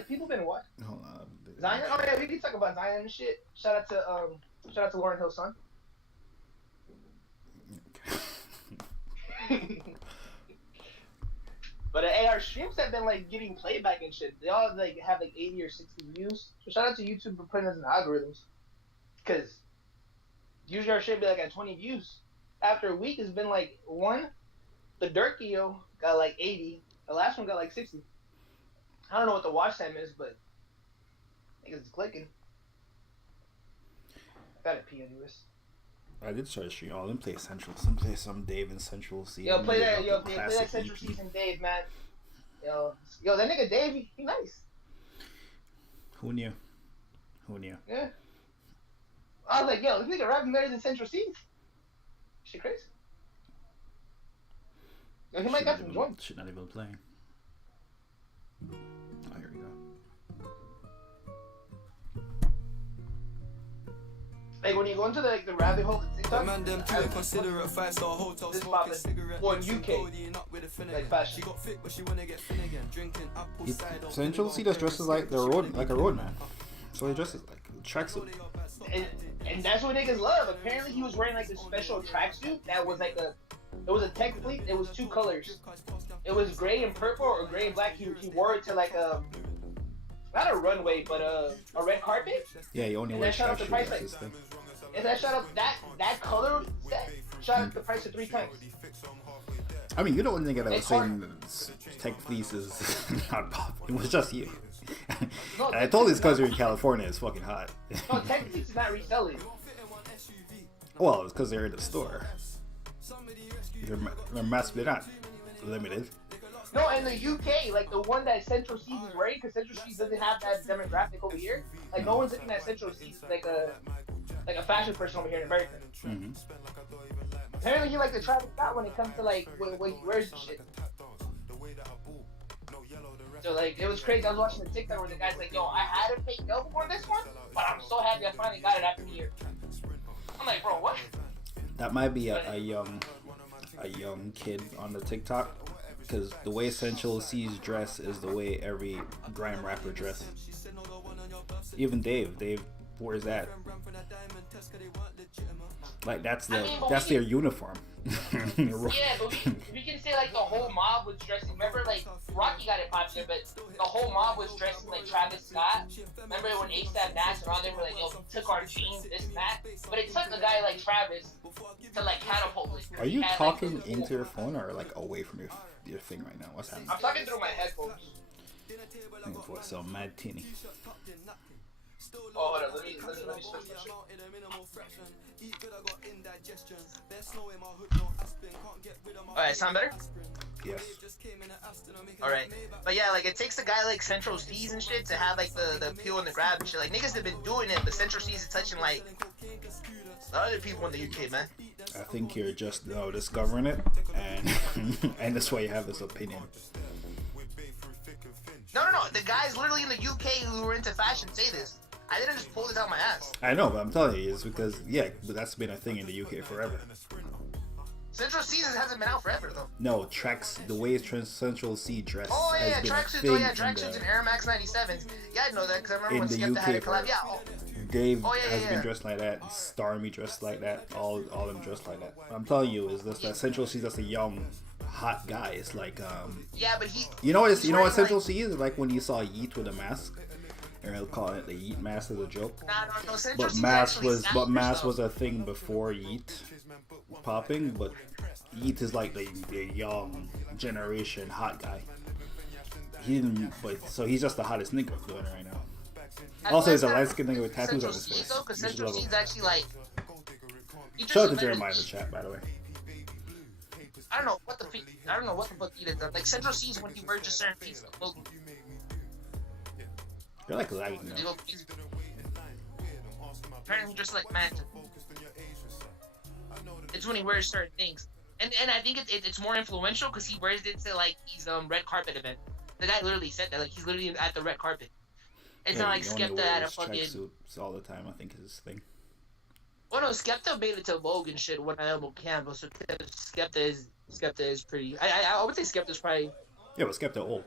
like people been watching Hold on. Zion. Oh yeah, we can talk about Zion and shit. Shout out to Lauren Hill's son. But hey, our streams have been like getting playback and shit. They all like have like 80 or 60 views. So shout out to YouTube for putting us in the algorithms. Cause usually our shit be like at 20 views. After a week, it's been like one. The Durkio got like 80. The last one got like 60. I don't know what the watch time is, but I think it's clicking. I gotta pee anyways. I did start streaming. Oh, let me play Central. Let me play some Dave and Central C. Yo, play that Central Season Dave, man. Yo, that nigga Dave, he nice. Who knew? Yeah. I was like, yo, this nigga rapping better than Central Seas. Shit crazy. Yo, he might got some joints. Shit not even playing. Oh, here we go. Like when you go into the rabbit hole of TikTok, man, them two consider it 5-star hotel smoking cigarette. Or UK, like fashion. She got fit, but she wanna get thin again. Drinking apple cider. Central C just dresses like a road man. So he dresses like a tracksuit. And that's what niggas love. Apparently, he was wearing like a special tracksuit that was like it was a tech fleet. It was two colors. It was gray and purple or gray and black. He wore it to like not a runway, but a red carpet. Yeah, he only wears tracksuit. That's his thing. And that shot up that color set shot up the price of 3 times. I mean, you don't think that I was saying tech fleece is not pop. It was just you. No, I told these because you're in California. It's fucking hot. No, tech fleece is not reselling. Well, it's because they're in the store. They're not limited. No, in the UK, like the one that Central Seas is wearing, because Central Seas doesn't have that demographic over here. Like no one's looking at Central Seas like a fashion person over here in America. Mm-hmm. Apparently, he like the Travis Scott when it comes to like what he wears and shit. So like it was crazy. I was watching the TikTok where the guy's like, "Yo, I had to pay double for this one, but I'm so happy I finally got it after a year." I'm like, bro, what? That might be a young kid on the TikTok, because the way Central C's dress is the way every grime rapper dress. Even Dave wears that. Like that's their uniform. Yeah, but we can say like the whole mob was dressing. Remember, like Rocky got it popular, but the whole mob was dressing like Travis Scott. Remember when ASAP Nash and all them were like, "Yo, we took our jeans, this and that." But it took a guy like Travis to like catapult it. Are you talking into your phone or like away from your thing right now? What's happening? I'm talking through my headphones. I think voice so mad teeny. Oh, hold on, let me switch this shit. Alright, sound better? Yes. Alright. But yeah, like it takes a guy like Central Seas and shit to have like the appeal and the grab and shit. Like niggas have been doing it, but Central Seas is touching like the other people in the UK, man. I think you're just discovering it, and and that's why you have this opinion. No. The guys literally in the UK who are into fashion say this. I didn't just pull this out my ass. I know, but I'm telling you, it's because but that's been a thing in the UK forever. Central Seasons hasn't been out forever though. No, the way Central C dress. Oh yeah, tracksuits and Air Max 97s. Yeah, I know that because I remember when Skepta had a collab. Yeah. Dave has been dressed like that. Stormy dressed like that. All of them dressed like that. What I'm telling you is that Central C is just a young, hot guy. It's like yeah, but he. You know what Central C is like when you saw Yeet with a mask. And they'll call it the Yeet mask as a joke. No, but mask was a thing before Yeet popping. But Yeet is like the young generation hot guy. So he's just the hottest nigga doing it right now. Also, he's a light skinned nigga with tattoos on his face. Because Central C's actually like. Shout out to Jeremiah in the chat, by the way. I don't know what the fuck he did. Like Central C's when he wears just certain pieces of clothing. You're like lagging now. Apparently just like man. It's when he wears certain things. And I think it's more influential because he wears it to like his red carpet event. The guy literally said that, like he's literally at the red carpet. It's not like Skepta at a fucking all the time, I think is his thing. Well no, Skepta made it to Vogue and shit when I elbow Canvas, so Skepta is pretty I would say Skepta's probably. Yeah, but Skepta old.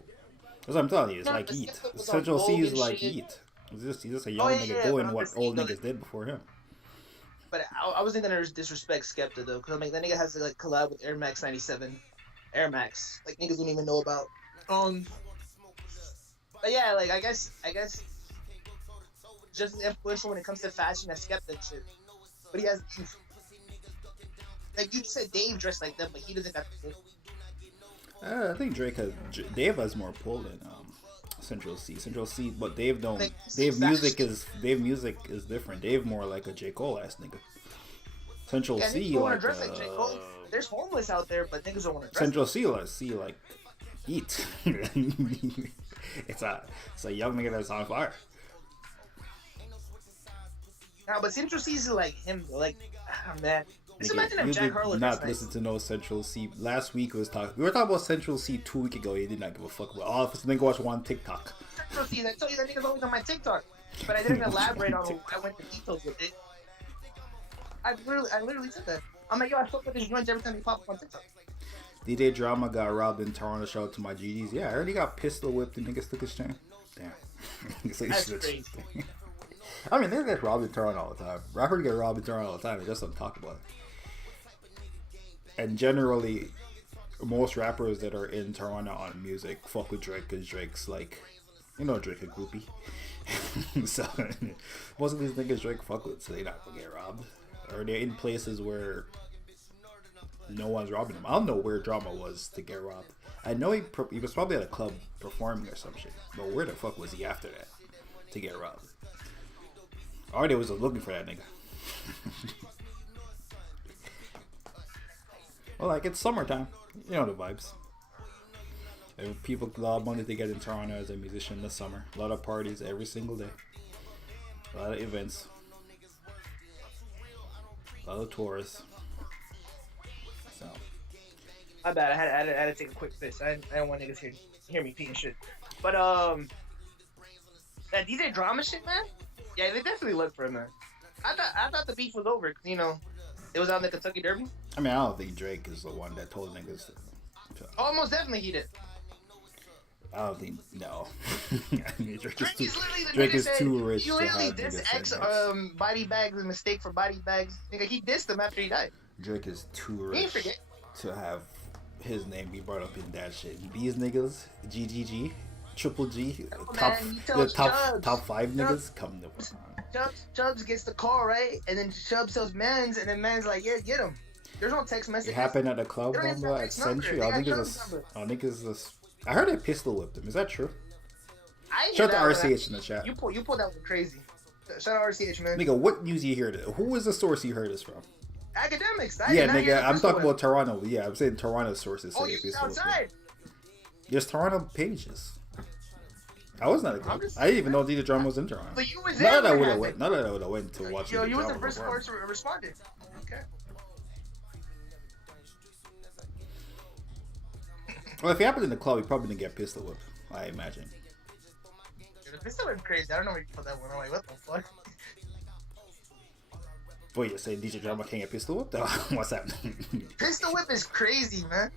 That's what I'm telling you. It's No, like but Heat. Skepta was on Central C is Vogue and like shit. Heat. He's just a young yeah, nigga yeah, doing but I'm what just old saying, niggas did before him. But I wasn't gonna disrespect Skepta though, because I mean that nigga has to like collab with Air Max 97, Air Max, like niggas don't even know about. But yeah, like I guess just as influential when it comes to fashion as Skepta and shit. But he has like you said, Dave dressed like them, but he doesn't got the. I think Dave has more pull than Central C. Central C, but Dave don't. Like, Dave music is different. Dave more like a J Cole ass nigga. Central Yeah, C niggas don't wanna like dress like J. Cole. There's homeless out there, but niggas don't want to dress. Central C like eat. it's a young nigga that's on fire. No, but Central C is like him, like man. Just Nigga, imagine if you Jack did Harlow not dressed nice. listen to no Central C. Last week we were talking about Central C 2 weeks ago. He did not give a fuck about all of us. Nigga watch one TikTok. Central C, I told you that nigga's always on my TikTok, but I didn't elaborate on. I went to details with it. I literally said that. I'm like, yo, I fuck with these joints every time they pop up on TikTok. DJ Drama got robbed in Toronto. Shout out to my GDs. Yeah, I heard he got pistol whipped and niggas took his chain. Damn. That's crazy. I mean, they get robbed in Toronto all the time. Rappers get robbed in Toronto all the time. They just don't talk about it. And generally, most rappers that are in Toronto on music fuck with Drake because Drake's like, you know, Drake a groupie. So most of these niggas Drake fuck with, so they not gonna get robbed. Or they're in places where no one's robbing them. I don't know where Drama was to get robbed. I know he was probably at a club performing or some shit. But where the fuck was he after that to get robbed? Or they was looking for that nigga. Well, like, it's summertime. You know the vibes. And people, a lot of money to get in Toronto as a musician this summer. A lot of parties every single day. A lot of events. A lot of tours. So. My bad. I had to take a quick piss. I didn't want niggas hear me pee and shit. But that DJ Drama shit, man. Yeah, they definitely looked for him, man. I thought the beef was over, 'cause, you know, it was on the Kentucky Derby. I mean, I don't think Drake is the one that told niggas to. Almost definitely he did. I don't think, no. Drake Drake is literally the Drake nigga is said, too rich you to literally have dissed niggas X say that. Body Bags, a mistake for Body Bags. Nigga, he dissed him after he died. Drake is too We ain't rich forget. to have his name be brought up in that shit. These niggas, GGG, Triple G, Oh, top man, you tell Chubbs. top 5 Chubbs. niggas come to Chubbs gets the call, right? And then Chubbs tells Mans, and then Mans like, yeah, get him. There's no text message. It happened at the club, They don't even bro, have at his number. Century. They I got think Chubbs' number. I heard they pistol whipped him. Is that true? I ain't Shout hear out that to one. RCH in the chat. You pulled that one crazy. Shout out RCH, man. Nigga, what news you hear this? Who is the source you heard this from? Academics. Yeah, nigga, I'm talking about Toronto. Yeah, I'm saying Toronto sources. Oh, say you they was pistol whipped him. outside. There's Toronto pages. I was not a club. just I didn't even know DJ Drama was in Toronto. But you was Not there that I when would it have went. happened. Not that I would have went to watch. Yo, DJ you was the Drama first perform. person to respond. Okay. Well, if he happened in the club, he probably didn't get pistol whipped. I imagine. This still went crazy. I don't know where you put that one. I'm like, what the fuck? Boy, you're saying DJ Drama can't get pistol whipped? What's happening? Pistol whip is crazy, man.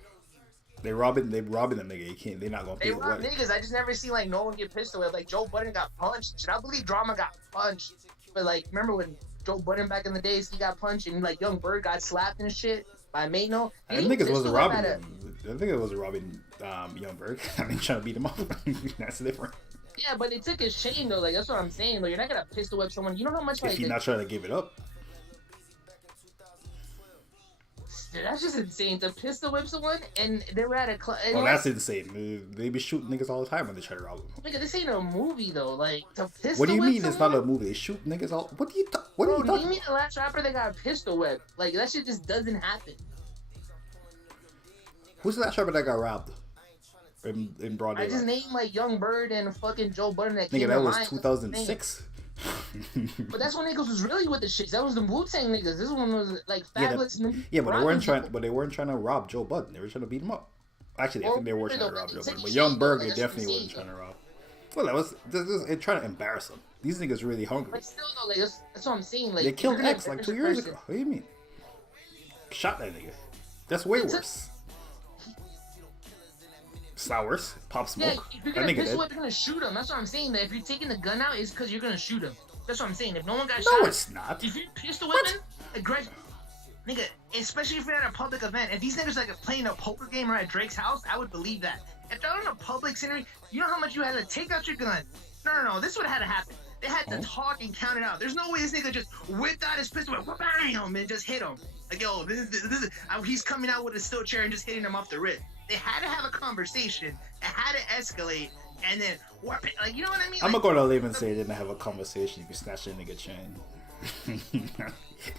They robbing them, nigga. You can't. They're not gonna They pay the rob way. niggas. I just never see like no one get pistol whipped. Like Joe Budden got punched. And I believe Drama got punched. But like, remember when Joe Budden back in the days, he got punched and like Young Bird got slapped and shit by Maino. I think it wasn't robbing him. I think it was robbing Youngberg. I mean, trying to beat him up. That's different. Yeah, but they took his chain though. Like that's what I'm saying. Though you're not gonna pistol whip someone. You know how much like If you're not trying to give it up. Dude, that's just insane to pistol whip someone, and they were at a club. Oh, that's insane. They be shooting niggas all the time when they try to rob them. Nigga, this ain't a movie though. Like to pistol. What do you whip mean it's someone? not a movie? They shoot niggas all. What do you? What are Bro, you do talking? you mean the last rapper that got pistol whipped? Like that shit just doesn't happen. Who's the last rapper that got robbed? In broad I daylight. just named like Young Bird and fucking Joe Budden that came Nigga, that to was mind. 2006. But that's when niggas was really with the shits. That was the Wu-Tang niggas. This one was like Fabulous. Yeah, but they weren't trying. But they weren't trying to rob Joe Budden. They were trying to beat him up. Actually, I think they were trying to rob Joe Budden. But Young Berg, they definitely wasn't trying to rob. Well, that was it trying to embarrass them. These niggas really hungry. But still, though, like that's what I'm saying. Like They killed you're gonna X like 2 embarrass years a ago. What do you mean? Shot that nigga. That's way It's a- worse. sours, pop smoke. Yeah, if you're gonna pistol whip, you're gonna shoot him. That's what I'm saying. That if you're taking the gun out, it's because you're gonna shoot him. That's what I'm saying. If no one got shot, No, it's not. If you're pistol whipping, nigga, especially if you're at a public event, if these niggas like playing a poker game or at Drake's house, I would believe that. If they're in a public scenery, you know how much you had to take out your gun. No. This would have had to happen. They had to talk and count it out. There's no way this nigga just whipped out his pistol, bam, and just hit him. Like, yo, this is he's coming out with a steel chair and just hitting him off the rip. They had to have a conversation. It had to escalate, and then warp it. Like, you know what I mean? I'm gonna leave and say they didn't have a conversation. You can snatch a nigga chain.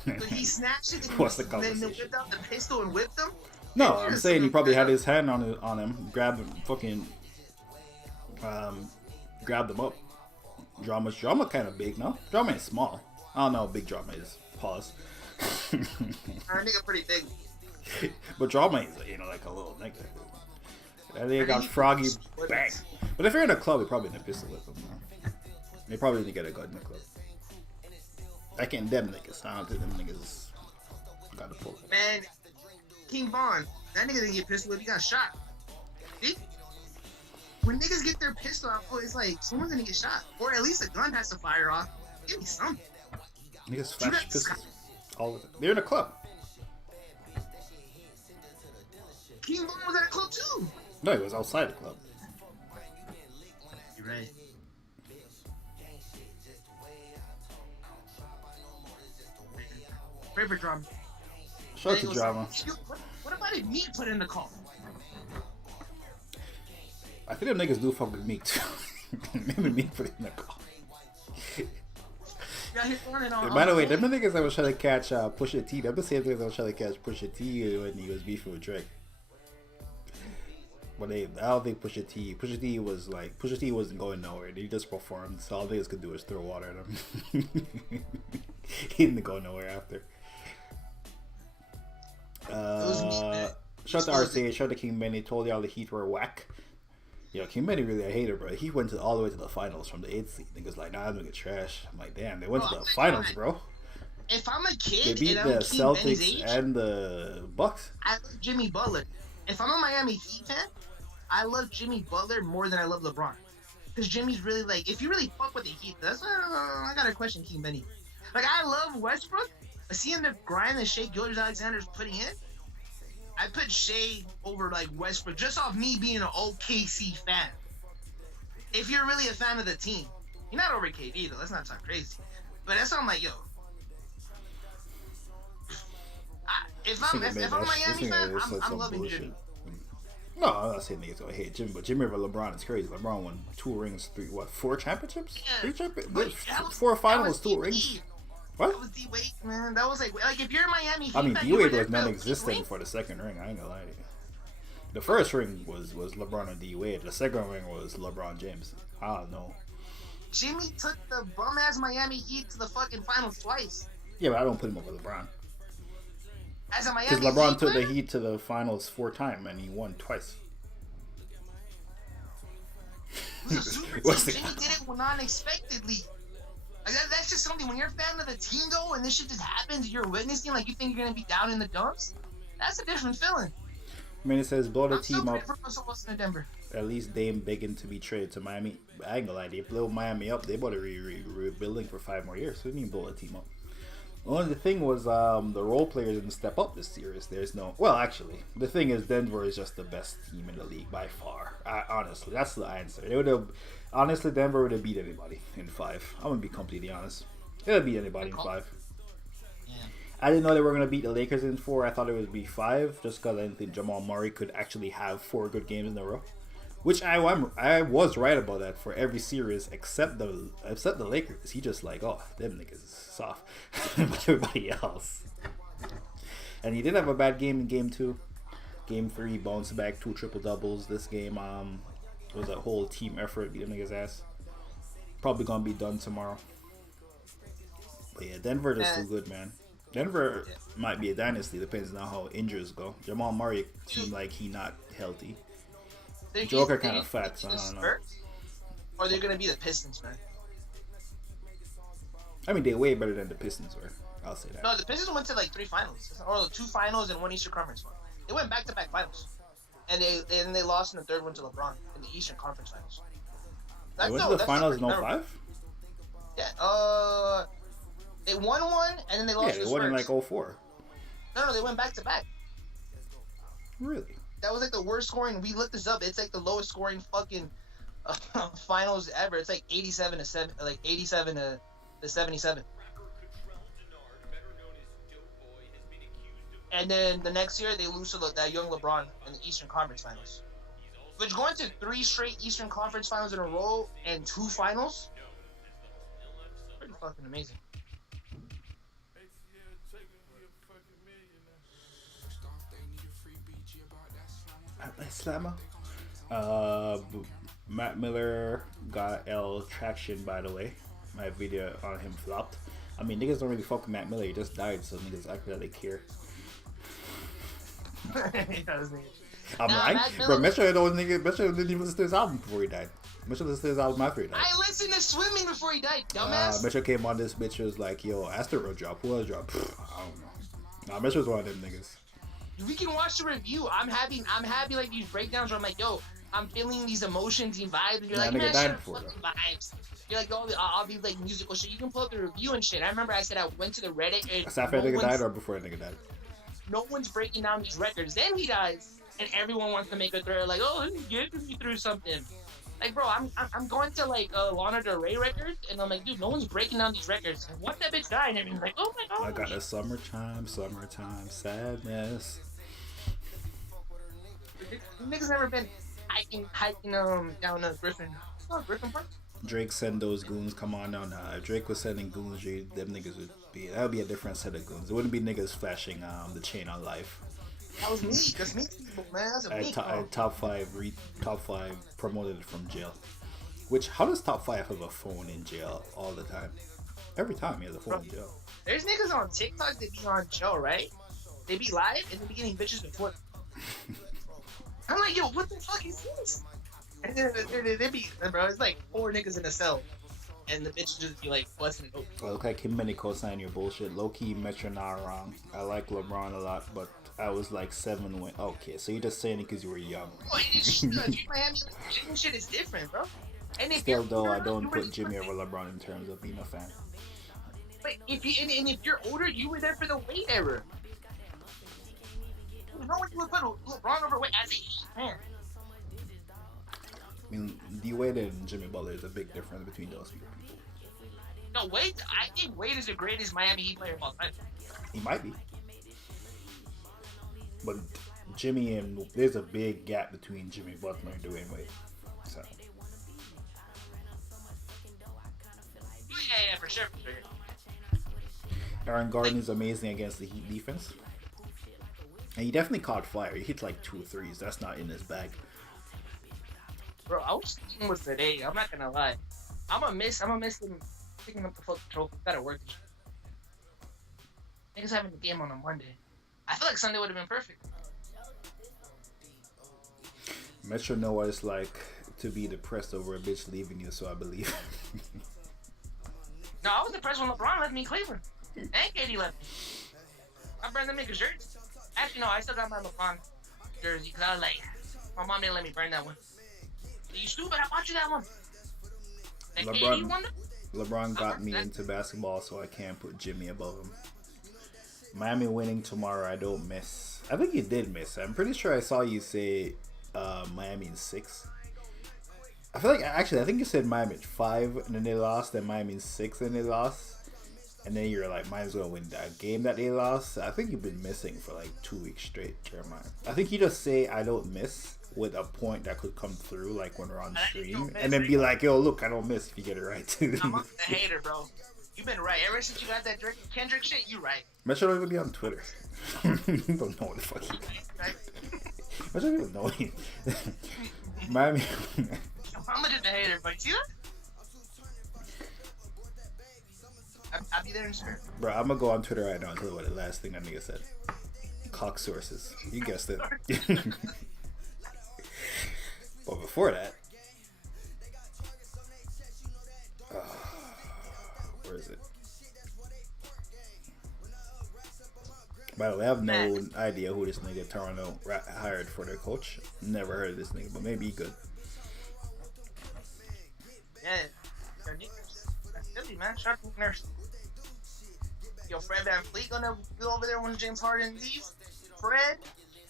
But he snatched it and What's the then conversation? whipped out the pistol and whipped him? No, I'm saying he probably had his hand on him, grabbed him, grabbed him up. Drama kind of big, no? Drama is small. I don't know how big Drama is. Pause. Our nigga pretty big. But Drama is, like a little nigga. And they got Froggy, bang. But if you're in a club, you probably need a pistol with them. No? They probably didn't get a gun in the club. I can't them niggas. I don't think them niggas got the pull. Man, King Von, that nigga didn't get pistol whipped, he got shot. See? When niggas get their pistol out, it's like someone's gonna get shot. Or at least a gun has to fire off. Give me something. Niggas flash pistols all the time. They're in a club. King Von was at a club too. No, he was outside the club. You're right. Favorite drama. Shout out to Drama. What about if Meek put in the call? I think them niggas do fuck with Meek too. Maybe Meek put in the call. By the way, them niggas that was trying to catch Pusha T, them the same niggas that was trying to catch Pusha T when he was beefing with Drake. But I don't think Pusha T wasn't going nowhere. He just performed, so all niggas could do was throw water at him. He didn't go nowhere after. Shout out to RCA, shout out to King Benny, told y'all the Heat were whack. Yo, King Benny really a hater, bro. He went all the way to the finals from the 8th seed. Niggas like, nah, I'm gonna get trash. I'm like, damn, they went to the finals, bro. If I'm a kid they beat and I'm the King Celtics Benny's age, and the Bucks. I love Jimmy Butler. If I'm a Miami Heat fan, I love Jimmy Butler more than I love LeBron. Because Jimmy's really like, if you really fuck with the Heat, that's I gotta question King Benny. Like, I love Westbrook, but seeing the grind that Shai Gilgeous-Alexander's putting in, I put Shai over like Westbrook just off me being an OKC fan. If you're really a fan of the team, you're not over KD though. Let's not talk crazy. But that's why I'm like, yo. If I'm a Miami fan, I'm loving Jimmy. No, I'm not saying niggas gonna hate Jimmy, but Jimmy over LeBron is crazy. LeBron won 2 rings, 4 championships? Yeah. 3 championships? 4 finals, 2 rings. What? That was D-Wade, man. That was like if you're a Miami Heat I mean, fan, D-Wade was non-existent for the second ring. I ain't gonna lie to you. The first ring was LeBron and D-Wade. The second ring was LeBron James. I don't know. Jimmy took the bum-ass Miami Heat to the fucking finals twice. Yeah, but I don't put him over LeBron. As a Miami Because LeBron Heat took player? the Heat to the finals 4 times and he won twice. It was a super team. Jimmy did it unexpectedly. Like that's just something when you're a fan of the team though, and this shit just happens, you're witnessing, like you think you're gonna be down in the dumps. That's a different feeling. I mean, it says blow the I'm team so up. for Russell Wilson in Denver. At least Dame begging to be traded to Miami. I ain't gonna lie, they blow Miami up. They better be rebuilding for 5 more years. So we need to blow the team up. Only the thing was the role players didn't step up this series. There's no. Well, actually, the thing is Denver is just the best team in the league by far. Honestly, that's the answer. They would have. Honestly, Denver would have beat anybody in 5. I'm gonna be completely honest. They would beat anybody in 5. Yeah. I didn't know they were gonna beat the Lakers in 4. I thought it would be 5, just because I didn't think Jamal Murray could actually have 4 good games in a row. Which I was right about that for every series except the Lakers. He just like, oh, them niggas is soft. But everybody else. And he did have a bad game in game 2. Game 3, bounced back 2 triple doubles. This game was a whole team effort, beat them niggas ass. Probably gonna be done tomorrow. But yeah, Denver just too good, man. Denver might be a dynasty, depends on how injuries go. Jamal Murray seemed like he not healthy. Joker kind of fat, so I don't know. Or they're gonna be the Pistons, man. I mean, they're way better than the Pistons were. I'll say that. No, the Pistons went to like 3 finals, or 2 finals and 1 Eastern Conference one. They went back-to-back finals. and they lost in the third one to LeBron in the Eastern Conference Finals. They went to the finals in 05? Yeah. They won one, and then they lost. Yeah, they won in like 04. No, they went back to back. Really? That was like the worst scoring. We looked this up. It's like the lowest scoring fucking finals ever. It's like 87 to 77. And then the next year they lose to that young LeBron in the Eastern Conference Finals. Which going to 3 straight Eastern Conference Finals in a row and 2 finals, pretty fucking amazing. Slammer. Matt Miller got L traction, by the way. My video on him flopped. I mean, niggas don't really fuck with Matt Miller. He just died, so niggas act like they care. I'm lying, bro. Metro didn't even listen to his album before he died. Metro listened to his album after he died. I listened to Swimming before he died, dumbass. Metro came on this bitch was like, yo, Asteroid drop. Who else drop? I don't know. Nah, Metro's one of them niggas. We can watch the review. I'm happy like these breakdowns where I'm like, yo, I'm feeling these emotions and vibes, and you're like, man, shit, fucking vibes. You're like, all these like musical shit. You can pull up the review and shit. I remember I said I went to the Reddit. After a nigga died or before a nigga died? No one's breaking down these records. Then he dies, and everyone wants to make a thread like, oh, get me through something. Like, bro, I'm going to like Lana Del Rey records, and I'm like, dude, no one's breaking down these records. And once that bitch died, and everyone's like, oh my god. I got a summertime sadness. Niggas never been hiking down Griffin Park. Drake send those goons. Come on now. Nah, if Drake was sending goons, them niggas that would be a different set of goons. It wouldn't be niggas flashing the chain on life. That was me. That's me, man. That's a me. Top five promoted from jail. Which, how does Top 5 have a phone in jail all the time? Every time he has a phone in jail. There's niggas on TikTok that be on show, right? They be live and they be getting bitches before. I'm like, yo, what the fuck is this? And then they be, bro, it's like 4 niggas in a cell. And the bitches just be like, busting it open. Well, look like him many co-sign your bullshit. Low-key, Metro not wrong. I like LeBron a lot, but I was like 7 when... Okay, so you're just saying it because you were young. Oh, Miami shit is different, bro. And if still, though, I don't put Jimmy over LeBron in terms of being a fan. But if you're older, you were there for the Wade era. No one would put LeBron over Wade as a fan. I mean, D Wade and Jimmy Butler is a big difference between those people. No, Wade. I think Wade is the greatest Miami Heat player of all time. He might be, but Jimmy and there's a big gap between Jimmy Butler and Dwayne Wade. So. Yeah, for sure. Aaron Gordon is amazing against the Heat defense, and he definitely caught fire. He hit like 2 threes. That's not in his bag. Bro, I was thinking was today. I'm not gonna lie. I'm gonna miss him picking up the fucking trophy. Gotta work. Niggas having the game on a Monday. I feel like Sunday would have been perfect. Metro know what it's like to be depressed over a bitch leaving you, so I believe. No, I was depressed when LeBron left me in Cleveland. And KD left me. I burned them niggas' shirts. Actually, no, I still got my LeBron jersey because I was like, my mom didn't let me burn that one. You stupid, I bought you that one. LeBron got me into basketball, so I can't put Jimmy above him. Miami winning tomorrow, I don't miss. I think you did miss. I'm pretty sure I saw you say Miami in 6. I feel like, actually, I think you said Miami at 5, and then they lost, then Miami in 6, and they lost. And then you're like, might as well win that game that they lost. I think you've been missing for like 2 weeks straight, Jeremiah. I think you just say, I don't miss, with a point that could come through, like when we're on stream, and then be like, yo, look, I don't miss if you get it right, too. I'm a hater, bro. You've been right. Ever since you got that Kendrick shit, you right. Metro don't even be on Twitter. You don't know what the fuck he Metro don't even know him. Miami. I'm just a hater, but you see that? I'll be there in spirit. Bro, I'm gonna go on Twitter right now and tell you what the last thing that nigga said. Cock sources. You guessed it. But before that, where is it? By the way, I have no idea who this nigga Toronto hired for their coach. Never heard of this nigga, but maybe he good. Yeah, that's Philly, man. Shout out to Nurse. Yo, Fred VanVleet gonna go over there when James Harden leaves? Fred?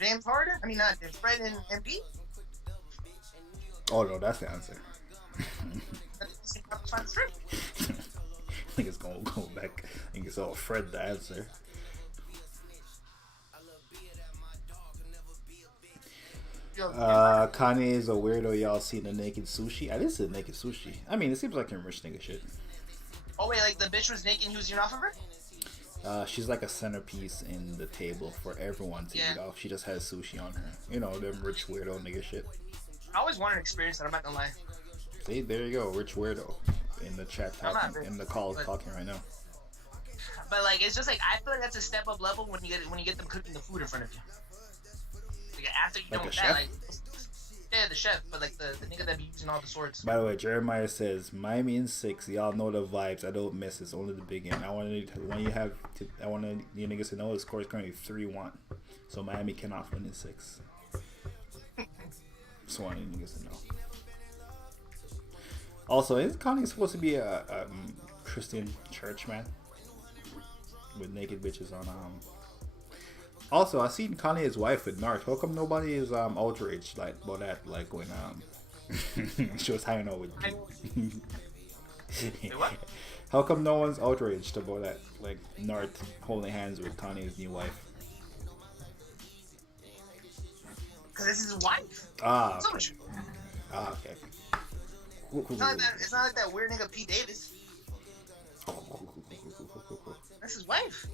James Harden? I mean, not Fred and Embiid? Oh no, that's the answer. Niggas gonna go back and get all Fred the answer. Kanye is a weirdo. Y'all seen the naked sushi? I didn't see the naked sushi. I mean, it seems like some rich nigga shit. Oh wait, like the bitch was naked and he was eating off of her? She's like a centerpiece in the table for everyone to eat off. She just has sushi on her. You know, them rich weirdo nigga shit. I always wanted to experience that, I'm not gonna lie. See, there you go, rich weirdo. In the chat talking, in the call talking right now. But like, it's just like, I feel like that's a step up level when you get them cooking the food in front of you. Like after you like don't that, like, yeah, the chef, but like the nigga that be using all the swords. By the way, Jeremiah says Miami in 6. Y'all know the vibes. I don't miss. It's only the beginning. I want you niggas to know the score is currently 3-1. So Miami cannot win in 6. Just want you niggas to know. Also, is Kanye supposed to be a Christian church, man? With naked bitches on Also, I seen Kanye's wife with Nart. How come nobody is outraged like about that? Like when she was hanging out with. What? How come no one's outraged about that? Like Nart holding hands with Kanye's new wife. Because this is his wife. Ah. So Okay. Okay. It's not like that weird nigga Pete Davis. That's his wife.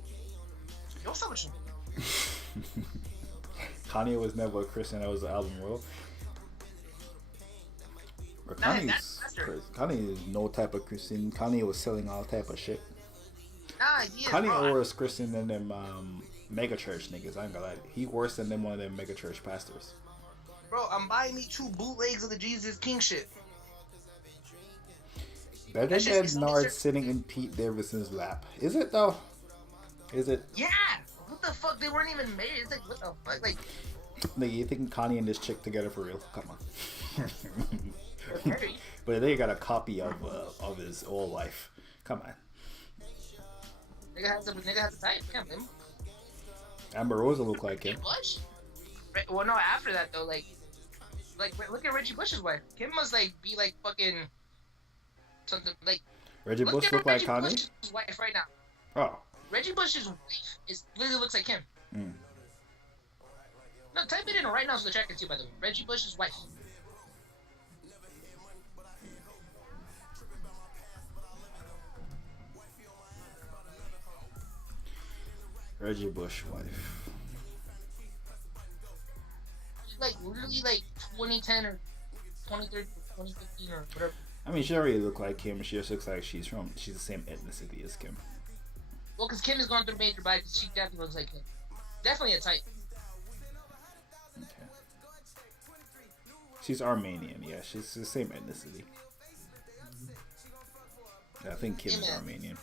Yo, what's up with you? Kanye was never a Christian. That was the album world. But Kanye is no type of Christian. Kanye was selling all type of shit. Nah, he is. Kanye worse Christian than them mega church niggas. I ain't gonna lie. He worse than them one of them mega church pastors. Bro, I'm buying me 2 bootlegs of the Jesus King shit. Better than Nard sitting in Pete Davidson's lap. Is it though? Is it? Yeah. What the fuck? They weren't even married. It's like, what the fuck? Like, nigga, you think Kanye and this chick together for real? Come on. But they got a copy of his old wife. Come on. Nigga has a type. Can't blame him. Amber Rosa look like him. Bush? Well, no. After that though, like look at Reggie Bush's wife. Kim must like be like fucking something like. Reggie Bush look like Kanye. Bush's wife right now. Oh. Reggie Bush's wife literally looks like him. Mm. No, type it in right now so the chat can see. By the way, Reggie Bush's wife. Reggie Bush wife. Like literally like 2010 or 2013, 2015 or whatever. I mean, she already look like Kim. She just looks like she's the same ethnicity as Kim. Well, because Kim is going through major bites, she definitely looks like Kim. Definitely a type. Okay. She's Armenian, yeah. She's the same ethnicity. I think Kim is Armenian.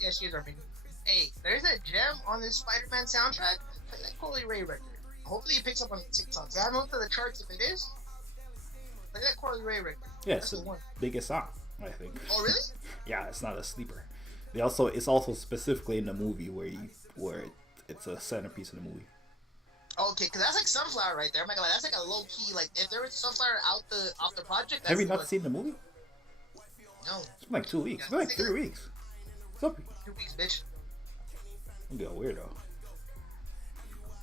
Yeah, she is Armenian. Hey, there's a gem on this Spider-Man soundtrack. Play that Coily Ray record. Hopefully it picks up on TikTok. I don't know for the charts if it is. Play that Coily Ray record. Yeah, it's the biggest song, I think. Oh, really? Yeah, it's not a sleeper. It's also specifically in the movie where it's a centerpiece of the movie. Okay, because that's like Sunflower right there. I'm not gonna lie, that's like a low key. Like if there was Sunflower off the project. That's Have you not seen the movie? No. It's been like 2 weeks. It's been like 3 weeks. What's up? 2 weeks, bitch. I'm a weirdo.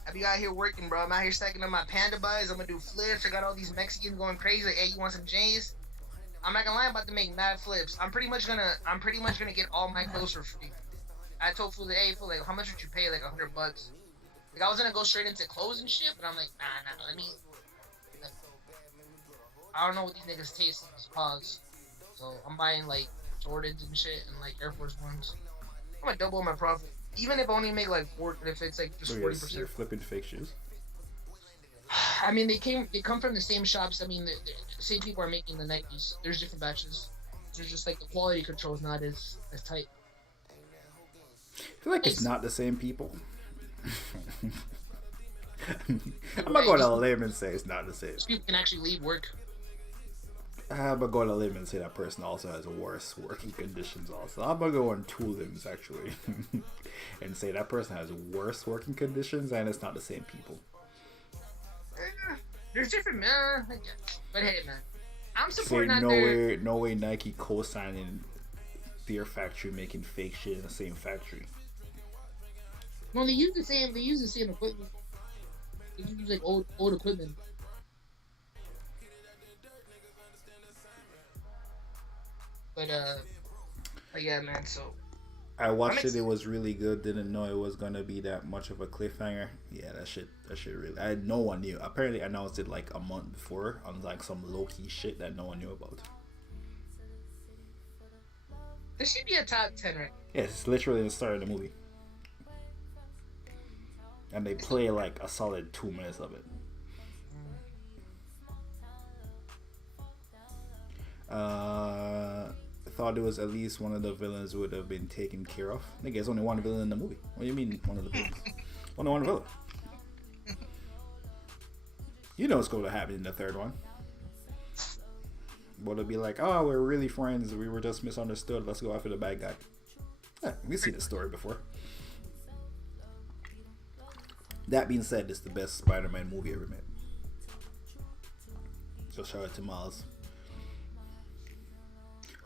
I be out here working, bro. I'm out here stacking up my panda buys. I'm gonna do flips. I got all these Mexicans going crazy. Like, hey, you want some J's? I'm not gonna lie, I'm about to make mad flips. I'm pretty much gonna get all my clothes for free. I told Fool, hey, Fool, like, how much would you pay? Like $100. Like, I was gonna go straight into clothes and shit, but I'm like, nah, let me. Like, I don't know what these niggas taste like. Pause. So I'm buying like Jordans and shit and like Air Force Ones. I'm gonna double my profit, even if I only make like if it's like just 40%. You're flipping fake shoes. I mean, they come from the same shops. I mean, the same people are making the Nikes. There's different batches. There's just like the quality control is not as tight. I feel like it's not the same people. I'm not going to limb and say it's not the same. People can actually leave work. I'm gonna go on a limb and say that person also has worse working conditions. Also, I'm gonna go on 2 limbs actually, and say that person has worse working conditions, and it's not the same people. There's different, but hey, man, I'm Say supporting that. no way Nike co-signing Fear Factory making fake shit in the same factory. No, they use the same equipment. They use like old equipment. But yeah, man. So I watched it. It was really good. Didn't know it was gonna be that much of a cliffhanger. Yeah, that shit really. No one knew. Apparently, announced it like a month before on like some low key shit that no one knew about. this should be a top 10, right? Yeah, it's literally the start of the movie, and they play like a solid 2 minutes of it. Thought it was at least one of the villains would have been taken care of. Nigga, there's only one villain in the movie. What do you mean one of the villains? Only one villain. You know what's going to happen in the third one. But it'll be like, oh, we're really friends. We were just misunderstood. Let's go after the bad guy. Yeah, we've seen the story before. That being said, it's the best Spider-Man movie ever made. So shout out to Miles.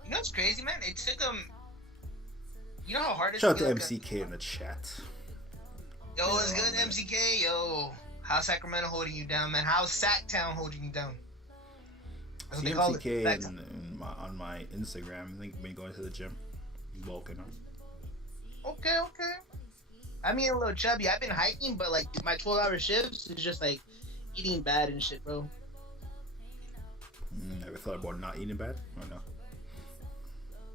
You know what's crazy, man? It took them. You know how hard it is. Shout out to MCK in the chat. Yo, what's good, MCK? Yo, how's Sacramento holding you down, man? How's Sacktown holding you down? That's what they call it. MCK on my Instagram. I think me going to the gym, bulking up. Okay. I mean, a little chubby. I've been hiking, but like my 12-hour shifts is just like eating bad and shit, bro. Ever thought about not eating bad? Or no?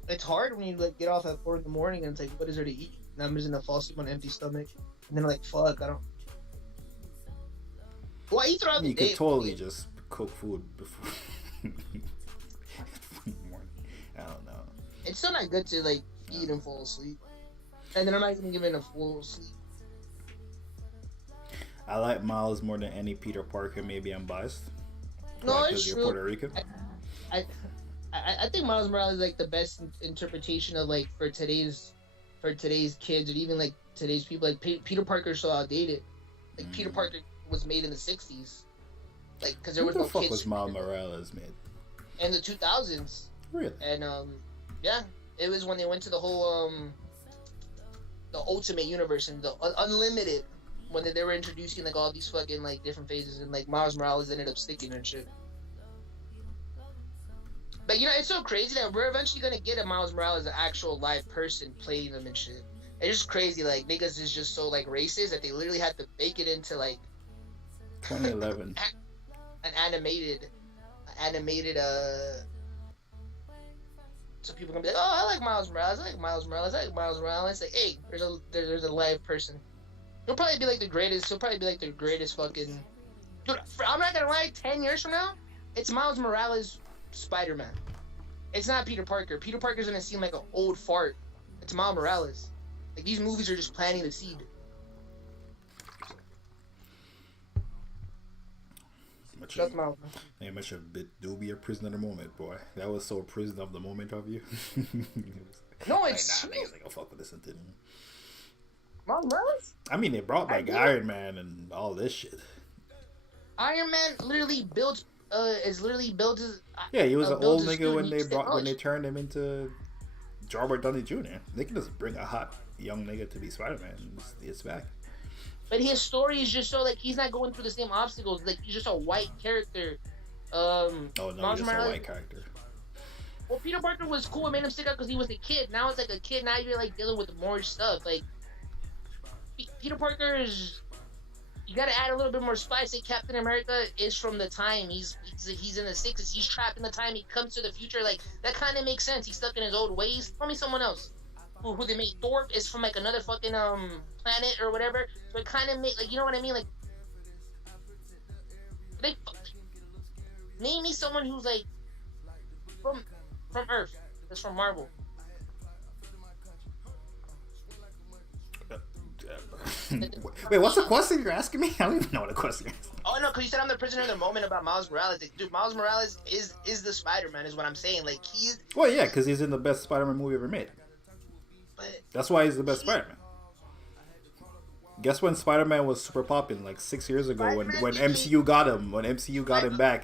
It's hard when you like get off at 4 in the morning and it's like, what is there to eat? And I'm just gonna fall asleep on an empty stomach, and then like, fuck, I don't. Well, I eat throughout the day. You could totally just cook food before. I don't know. It's still not good to like eat and fall asleep, and then I'm not even giving a full sleep. I like Miles more than any Peter Parker. Maybe I'm biased. No, because it's you're true. Puerto Rican. I think Miles Morales is like the best interpretation of like for today's kids, and even like today's people. Like Peter Parker's so outdated. Like Peter Parker was made in the 60s, like because there was no kids. What the fuck was Miles Morales made? In the 2000s. Really? And yeah, it was when they went to the whole the Ultimate Universe and the Unlimited, when they were introducing like all these fucking like different phases, and like Miles Morales ended up sticking and shit. But you know, it's so crazy that we're eventually gonna get a Miles Morales, an actual live person playing them and shit. It's just crazy, like niggas is just so like racist that they literally had to bake it into like 2011. an animated so people can be like, oh, I like Miles Morales, I like Miles Morales, I like Miles Morales. Like, hey, there's a live person. He'll probably be like the greatest fucking dude. I'm not gonna lie, 10 years from now, it's Miles Morales Spider-Man. It's not Peter Parker. Peter Parker's gonna seem like an old fart. It's Miles Morales. Like, these movies are just planting the seed. Shut mouth. Man, much a bit do be a prisoner of the moment, boy. That was so prisoner of the moment of you. No, it's like, nah, niggas ain't gonna fuck with this until. Miles Morales? I mean, they brought back Iron Man and all this shit. Iron Man literally built as yeah, he was an old nigga when they turned him into Robert Downey Jr. They can just bring a hot young nigga to be Spider-Man and it's back. But his story is just so like he's not going through the same obstacles. Like, he's just a white character. Oh no, he's just a white character. Well, Peter Parker was cool. It made him stick out because he was a kid. Now it's like a kid. Now you're like dealing with more stuff. Like Peter Parker is. You gotta add a little bit more spice. Like Captain America is from the time he's in the 60s. He's trapped in the time. He comes to the future. Like, that kind of makes sense. He's stuck in his old ways. Tell me someone else who they made. Thor is from like another fucking planet or whatever. So it kind of make like, you know what I mean? Like, name me someone who's like from Earth. That's from Marvel. Wait, what's the question you're asking me? I don't even know what the question is. Oh no, because you said I'm the prisoner of the moment about Miles Morales. Like, dude, Miles Morales is the Spider-Man, is what I'm saying. Like, he is. Well, yeah, because he's in the best Spider-Man movie ever made. But That's why he's the best Spider-Man. Guess when Spider-Man was super popular, like 6 years ago, when MCU got him, back,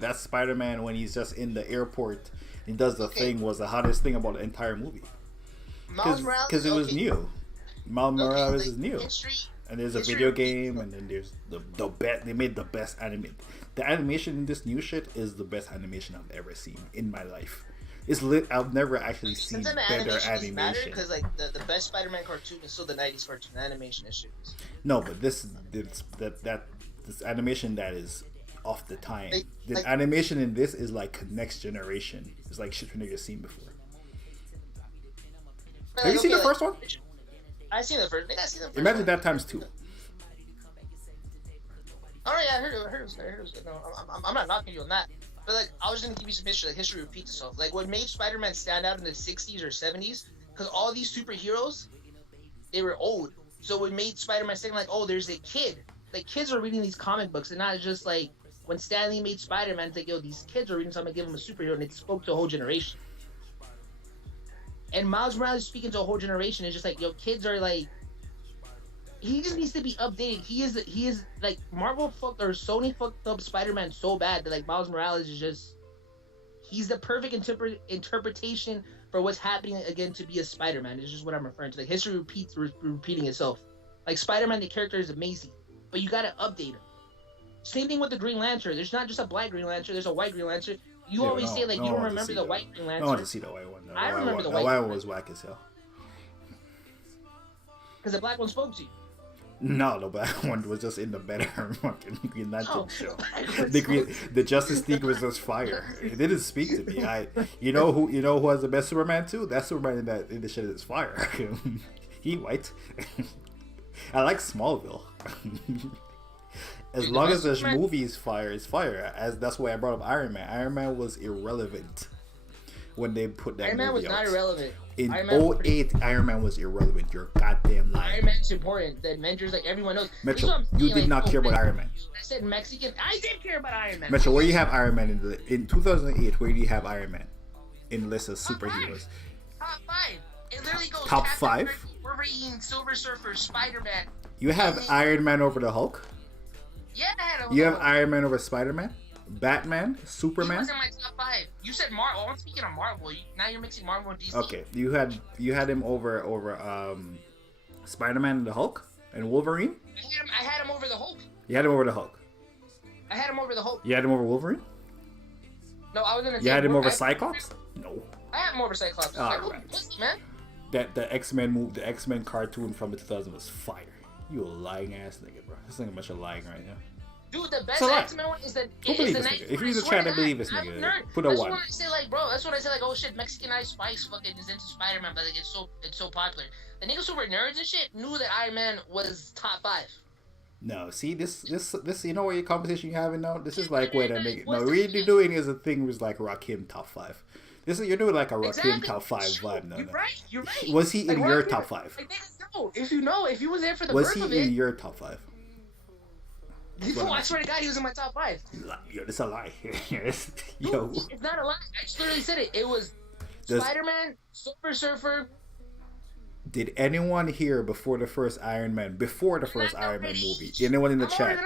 that's Spider-Man when he's just in the airport. He does the thing was the hottest thing about the entire movie. Because it was new. Miles Morales is new. And there's a video game, and then there's the best. They made the best anime. The animation in this new shit is the best animation I've ever seen in my life. It's lit. I've never actually seen better animation. Because like the best Spider-Man cartoon is still the '90s cartoon animation issues. No, but this animation that is off the time. The animation in this is like next generation. It's like shit we never seen before. Have you seen the first one? I seen the first. I seen the first. Imagine that times 2. Oh yeah, I heard it was good. No, I'm not knocking you on that. But like, I was gonna give you some history. Like, history repeats itself. Like, what made Spider-Man stand out in the '60s or '70s? Because all these superheroes, they were old. So what made Spider-Man stand like, oh, there's a kid. Like, kids are reading these comic books, and not just like when Stan Lee made Spider-Man. It's like, yo, these kids are reading something, give them a superhero, and it spoke to a whole generation. And Miles Morales speaking to a whole generation is just like, yo, kids are like, he just needs to be updated. He is like, Marvel fucked or Sony fucked up Spider-Man so bad that like Miles Morales is just, he's the perfect interpretation for what's happening again to be a Spider-Man. It's just what I'm referring to. Like, history repeating itself. Like, Spider-Man, the character is amazing, but you gotta update him. Same thing with the Green Lantern. There's not just a black Green Lantern. There's a white Green Lantern. You always say, like, you don't remember the white Green Lantern. I want to see the white one. I remember the white one was whack as hell. Because the black one spoke to you. No, the black one was just in the better fucking Green Lantern show. The Justice League was just fire. It didn't speak to me. You know who has the best Superman too? That Superman in the shit is fire. He white. I like Smallville. As long as the movie is fire, it's fire. That's why I brought up Iron Man. Iron Man was irrelevant when they put that movie out. Iron Man was not irrelevant. In 2008, Iron Man was irrelevant. You're goddamn lying. Iron Man's important. The Avengers, like, everyone knows. Metro, you did not care about Iron Man. I said Mexican. I did care about Iron Man. Metro, where do you have Iron Man in 2008? Where do you have Iron Man in the list of superheroes? Top 5. It literally goes top 5. Wolverine, Silver Surfer, Spider-Man. You have Iron Man over the Hulk. Yeah, I had a You have Iron Man over Spider-Man, Batman, Superman. He was in my top 5. You said Marvel. I'm speaking of Marvel. Now you're mixing Marvel and DC. Okay, you had him over Spider-Man and the Hulk and Wolverine. I had him over the Hulk. You had him over the Hulk. I had him over the Hulk. You had him over Wolverine. No, I was gonna. You had him over Cyclops. No. I had him over Cyclops. Man. That the X-Men move, the X-Men cartoon from the 2000s was fire. You a lying ass nigga, bro. This nigga much of lying right now. Dude, the best X-Men one is the. Who believes this nigga? If you're just trying to believe this nigga, put a 1. That's when I say like, bro. That's when I say like, oh shit, Mexican Ice Spice fucking is into Spider-Man, but like it's so popular. The niggas who were nerds and shit knew that Iron Man was top 5. No, see this. You know what your competition you having now? This is like what a nigga. No, what you're doing is a thing was like Rakim top 5. You're doing like a Rakim top 5 vibe. No, You're right. Was he in your top 5? If you was there for the was he in your top 5? I swear to God, he was in my top 5. Yo, that's a lie. Yo, it's not a lie. I just literally said it. It was Spider-Man, Silver Surfer. Did anyone here before the first Iron Man movie? Anyone in the chat?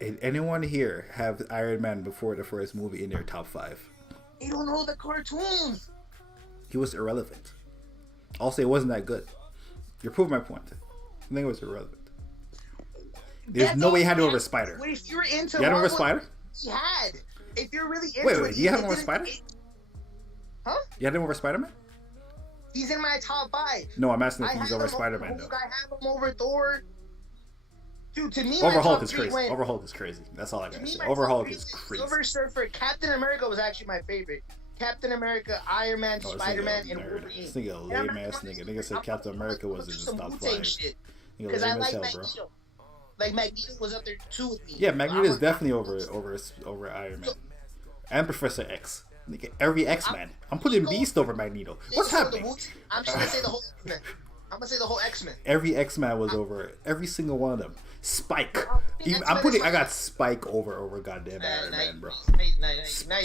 Did anyone here have Iron Man before the first movie in their top 5? They don't know the cartoons. He was irrelevant. Also, it wasn't that good. You're proving my point. I think it was irrelevant. There's no way he had him over Spider. If you're into you had him over Spider? He had. If you're really into wait, you have him over Spider? Huh? You had him over Spider-Man? He's in my top 5. No, I'm asking if he's over Spider-Man, though. I have him over Thor. Dude, to me, over Hulk is crazy. Over Hulk is crazy. That's all I gotta say. Over Hulk is crazy. Silver Surfer, Captain America was actually my favorite. Captain America, Iron Man, Spider-Man, and Wolverine. This nigga a lame ass nigga. Nigga said Captain America was in his top 5. Nigga lame as hell, bro. Like Magneto was up there too with me. Yeah, Magneto is definitely over Iron Man and Professor X. Nigga, every X-Man. I'm putting Beast over Magneto. What's happening? I'm just gonna say the whole. I'm gonna say the whole X-Men. Every X-Men was over. Every single one of them. Spike. X-Men I got Spike over goddamn Iron Man, bro.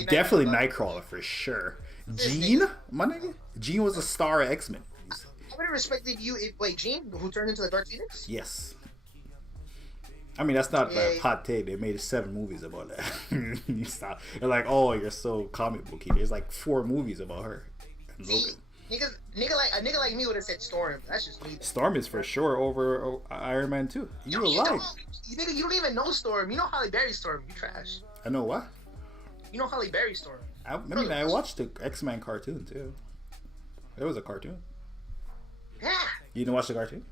Definitely Nightcrawler for sure. Jean, my nigga. Jean was a star of X-Men. I would have respected you if, wait, Jean, who turned into the Dark Phoenix? Yes. I mean, that's not a hot take. They made 7 movies about that. You stop. They're like, oh, you're so comic booky. There's like 4 movies about her. See, nigga like me would have said Storm. That's just me. Storm is for sure over Iron Man 2. You lying. Nigga, you don't even know Storm. You know Halle Berry's Storm. You trash. I know what? You know Halle Berry's Storm. I mean, I watched the X-Men cartoon too. It was a cartoon. Yeah. You didn't watch the cartoon?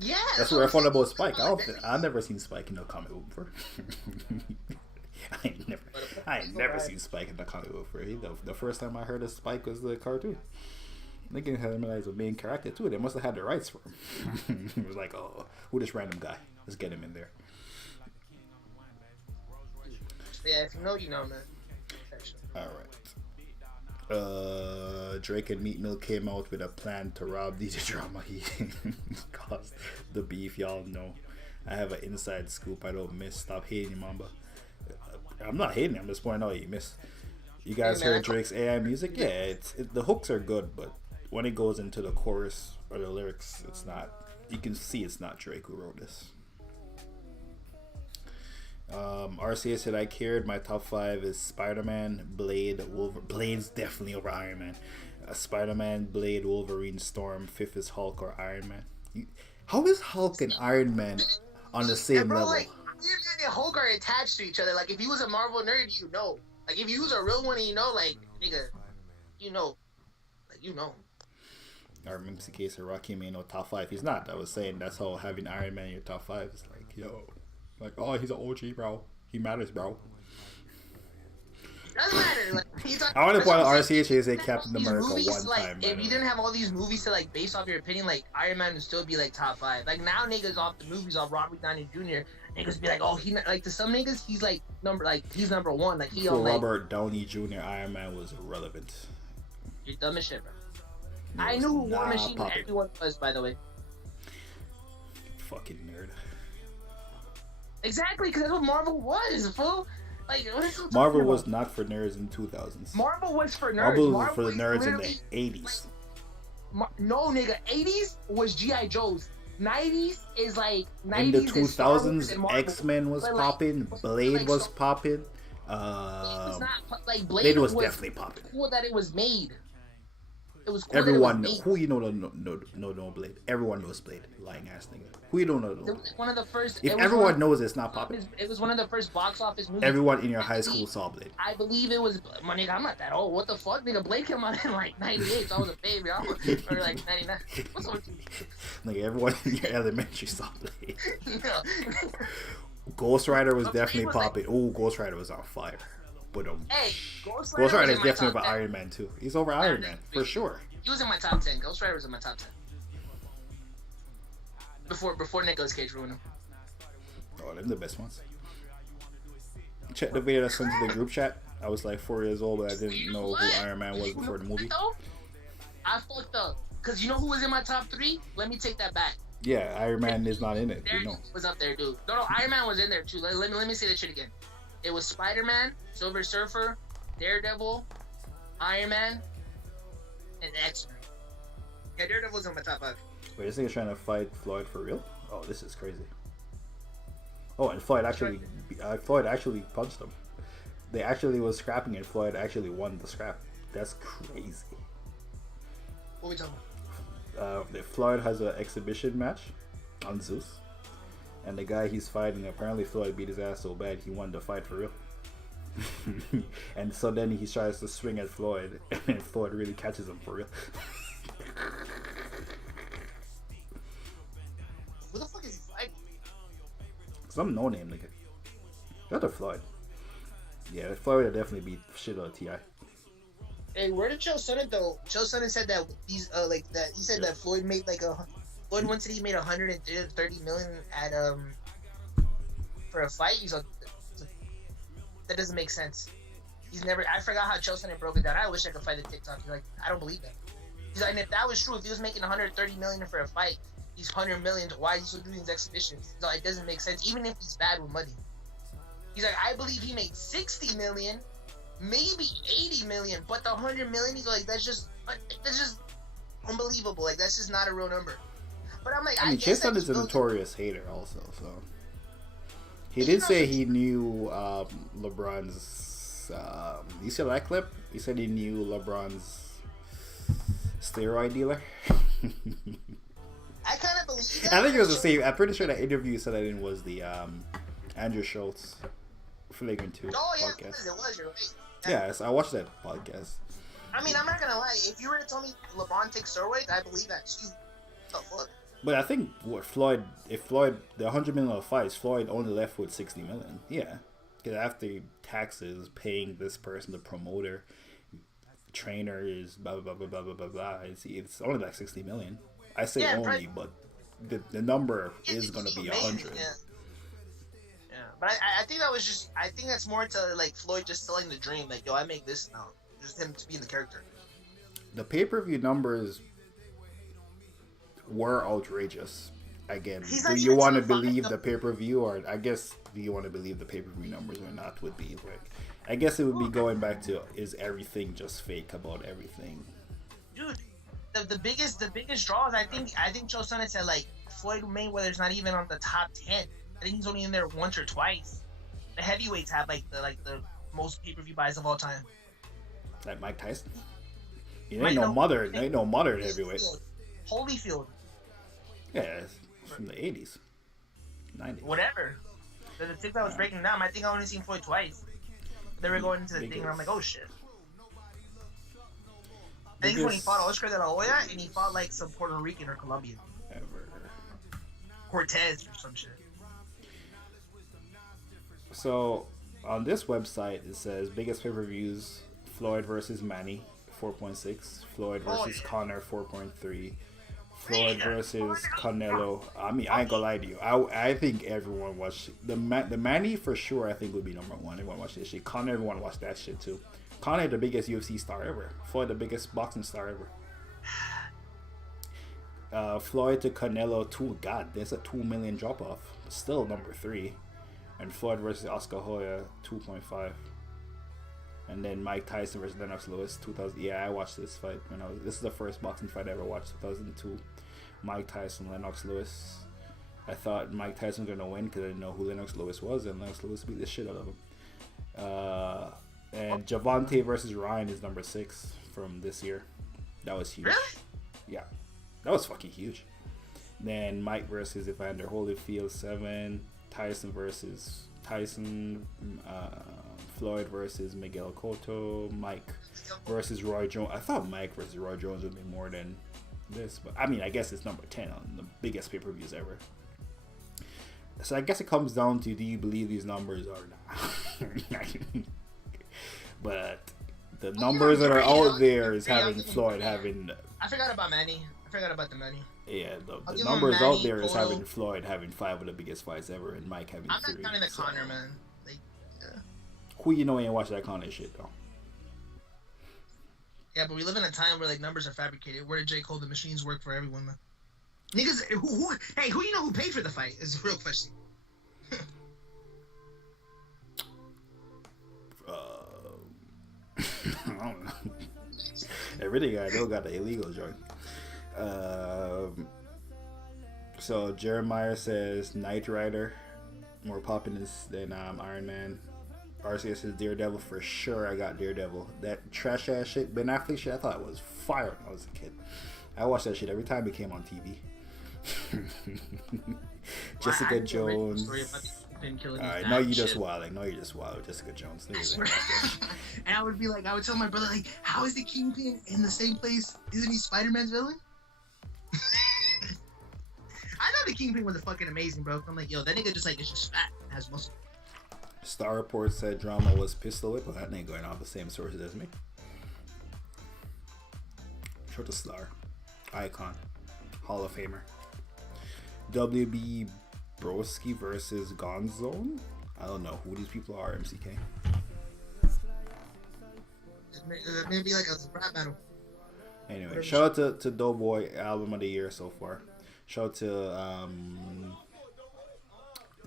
Yeah. That's where I found out about Spike. I've never seen Spike in a comic book before. I ain't never seen Spike in the comic book before. The first time I heard of Spike was the cartoon. They can have him as a main character too. They must have had the rights for him. It was like, oh, who this random guy? Let's get him in there. Yeah, if you know, you know, man. All right. Drake and Meat Mill came out with a plan to rob DJ Drama. He caused the beef. Y'all know. I have an inside scoop. I don't miss. Stop hating, Mamba. I'm not hating. I'm just pointing out you miss. You guys heard Drake's AI music? Yeah, the hooks are good, but when it goes into the chorus or the lyrics, it's not. You can see it's not Drake who wrote this. RCA said I cared. My top 5 is Spider-Man, Blade, Wolverine. Blade's definitely over Iron Man. Spider-Man, Blade, Wolverine, Storm. 5th is Hulk or Iron Man. How is Hulk and Iron Man on the same level? Like, Iron Man and Hulk are attached to each other. Like, if you was a Marvel nerd, you know. Like, if you was a real one, you know, like, nigga, you know. Like, you know. Our MCK said Rocky may know top 5. He's not. I was saying that's how having Iron Man in your top 5 is like, yo. Like, oh, he's an OG, bro. He matters, bro. Doesn't matter. Like, I want to point out RCH say Captain America movies, one like, time. If you didn't have all these movies to like base off your opinion, like Iron Man would still be like top 5. Like now, niggas off the movies off Robert Downey Jr. Niggas be like, oh, he like to some niggas he's like he's number 1. Like he for on like, Robert Downey Jr. Iron Man was irrelevant. You're dumb as shit, bro. I knew who War Machine everyone was, by the way. Fucking nerd. Exactly, because that's what Marvel was, fool. Like, Marvel was not for nerds in 2000s. Marvel was for nerds. Marvel was for the nerds in the 80s. No, nigga. 80s was G.I. Joe's. 90s is like 90s. In the 2000s, X-Men was popping. Blade was popping. It was not like Blade was definitely popping. Cool that it was made. It was cool. Everyone who you know no Blade. Everyone knows Blade. Lying ass nigga. Who you don't know? It was one of the first. If everyone knows it's not popping. It was one of the first box office movies. Everyone in your high school saw Blade. I believe it was. My nigga, I'm not that old. What the fuck, nigga? Blade came out in like '98, so I was a baby. I was or like '99. What's up with you? Nigga, everyone in your elementary saw Blade. Ghost Rider was definitely popping. Like, oh, Ghost Rider was on fire. But hey, Ghost Rider is definitely over Iron Man too. He's over Iron Man for sure. He was in my top 10. Ghost Rider was in my top 10. Before Nicolas Cage ruined him. Oh, them the best ones. Check the video that's sent to the group chat. I was like 4 years old, but I didn't know who Iron Man was before the movie. I fucked up. Because you know who was in my top 3? Let me take that back. Yeah, Iron Man is not in it. You know. Was up there, dude. No, Iron Man was in there too. Let me say that shit again. It was Spider-Man, Silver Surfer, Daredevil, Iron Man, and X-Men. Yeah, Daredevil was in my top 5. Wait, this nigga's trying to fight Floyd for real? Oh, this is crazy. Oh, and Floyd actually punched him. They actually was scrapping and Floyd actually won the scrap. That's crazy. What are we talking about? Floyd has an exhibition match on Zeus. And the guy he's fighting, apparently Floyd beat his ass so bad he won the fight for real. And so then he tries to swing at Floyd, and Floyd really catches him for real. Who the fuck is he fighting? Some no-name nigga. The other Floyd. Yeah, Floyd would definitely beat shit out of T.I. Hey, where did Joe Sonnen though? Joe Sonnen said that these like that he said that Floyd made like Floyd once said he made 130 million at for a fight. He's like, that doesn't make sense. He's never. I forgot how Joe Sonnen broke it down. I wish I could find the TikTok. He's like, I don't believe that. He's like, and if that was true, if he was making 130 million for a fight, he's 100 million. Why is he still doing these exhibitions? He's like, it doesn't make sense, even if he's bad with money. He's like, I believe he made 60 million, maybe 80 million, but the 100 million, he's like, that's just unbelievable. Like, that's just not a real number. But I'm like, I mean, Jason is a notorious hater, also. So he did say he knew LeBron's. You saw that clip? He said he knew LeBron's steroid dealer. I kind of believe that. I think it was the same. I'm pretty sure that interview said that it was the Andrew Schultz Flagrant 2 podcast. It was. You're right. Yes, I watched that podcast. I mean, I'm not gonna lie. If you were to tell me LeBron takes steroids, I believe that too. What the fuck? But I think the $100 million fights, Floyd only left with 60 million. Yeah, because after taxes, paying this person, the promoter, trainer is blah blah blah blah blah blah blah. It's only like 60 million. I say only, but the number is gonna be 100. Yeah. But I think that was just. I think that's more to like Floyd just selling the dream. Like, yo, I make this now. Just him to be in the character. The pay-per-view numbers were outrageous. Again, do you want to believe the pay-per-view, or I guess do you want to believe the pay-per-view numbers or not? Would be like, I guess it would be going back to, is everything just fake about everything? Dude, the biggest draws. I think Joe Sonnett said like Floyd Mayweather's not even on the top 10. I think he's only in there once or twice. The heavyweights have like the most pay-per-view buys of all time. Like Mike Tyson. Ain't no mother in heavyweight. Holyfield. Yeah, it's from the 80s, 90s. Whatever. The TikTok was breaking down. I think I only seen Floyd twice. They were going into the thing, and I'm like, oh shit. I think it's when he fought Oscar de la Hoya, and he fought like some Puerto Rican or Colombian. Ever. Cortez or some shit. So, on this website, it says biggest pay-per-views: Floyd versus Manny, 4.6. Floyd versus Conor, 4.3. Floyd versus Canelo. I mean, I ain't gonna lie to you. I think everyone watched the Manny for sure. I think would be number one. Everyone watched this shit. Conor, everyone watched that shit too. Conor, the biggest UFC star ever. Floyd, the biggest boxing star ever. Floyd to Canelo, there's a 2 million drop off. Still number 3. And Floyd versus Oscar Hoya, 2.5. And then Mike Tyson versus Lennox Lewis, 2000. Yeah, I watched this fight this is the first boxing fight I ever watched, 2002. Mike Tyson, Lennox Lewis. I thought Mike Tyson was gonna win because I didn't know who Lennox Lewis was, and Lennox Lewis beat the shit out of him. And Javante versus Ryan is number 6 from this year. That was huge. Really? Yeah, that was fucking huge. Then Mike versus Evander Holyfield, 7. Tyson versus Tyson. Floyd versus Miguel Cotto. Mike versus Roy Jones. I thought Mike versus Roy Jones would be more than this, but I mean, I guess it's number 10 on the biggest pay-per-views ever. So I guess it comes down to, do you believe these numbers or not? But the numbers that are out there is having Floyd having. I forgot about Manny. I forgot about the Manny. Yeah, the numbers out there is having Floyd having 5 of the biggest fights ever, and Mike having 3. I'm not counting the Conor, man. Like, yeah. Who you know ain't watch that Conor shit though? Yeah, but we live in a time where like numbers are fabricated. Where did J. Cole, the machines work for everyone, man? Niggas, who you know who paid for the fight is the real question. I don't know. Every guy though got the illegal joint. So Jeremiah says Knight Rider more popping than Iron Man. RCS says Daredevil for sure. I got Daredevil. That trash ass shit, Ben Affleck shit, I thought it was fire when I was a kid. I watched that shit every time it came on TV. Jessica Jones. Alright, no, you just wilding. No, you just wild. Jessica Jones. And I would tell my brother, like, how is the Kingpin in the same place? Isn't he Spider-Man's villain? I thought the Kingpin was fucking amazing, bro. I'm like, yo, that nigga just like is just fat and has muscle. Star Report said drama was Pistol Whip, but that ain't going off the same sources as me. Show the Star. Icon. Hall of Famer. WB Broski versus Gonzone. I don't know who these people are, MCK. Maybe like a rap battle. Anyway, shout out to Doughboy, album of the year so far. Shout out to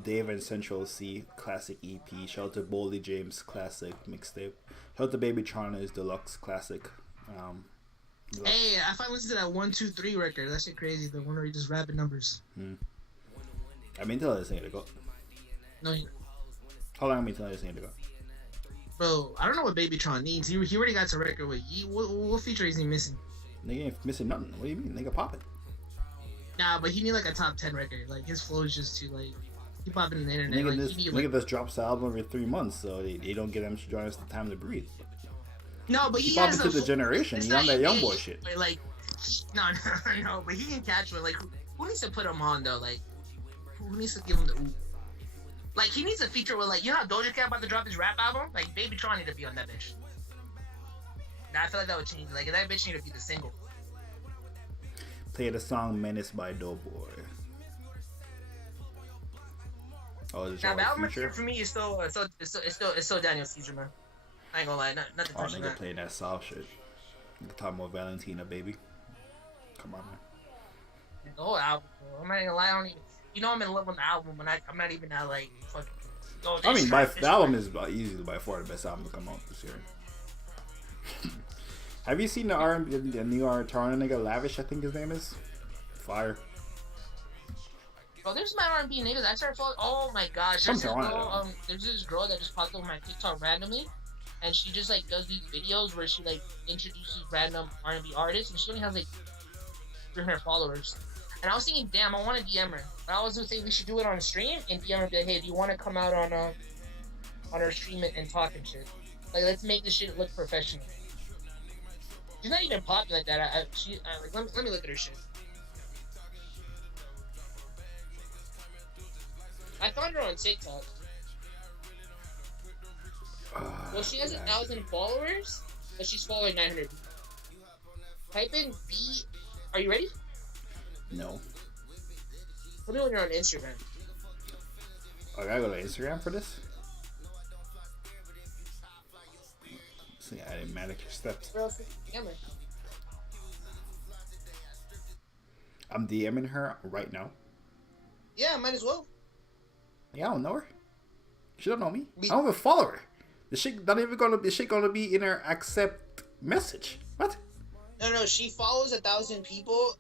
Dave and Central C, classic EP. Shout out to Boldy James, classic mixtape. Shout out to Baby Tron, his deluxe classic. Deluxe. Hey, I finally listened to that 1, 2, 3 record. That shit crazy. The one where he just rapping numbers. I mean, tell this thing to go. No, How long have I telling this thing to go? bro, I don't know what Babytron needs. He already got a record with Yee. What feature is he missing? Nigga ain't missing nothing. What do you mean? Nigga popping. Nah, but he need like a top 10 record. Like his flow is just too like he popping in the internet. Nigga, Like, this, he need, nigga like... just drops the album every 3 months, so they don't get him the time to breathe. No, but He he popping has to a the generation. it's He on not that young even- boy shit. Like, no, but he can catch one. Like, who needs to put him on though? Like, who needs to give him the oop? Like, he needs a feature with like, you know how Doja Cat about to drop his rap album? Like, Babytron need to be on that bitch. Nah, I feel like that would change. Like, that bitch need to be the single. Play the song "Menace" by Doughboy. Oh, is it Now, the your album feature? for me is still, it's still Daniel Caesar, man. I ain't gonna lie, not the Oh, touch nigga that. playing that soft shit. Nigga talking about Valentina, baby. Come on, man. The whole album, bro. I'm not gonna lie, I don't even. You know I'm in love with the album, but I'm not even that like fucking. Oh, I mean, this the album is easily by far the best album to come out this year. Have you seen the R&B, the new Toronto nigga Lavish? I think his name is. Fire. Bro, there's my R&B niggas. I started following. Oh my gosh, Some there's this, Toronto, girl, there's this girl that just popped up on my TikTok randomly, and she just like does these videos where she like introduces random R&B artists, and she only has like 300 followers. And I was thinking, damn, I want to DM her. But I was gonna say we should do it on a stream and DM her, be like, hey, do you want to come out on our stream and talk and shit? Like, let's make this shit look professional. She's not even popping like that. Like, let me look at her shit. I found her on TikTok. Well, she has 1,000 followers, but she's following 900 people. Type in B. Are you ready? No. Tell me when you're on Instagram. I gotta go to Instagram for this? See, I didn't manicure steps. Where else? Damn it. I'm DMing her right now. Yeah, might as well. Yeah, I don't know her. She don't know me. I don't even follow her. The shit not even gonna be in her accept message. What? No, she follows 1,000 people,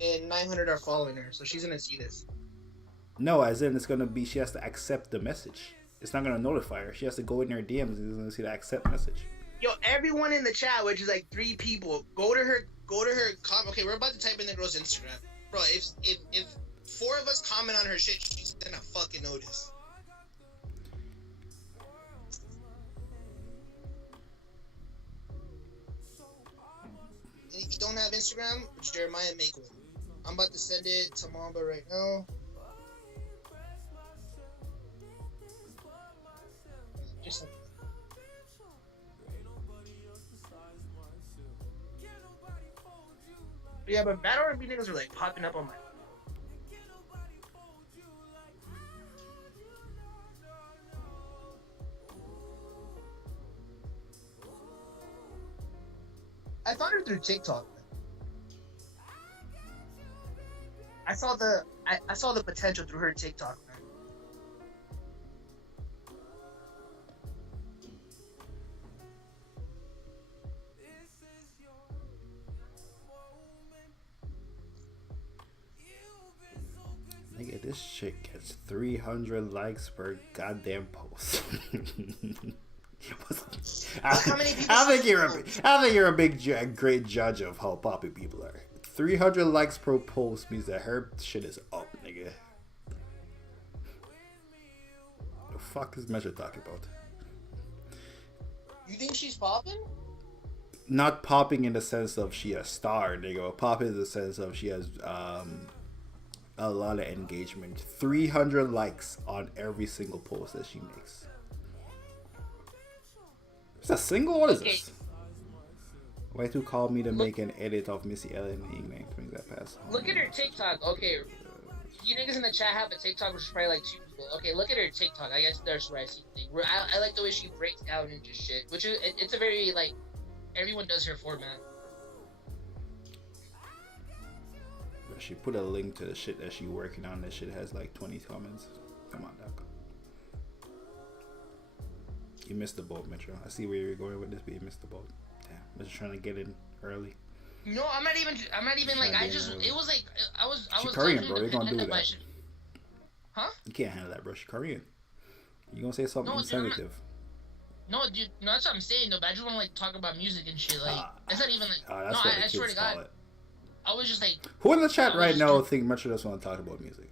and 900 are following her, so she's gonna see this. No, as in it's gonna be she has to accept the message. It's not gonna notify her. She has to go in her DMs and gonna see the accept message. Yo, everyone in the chat, which is like 3 people, go to her. Okay, we're about to type in the girl's Instagram, bro. If 4 of us comment on her shit, she's gonna fucking notice. And if you don't have Instagram, Jeremiah, make one. I'm about to send it to Mamba right now. Just yeah, but bad R&B niggas are like popping up on my. I found her through TikTok. I saw the potential through her TikTok, man. Nigga, this shit gets 300 likes per goddamn post. How many people I think you're a great judge of how poppy people are. 300 likes per post means that her shit is up, nigga. The fuck is Measure talking about? You think she's popping? Not popping in the sense of she a star, nigga. Popping in the sense of she has a lot of engagement. 300 likes on every single post that she makes. Is that single? What is this? Y2 called me to make an edit of Missy Elliott and Ignite things that pass. Look at her TikTok. Okay, you niggas in the chat have a TikTok, which is probably like 2 people. Okay, look at her TikTok. I guess that's where I see the thing. I like the way she breaks down into shit, which is it's a very like everyone does her format. She put a link to the shit that she working on. That shit has like 20 comments. Come on, Doc. You missed the boat, Metro. I see where you're going with this, but you missed the boat. Damn, I'm just trying to get in early. No, I'm not even like, I just, it was like, I was Korean, bro. You're gonna do that. Huh? You can't handle that, bro. She's Korean. You gonna say something insensitive. No, dude, no, that's what I'm saying, though, but I just want to, like, talk about music and shit, like, it's not even, like, that's no, what I swear to God, I was just, like... Who in the chat right now think Metro doesn't want to talk about music?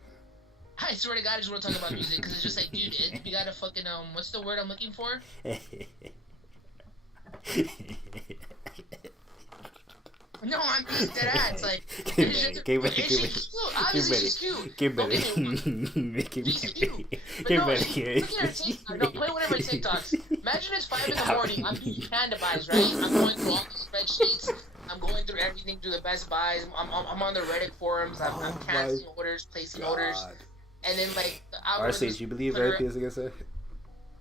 I swear to God, I just want to talk about music, because it's just, like, dude, we gotta fucking, what's the word I'm looking for? No, I'm just dead ass. Like, get ready. She's cute. Play one of her TikToks. Imagine it's 5 in the morning. I'm doing Panda buys, right? I'm going through all the spreadsheets. I'm going through everything through the Best Buys. I'm on the Reddit forums. I'm canceling orders, placing orders, and then like the algorithm. RC, you believe everything is gonna say?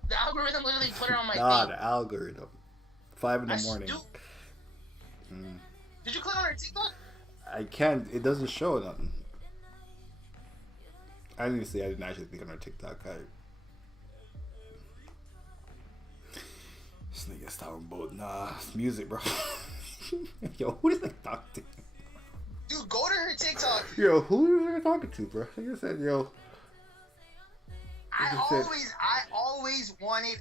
The algorithm literally put her on my thing. The algorithm. 5 in the morning. Did you click on her TikTok? I can't. It doesn't show nothing. I didn't actually click on her TikTok. This nigga's talking about it's music, bro. Yo, who is I talking to? Dude, go to her TikTok. Yo, who is I talking to, bro? Like I said, yo. I always wanted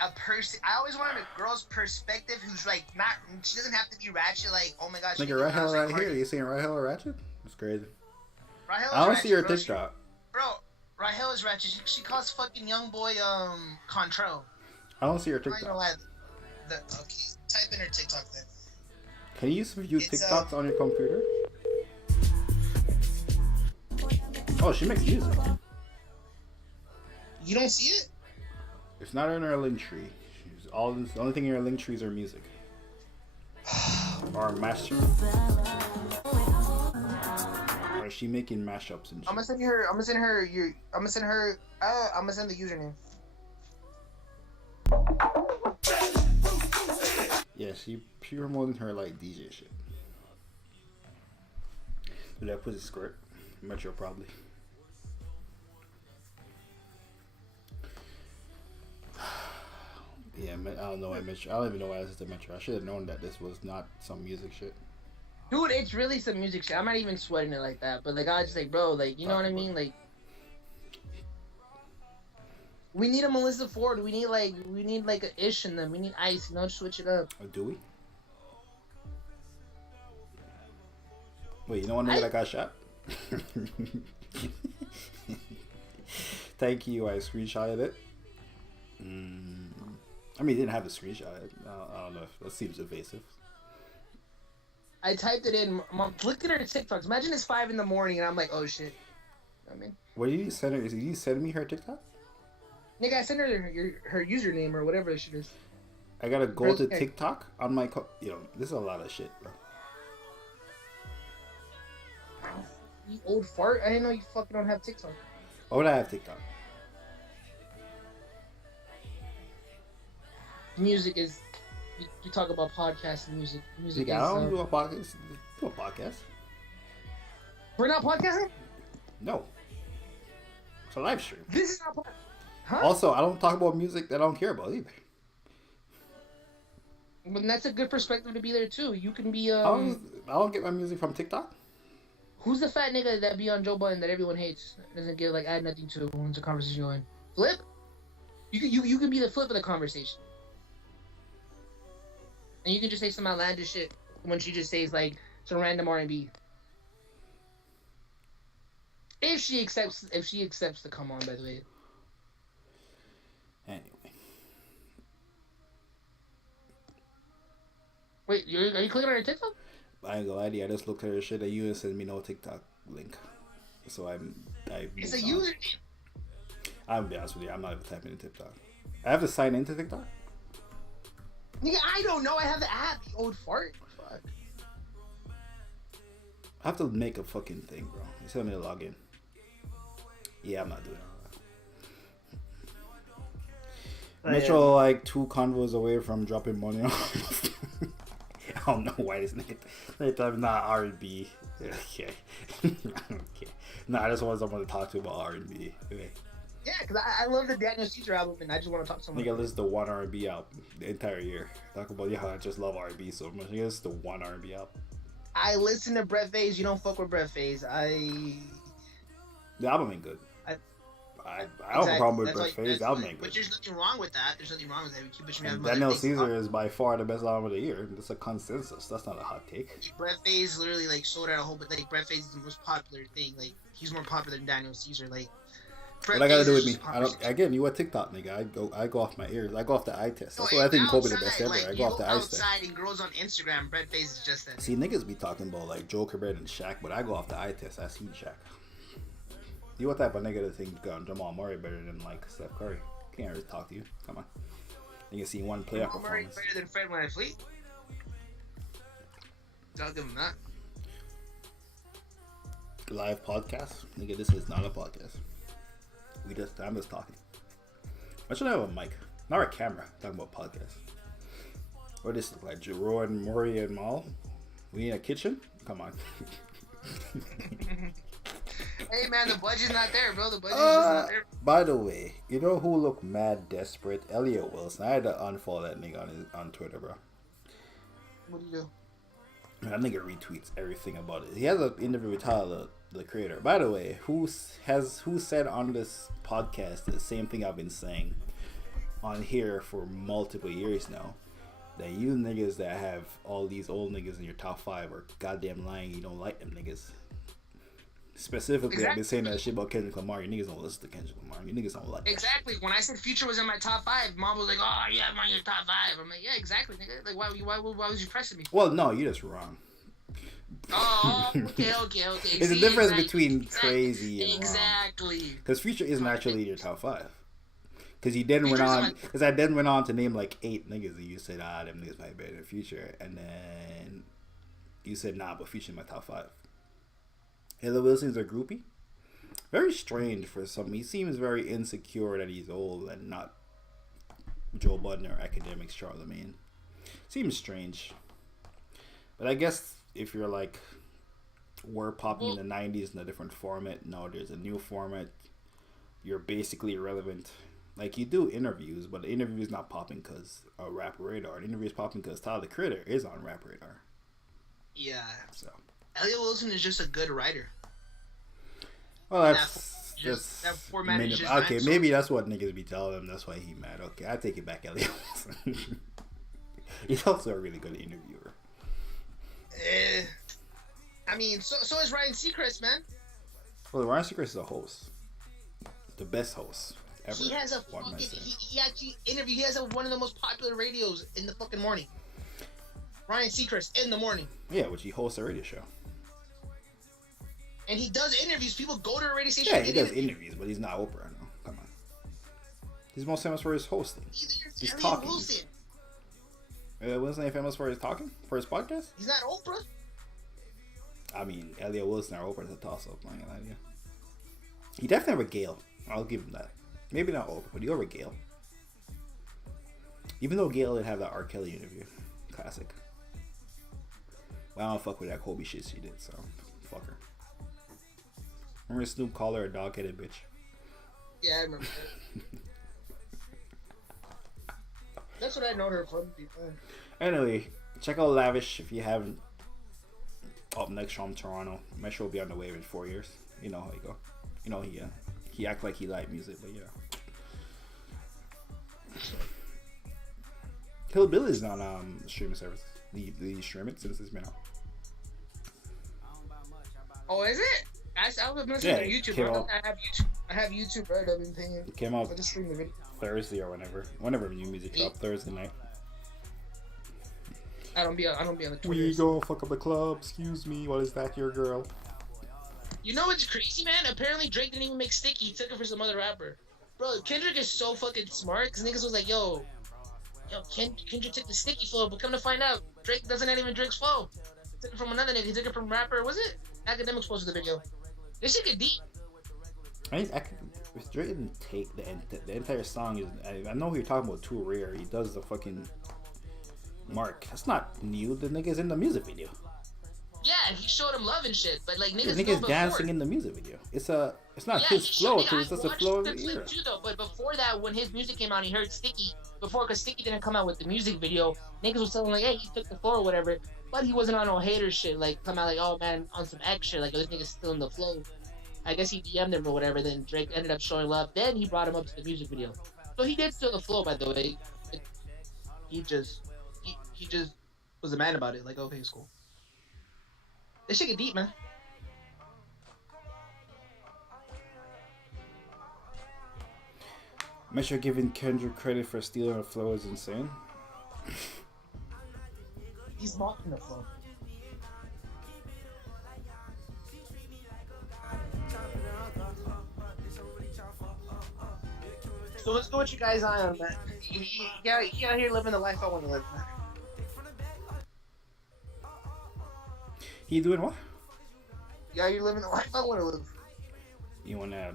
a person. I always wanted a girl's perspective who's like not. She doesn't have to be ratchet. Like, oh my gosh. Nigga, Rahel right here. You seeing Rahel ratchet? That's crazy. Rahel I don't ratchet, see her bro. TikTok. Bro, Rahel is ratchet. She calls fucking young boy Control. I don't see her TikTok. Okay, type in her TikTok then. Can you view TikToks on your computer? Oh, she makes music. You don't see it? It's not in her link tree. The only thing in her link trees are music. Or master. Or is she making mashups and shit? I'm gonna send the username. Yeah, she promoting her like DJ shit. Did I put a squirt? Metro probably. Yeah, I don't know why Metro. I don't even know why this is the Metro. I should have known that this was not some music shit. Dude, it's really some music shit. I'm not even sweating it like that, but like I was just like, bro, like you know what I mean, like. We need a Melissa Ford. We need like a Ish in them. We need Ice. You know, switch it up. Oh, do we? Wait, you know one nigga that got shot? Thank you. I screenshotted it. I mean, it didn't have a screenshot. I don't know. That seems evasive. I typed it in. Look at her TikToks. Imagine it's 5 in the morning and I'm like, oh shit. I mean, what did you send her? Did you send me her TikTok? Nigga, I sent her her username or whatever shit is. I gotta go to TikTok on my yo, this is a lot of shit, bro. You old fart! I didn't know you fucking don't have TikTok. Why would I have TikTok? Music is. You talk about podcasts and music. Music is. I don't do a podcast. Do a podcast. We're not podcasting? No. It's a live stream. This is not podcast. Huh? Also, I don't talk about music that I don't care about either. But that's a good perspective to be there too. You can be. I don't get my music from TikTok. Who's the fat nigga that be on Joe Budden that everyone hates? Doesn't get like add nothing to when the conversation going. Flip. You can be the flip of the conversation. And you can just say some outlandish shit when she just says like some random R&B. If she accepts to come on, by the way. Anyway. Wait, are you clicking on her TikTok? I ain't gonna lie to you. I just looked at her shit and you didn't send me no TikTok link. So it's a username. I'll be honest with you. I'm not even typing in TikTok. I have to sign into TikTok? Nigga, I don't know. I have the app, you old fart. Fuck. I have to make a fucking thing, bro. You tell me to log in. Yeah, I'm not doing that. Metro like 2 convos away from dropping money on don't know why this nigga. I'm not R&B. Okay. Okay. Nah, I just want someone to talk to about R&B. Okay. Yeah, because I love the Daniel Caesar album, and I just want to talk to someone. Nigga, listen to one R&B album the entire year. Talk about how I just love R&B so much. Nigga, listen to one R&B album. I listen to Brett Faze. You don't fuck with Brett Faze. The album ain't good. I don't have a problem with Brett Faze. The album ain't good. But there's nothing wrong with that. There's nothing wrong with that. We keep bitching about Daniel Caesar is by far the best album of the year. It's a consensus. That's not a hot take. Brett Faze literally like sold out a whole, but like Brett Faze is the most popular thing. Like he's more popular than Daniel Caesar. Like. What I gotta do with me? I don't. Again, you a TikTok nigga. I go off my ears. I go off the eye test. That's why I think Kobe the best ever. I go off the eye test. Outside and girls on Instagram, Brett Faze is just that. See, niggas be talking about like Joker Bread and Shaq, but I go off the eye test. I see Shaq. You what type of nigga that think Jamal Murray better than like Steph Curry? Can't really talk to you. Come on. You can see one playoff Jamal Murray performance. better than Fred VanVleet? Don't give him that. Live podcast, nigga. This is not a podcast. I'm just talking. I should have a mic, not a camera. Talking about podcasts. What does this look like? Jerome and Murray and Mal? We need a kitchen? Come on. Hey man, the budget's not there, bro. The budget's just not there. By the way, you know who looked mad desperate? Elliot Wilson. I had to unfollow that nigga on Twitter, bro. What do you do? That nigga retweets everything about it. He has an interview with Tyler, the creator. By the way, who said on this podcast the same thing I've been saying on here for multiple years now? That you niggas that have all these old niggas in your top 5 are goddamn lying. You don't like them niggas. Specifically, exactly. I've been saying that shit about Kendrick Lamar. You niggas don't listen to Kendrick Lamar. You niggas don't like that. Exactly. When I said Future was in my top 5, Mom was like, "Oh yeah, I'm on your top 5." I'm like, "Yeah, exactly, nigga. Like, why was you pressing me?" Well, no, you're just wrong. Oh, okay. There's a difference between crazy and wrong. Exactly. Because Future isn't actually your top 5. Because you then went on. Because I then went on to name like 8 niggas, and you said, them niggas might be better than Future, and then you said, nah, but Future in my top 5. Elliot Wilson's a groupie. Very strange for some. He seems very insecure that he's old and not Joe Budden or Academics Charlemagne. Seems strange. But I guess if you're like, we're popping in the 90s in a different format. No, there's a new format. You're basically irrelevant. Like, you do interviews, but the interview is not popping because of Rap Radar. The interview is popping because Tyler, the Creator, is on Rap Radar. Yeah. So. Elliot Wilson is just a good writer. Well, that's just that format is just okay. Maybe that's what niggas be telling him. That's why he mad. Okay, I take it back, Elliot Wilson. He's also a really good interviewer. I mean, so is Ryan Seacrest, man. Well, Ryan Seacrest is a host, the best host ever. He has a fucking. He actually interviewed. He has one of the most popular radios in the fucking morning. Ryan Seacrest in the morning. Yeah, which he hosts a radio show. And he does interviews. People go to a radio station. Yeah, he does interviews, but he's not Oprah. No, come on. He's most famous for his hosting. He's talking. Wilson. Wasn't he famous for his talking? For his podcast? He's not Oprah. I mean, Elliot Wilson or Oprah is a toss-up. I'm not gonna lie to you. He definitely over Gayle. I'll give him that. Maybe not Oprah, but he over Gayle. Even though Gayle did have that R. Kelly interview. Classic. Well, I don't fuck with that Kobe shit she did, so fuck her. Remember Snoop called her a dog-headed bitch? Yeah, I remember that. That's what I know her from. Anyway, check out Lavish if you haven't. Up next from Toronto. Metro will be on the wave in 4 years. You know how he go. You know he act like he like music, but yeah. Hillbilly's on streaming service. The stream it since it's been out. Oh, is it? I was listening to YouTube. Bro. I have YouTube, right? I've been paying. It came out I just stream the video. Thursday or whenever new music drop. Thursday night. I don't be on the Twitter. We go fuck up the club. Excuse me. What is that, your girl? You know what's crazy, man? Apparently Drake didn't even make Sticky. He took it for some other rapper. Bro, Kendrick is so fucking smart because niggas was like, yo, Kendrick took the Sticky flow, but come to find out, Drake doesn't have even Drake's flow. He took it from another nigga. He took it from rapper. Was it? Academics posted the video. This shit get deep. If Drake didn't take the entire song, I know who you're talking about. Too Rare. He does the fucking. Mark, that's not new. The nigga's in the music video. Yeah, he showed him love and shit, but like The niggas nigga's know dancing before. in the music video. It's not Yeah, his he flow, showed me. because it's just the flow of the clip era. too, though. But before that, when his music came out, he heard Sticky. Because Sticky didn't come out with the music video, niggas was telling like, hey, he took the floor or whatever. But he wasn't on no hater shit. Like come out like, oh man, on some extra. Like, oh, this nigga's still in the flow. I guess he DM'd him or whatever. Then Drake ended up showing love. Then he brought him up to the music video. So he did steal the flow, by the way. He just was a man about it. Like, okay, it's cool. This shit get deep, man. I'm sure giving Kendrick credit for stealing the flow is insane. He's mocking the flow. So let's go with you guys on, man. You out here living the life I want to live, man. He doing what? You out here living the life I want to live. You want to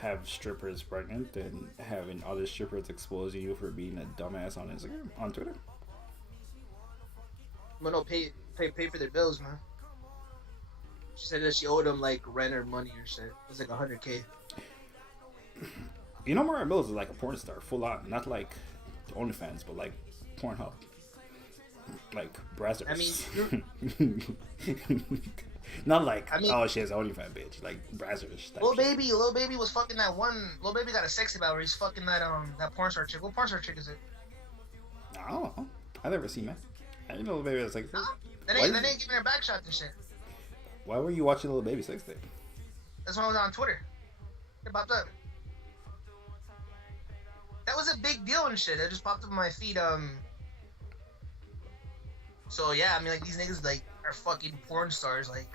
have strippers pregnant and having other strippers exposing you for being a dumbass on Instagram, on Twitter? I'm gonna pay for their bills, man. She said that she owed them like rent or money or shit. It was like $100K. You know, Mariah Mills is like a porn star, full on. Not like OnlyFans, but like Pornhub. Like Brazzers. I mean, not like, oh, she has an OnlyFans bitch. Like Brazzers. Lil Baby was fucking that one. Lil Baby got a sexy about where he's fucking that porn star chick. What porn star chick is it? I don't know. I've never seen that. I didn't know Lil Baby was like this. That ain't giving her back shots and shit. Why were you watching Lil Baby sex tape? That's when I was on Twitter. It popped up. That was a big deal and shit. It just popped up on my feed. So yeah, I mean, like these niggas like are fucking porn stars. Like,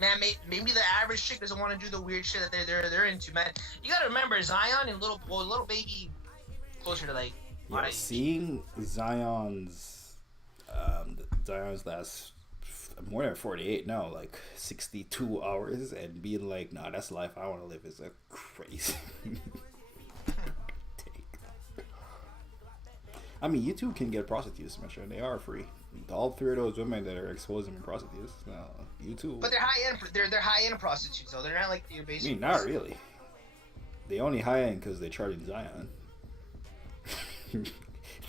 man, maybe the average chick doesn't want to do the weird shit that they're into, man. You gotta remember Zion and Little Baby closer to like. Yeah, seeing Zion's last more than 48 now, like 62 hours, and being like, nah, that's the life I want to live is a crazy take. I mean, you too can get prostitutes, I'm sure, and they are free. All three of those women that are exposing prostitutes, you too. But they're high end. They're high end prostitutes, though. They're not like your basic. I mean, not really. They only high end because they're charging Zion.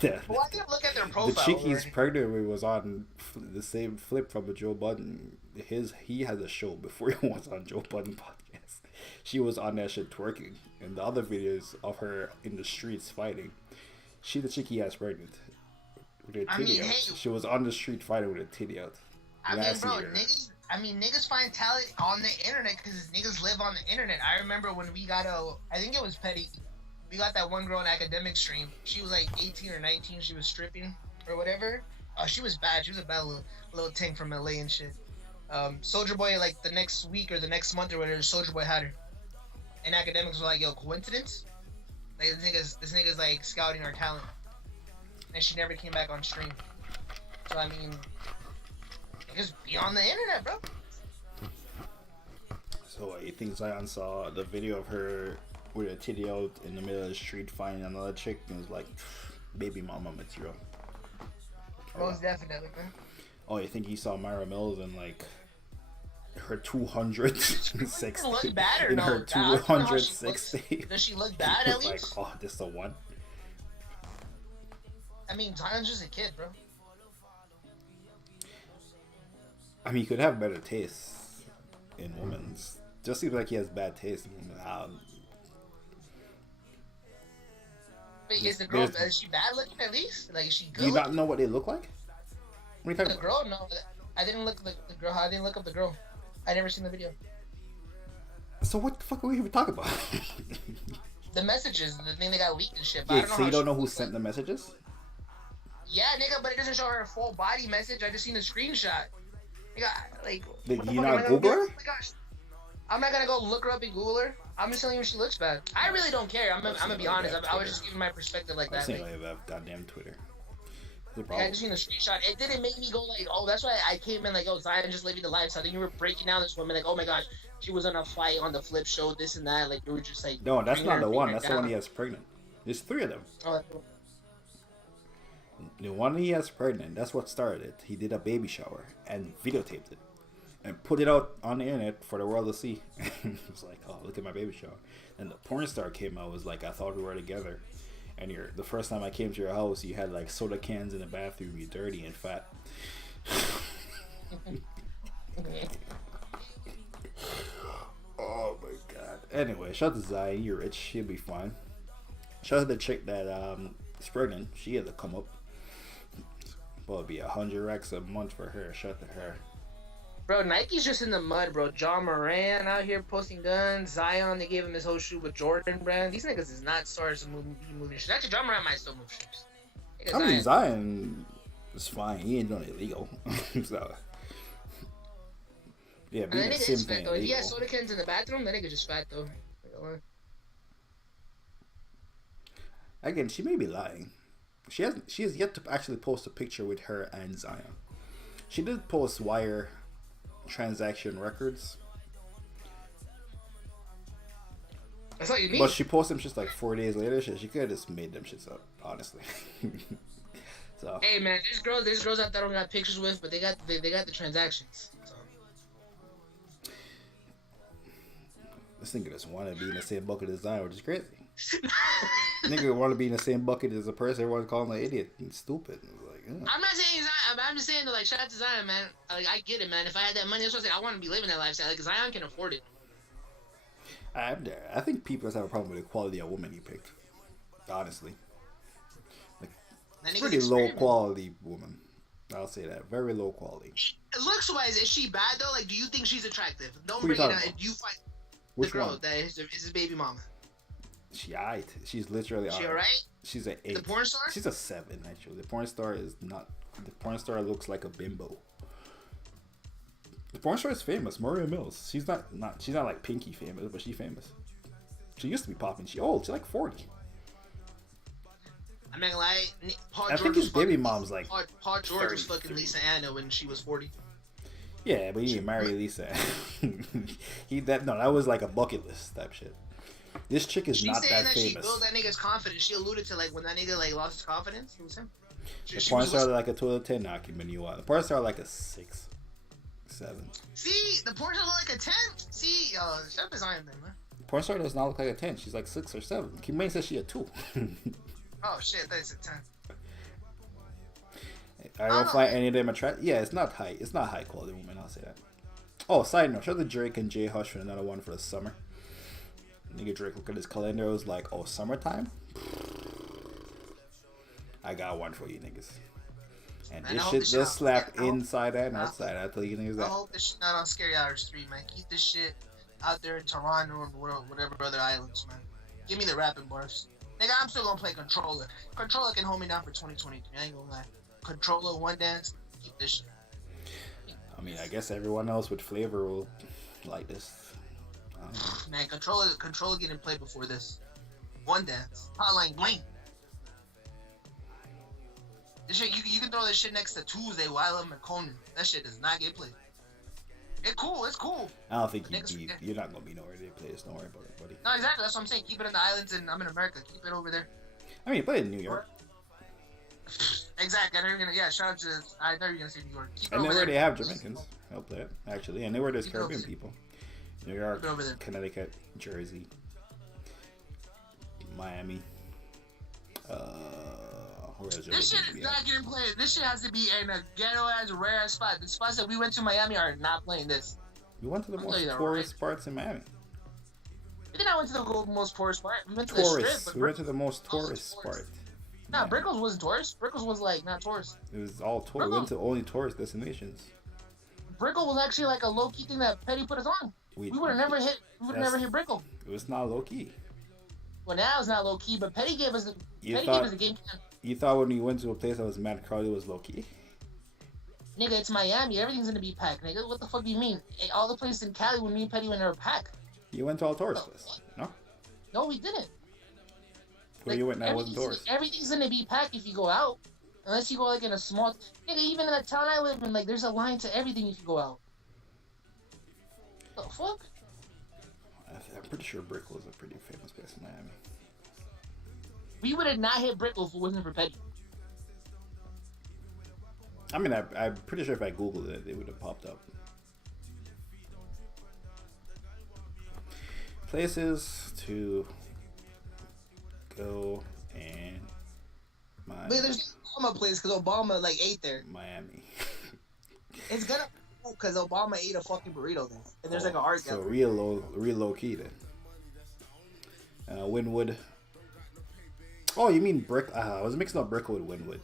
Well, I didn't look at their profile. The chick he's pregnant with was on the same flip from a Joe Budden. He had a show before he was on Joe Budden podcast. She was on that shit twerking, and the other videos of her in the streets fighting. The chick he has pregnant with her titty out. Hey, she was on the street fighting with a titty out. I mean, bro, niggas find talent on the internet because niggas live on the internet. I remember when we got I think it was Petty. We got that one girl in academic stream. She was like 18 or 19. She was stripping or whatever. She was bad. She was a bad little thing from LA and shit. Soulja Boy, like the next week or the next month or whatever, Soulja Boy had her. And academics were like, yo, coincidence? Like this nigga's like scouting our talent. And she never came back on stream. So I mean, niggas be on the internet, bro. So you think Zion saw the video of her with a titty out in the middle of the street finding another chick and was like, baby mama material? Most definitely, man. Oh, you think he saw Myra Mills and like her 206 look bad or in no? her 206 Does she look bad at like, least? oh, this the one? I mean, Zion's just a kid, bro. I mean, he could have better taste in women. Just seems like he has bad taste. Wait, is the girl, is she bad looking at least? Like, is she good? Do you not know what they look like? What are you talking about? Girl? No, I didn't look the girl. I didn't look up the girl. I never seen the video. So what the fuck are we even talking about? The messages, the thing that got leaked and shit. But Yeah, I don't know so you don't know who sent the messages? Yeah, nigga, but it doesn't show her full body message. I just seen the screenshot. Nigga, like, you not Google her? Oh my gosh. I'm not gonna go look her up and Google her. I'm just telling you she looks bad. I really don't care. I'm gonna be honest. I was just giving my perspective like that. I've seen like goddamn Twitter. Yeah, I just seen the screenshot. It didn't make me go like, oh, that's why I came in like, oh, Zion just living the life. So I think you were breaking down this woman like, oh my gosh, she was on a fight on the flip show, this and that. Like, you were just like, no, that's not the one. That's the one he has pregnant. There's three of them. Oh, The one he has pregnant, that's what started it. He did a baby shower and videotaped it and put it out on the internet for the world to see. It was like, oh, look at my baby shower. And the porn star came out, was like, I thought we were together. And the first time I came to your house, you had like soda cans in the bathroom. You're dirty and fat. Oh my god. Anyway, shout out to Zion. You're rich. She'll be fine. Shout out to the chick that is pregnant. She had to come up. Well, it'd be 100 racks a month for her. Shout out to her. Bro, Nike's just in the mud, bro. John Moran out here posting guns. Zion, they gave him his whole shoe with Jordan brand. These niggas is not stars moving shoes. Actually, John Moran might still move shoes. I mean, Zion is fine. He ain't doing it illegal. So, yeah, being that a nigga sim is fat, thing though. If he illegal. has soda cans in the bathroom, that nigga just fat, though. Again, she may be lying. She has yet to actually post a picture with her and Zion. She did post wire transaction records, That's all you need. but she posted them just like 4 days later. She could have just made them shits up, honestly. So Hey man, there's girls out there I don't got pictures with, but they got the transactions. So. this nigga just want to be in the same bucket as Zion, which is crazy. Nigga want to be in the same bucket as a person everyone's calling an idiot and stupid. Like, I'm not saying Zion. I'm just saying that, like, shout out to Zion, man. Like, I get it, man. If I had that money, that's what I'm saying. I want to be living that lifestyle. Like, Zion can afford it. I'm there. I think people just have a problem with the quality of woman he picked. Honestly, like, pretty low quality woman. I'll say that. Very low quality. Looks wise, is she bad though? Like, do you think she's attractive? Don't Who bring you it talking out. about? If you find Which the girl one? that is his baby mama. She alright. She's literally She alright. alright? She's an 8. The porn star? She's a 7 actually. The porn star is not. The porn star looks like a bimbo. The porn star is famous. Maria Mills. She's not like Pinky famous, but she's famous. She used to be popping. She's old. She's like 40. I'm not gonna lie. Paul I George think was his baby fucking- mom's like. Paul George was 33. fucking Lisa Anna when she was 40. Yeah, but he didn't marry Lisa. That was like a bucket list type shit. This chick is She's not saying that that she famous. built that nigga's confidence. She alluded to like when that nigga like lost his confidence. It was him. The porn star like a 12 10 knocking you out. The porn star like a 6, 7. See, the porn star look like a 10. See, shout out to Zion then, man. The porn star does not look like a 10. She's like 6 or 7. Kimane says she a 2. Oh shit, that's a 10. I don't find any of them attractive. Yeah, it's not high. It's not high quality women. I'll say that. Oh, side note: shout out to Drake and Jay Hush for another one for the summer. Nigga Drake look at his calendar. It was like, oh, summertime. I got one for you niggas. And Man, this I hope shit this just shit- slap I hope- inside and outside. I tell you niggas I that. hope this shit not on Scary Hours 3, man. Keep this shit out there in Toronto or whatever other islands, man. Give me the rapping bars. Nigga, I'm still gonna play Controller. Controller can hold me down for 2023. I ain't gonna lie. Controller, One Dance, keep this shit. I mean, I guess everyone else with flavor will like this. I don't know. Man, Controller getting played before this. One Dance, Hotline Bling. This shit, you can throw this shit next to Tuesday, Wylam, and Conan. That shit does not get played. It's cool. I don't think Niggas you're not gonna be nowhere to play this. Don't worry about it, buddy. No, exactly. That's what I'm saying. Keep it in the islands, and I'm in America. Keep it over there. I mean, you play in New York. Exactly. I know you're gonna. Yeah, shout out to. I know you're gonna say New York. Keep it And over then where there. they have Jamaicans. I'll play it, actually. And then where there's Keep it Caribbean over there. people. New York, Keep it over there. Connecticut, Jersey, Miami. Where is This shit is not getting played. This shit has to be in a ghetto ass rare ass spot. The spots that we went to Miami are not playing this. We went to the I'll most tell you that, tourist parts in Miami. Then I went to the most tourist part. We went to the Tourists. strip. We went to the most Also tourist tourist. part. Nah, Brickles wasn't tourist. Brickles was like not tourist. It was all tour. We went to only tourist destinations. Brickle was actually like a low key thing that Petty put us on. We would have never hit. We would have never hit Brickle. It was not low key. Well, now it's not low key, but Petty gave us the. You Petty thought- gave us the game plan. You thought when you went to a place that was mad crowded, it was low key? Nigga, it's Miami. Everything's gonna be packed, nigga. What the fuck do you mean? All the places in Cali when me and Petty went are packed. You went to all tourist places, no? No, we didn't. Where you went now wasn't tourist. Everything's gonna be packed if you go out. Unless you go like in a small nigga, even in the town I live in, like there's a line to everything if you go out. The fuck? I'm pretty sure Brickell is a pretty famous place in Miami. We would have not hit Brickell if it wasn't for Petty. I mean, I'm pretty sure if I Googled it, it would have popped up. Places to go and But there's Obama place because Obama like ate there. Miami. It's gonna because Obama ate a fucking burrito there, and there's like an art So gallery. real low key then. Wynwood. Oh, you mean Brick? I was mixing up Brickell with Wynwood.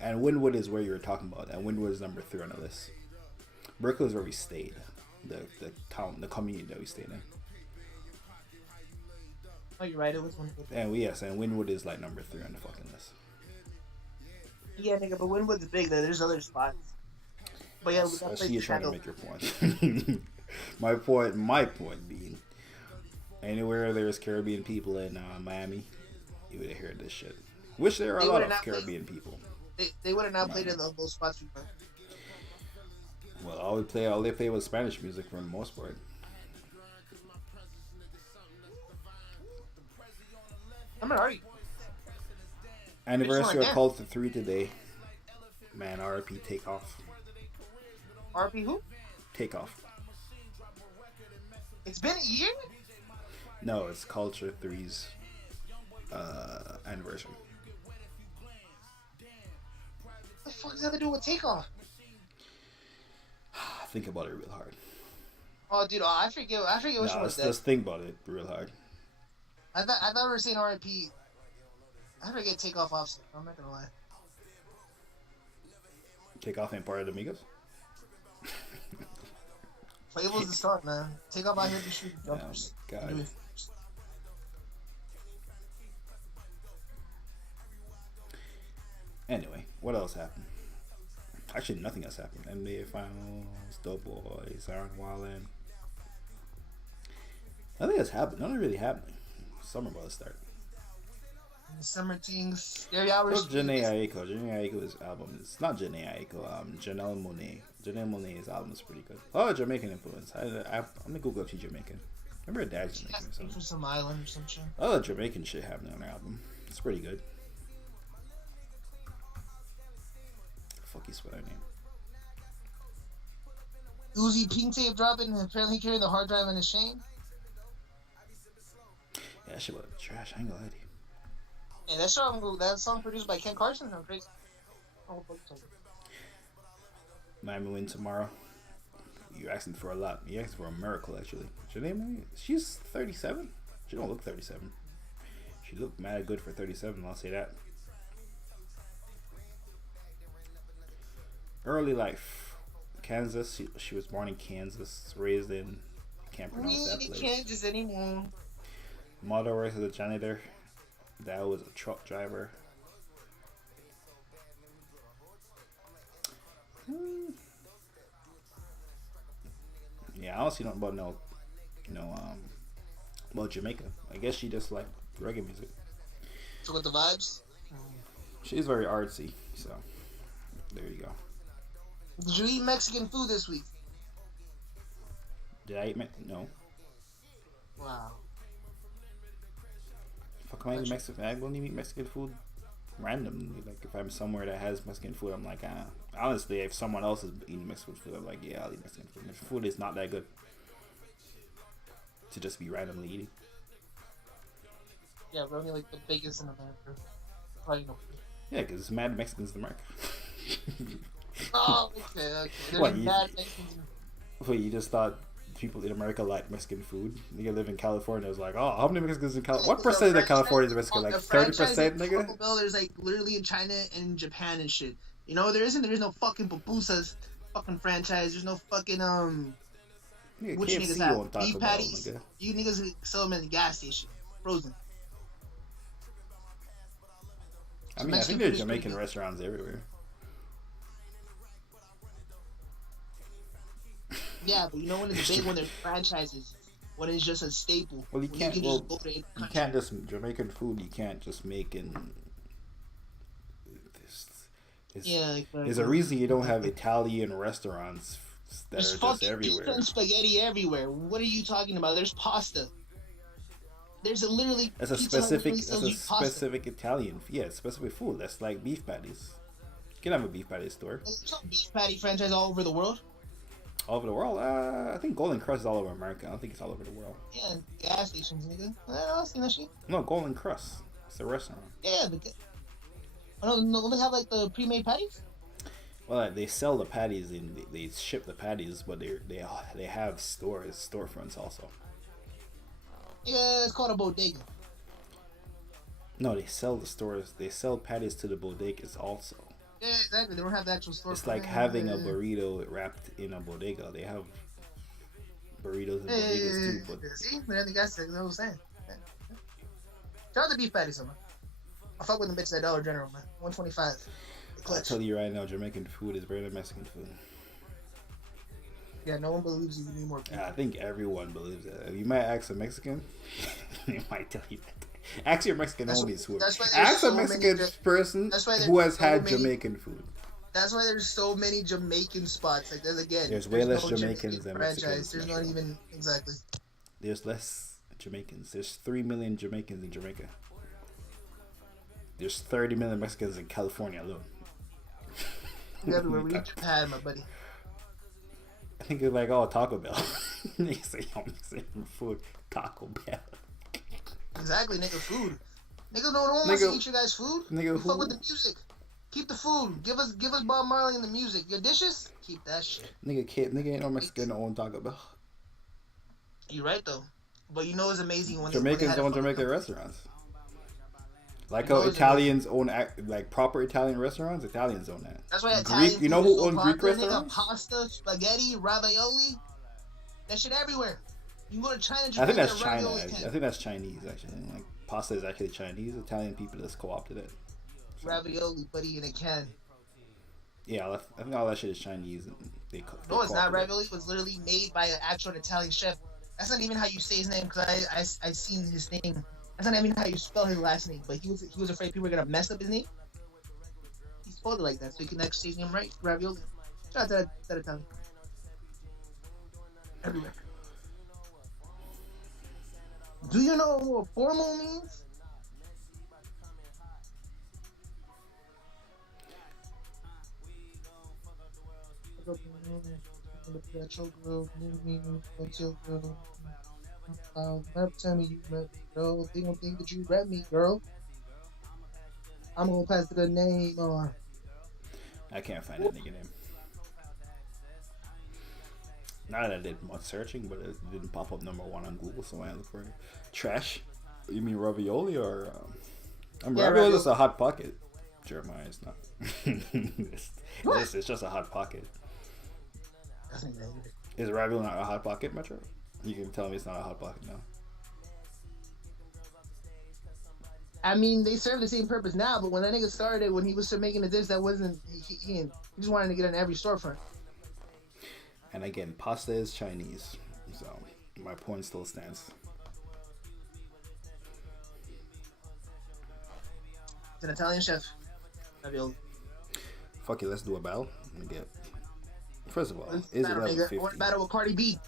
And Wynwood is where you were talking about, and Wynwood is number 3 on the list. Brickell is where we stayed, the town, the community that we stayed in. Oh, you're right. It was one. And Wynwood is like number 3 on the fucking list. Yeah, nigga, but Wynwood's big though. There's other spots. But yeah, we got I to see you trying to make your point. my point being, anywhere there's Caribbean people in Miami, you would have heard this shit. Wish there were a lot of Caribbean people. They would have not played in those spots we played. Well, all they play was Spanish music for the most part. I'm gonna argue. Anniversary of Cult 3 today. Man, RIP Takeoff. RP who? Takeoff. It's been a year? No, it's Culture 3's anniversary. What the fuck does that have to do with Takeoff? Think about it real hard. Oh, dude, I forget which one was that. Let's think about it real hard. I thought we were saying RIP. I forget Takeoff Offset. I'm not gonna lie. Takeoff ain't part of the Amigos? Playable's the start, man. Takeoff out here to shoot Oh jumpers. my god. Anyway, what else happened? Actually, nothing else happened. NBA Finals, the boys aren't wildin'. Nothing else happened. Nothing really happening. Summer about to start. Summer things. Gary Hours. What's Janae Aiko? Janae Aiko's album. It's not Janae Aiko. Janelle Monáe. Janelle Monáe's album is pretty good. Oh, Jamaican influence. I'm gonna Google if she's Jamaican. Remember her dad's Jamaican or From something. some island or some shit. Oh, Jamaican shit happening on her album. It's pretty good. Fuck, you spell her name. Uzi Pink Tape dropping and apparently carrying the hard drive in his chain. Yeah, shit was trash. I ain't gonna lie to you. And that song produced by Ken Carson. I'm crazy. Oh, Miami win tomorrow. You're asking for a lot. You're asking for a miracle, actually. Janae, she's 37. She don't look 37. She looked mad good for 37. I'll say that. Early life. Kansas. She was born in Kansas, raised in. Can't pronounce that place. Kansas anymore. Mother works as a janitor. Dad was a truck driver. Yeah, I don't see nothing about about Jamaica. I guess she just like reggae music. So with the vibes. She's very artsy, so there you go. Did you eat Mexican food this week? Did I eat no? Wow. Fuck, I eat Mexican. I won't even eat Mexican food randomly. Like if I'm somewhere that has Mexican food, I'm like, honestly, if someone else is eating Mexican food, I'm like, yeah, I'll eat Mexican food. If food is not that good to just be randomly eating. Yeah, we're only like the biggest in America. Probably no. Yeah, because it's mad Mexicans in America. Oh, okay. There's What, mad Mexicans. Wait, you just thought people in America like Mexican food? You live in California, it's like, oh, how many Mexicans in California? What percentage of California is Mexican? Like 30%, nigga? There's like literally in China and Japan and shit. You know, there's no fucking pupusas fucking franchise. There's no fucking Nigga, which KFC niggas have won't Taco beef Bell, patties. nigga. You niggas sell them in the gas station, frozen. I mean, I think there's Jamaican restaurants everywhere. Yeah, but you know when it's big when there's franchises, when it's just a staple. Well, you when can't. can Well, just go to any you country. can't just Jamaican food. You can't just make in. There's a reason you don't have Italian restaurants that There's are just fucking everywhere. pizza and spaghetti everywhere. What are you talking about? There's pasta. There's a literally. That's a Pizza Hut specific. literally That's sells a you pasta. specific Italian. Yeah, specific food. That's like beef patties. can have a beef patty store. There's some beef patty franchise all over the world. All over the world? I think Golden Crust is all over America. I don't think it's all over the world. Yeah, and gas stations, nigga. I seen that shit. No, Golden Crust. It's a restaurant. Yeah, don't they have like the pre-made patties? Well, they sell the patties and they ship the patties, but they have storefronts also. Yeah, it's called a bodega. No, they sell the stores. They sell patties to the bodegas also. Yeah, exactly. They don't have the actual store. It's like having a burrito wrapped in a bodega. They have burritos and bodegas too. But see, I think that's what I was saying. Yeah. Shout out to beef patties, man. I fuck with them bitches at Dollar General, man. $1.25. I tell you right now, Jamaican food is better than Mexican food. Yeah, no one believes you need more people. I think everyone believes that. You might ask a Mexican, they might tell you that. Ask your Mexican homies who ask a Mexican person who has had Jamaican food. That's why there's so many Jamaican spots. Like there's way less Jamaicans than Mexicans. There's not even exactly. There's less Jamaicans. There's 3 million Jamaicans in Jamaica. There's 30 million Mexicans in California alone. Everywhere we eat Japan, my buddy. I think it's like, oh, Taco Bell. They say, I'm saying food, Taco Bell. Exactly, nigga, food. Nigga, no one wants to eat your guys' food. Nigga, fuck with the music. Keep the food. Give us Bob Marley and the music. Your dishes, keep that shit. Nigga ain't no Mexican that own Taco Bell. You're right though, but you know it's amazing when Jamaicans own Jamaican restaurants. Like how Italians own like proper Italian restaurants, Italians own that. That's why Italian. You know who owns Greek restaurants? Pasta, spaghetti, ravioli, that shit everywhere. You go to China, Japan, I think that's China. I think that's Chinese actually. Like pasta is actually Chinese. Italian people just co-opted it. So. Ravioli, buddy, in a can. Yeah, I think all that shit is Chinese. No, it's not. Ravioli was literally made by an actual Italian chef. That's not even how you say his name because I seen his name. That's not even how you spell his last name. But he was afraid people were gonna mess up his name. He spelled it like that so he can actually say his name right. Ravioli. Shout out to that Italian. Everywhere. Do you know what formal means? Never tell me you rap me, girl. They don't think that you rap me, girl. I'm gonna pass the name on. I can't find that nigga name. Not that I did much searching, but it didn't pop up number 1 on Google, so I look for it. Trash? You mean ravioli or? Ravioli is a hot pocket. Jeremiah, it's not. It's just a hot pocket. Is ravioli not a hot pocket, Metro? You can tell me it's not a hot pocket now. I mean, they serve the same purpose now, but when that nigga started, when he was making the dish, that wasn't. He just wanted to get on every storefront. And again, pasta is Chinese, so my point still stands. It's an Italian chef. Ravioli. Fuck it, let's do a battle. First of all, is it level 50? What battle with Cardi B?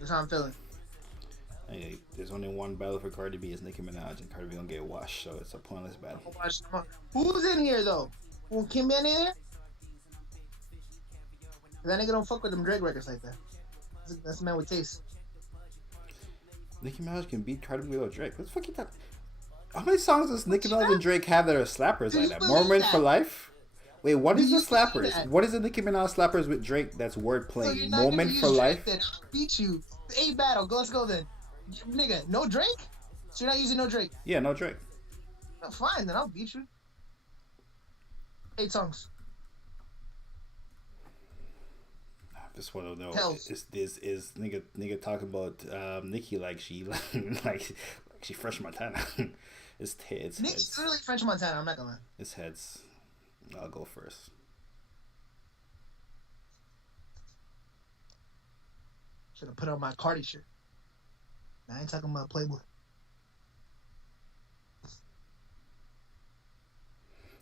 That's how I'm feeling. Hey, there's only one battle for Cardi B. It's Nicki Minaj, and Cardi B gonna get washed, so it's a pointless battle. Who's in here though? Will Kim be in there? That nigga don't fuck with them Drake records like that. That's a man with taste. Nicki Minaj can beat Cardi B without Drake. What the fuck you talking? How many songs does Nicki Minaj and Drake have that are slappers like that? Moment for Life? Wait, what is the slappers? What is the Nicki Minaj slappers with Drake that's word playing? So Moment for Life? Then I'll beat you. A battle. Let's go then. Nigga, no Drake? So you're not using no Drake? Yeah, no Drake. Oh, fine, then I'll beat you. 8 songs. I just want to know is nigga talking about Nicki like she like she French Montana. It's Nicki's really French Montana. I'm not gonna lie. It's heads. I'll go first. Should have put on my Cardi shirt. I ain't talking about Playboy.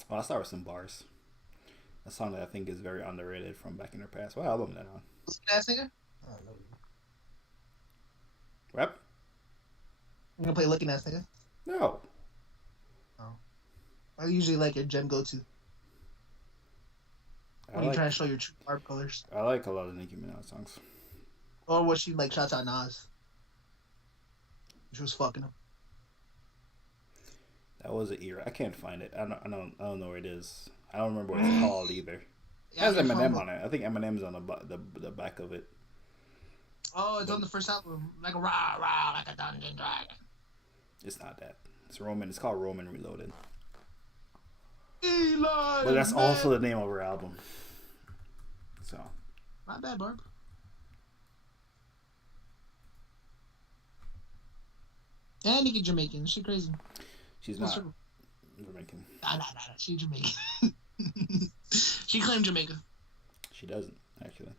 Well, I'll start with some bars. A song that I think is very underrated from back in her past. What album that on? Looking ass nigga? I don't know. Rap? You gonna play Looking Ass Nigga? No. Oh. I usually like a gem go to when you're trying to show your true barb colors. I like a lot of Nicki Minaj songs. Or what she like shouts out Nas. She was fucking him. That was an era. I can't find it. I don't know where it is. I don't remember what it's called either. It has Eminem on it. I think Eminem's on the back of it. Oh, it's on the first album. Like a rah rah, like a Dungeon Dragon. It's not that. It's Roman. It's called Roman Reloaded. Eli, but that's also the name of her album. So. Not bad, Barb. And Nicki Jamaican. She crazy. She's not Jamaican. Nah. She Jamaican. She claimed Jamaica. She doesn't, actually.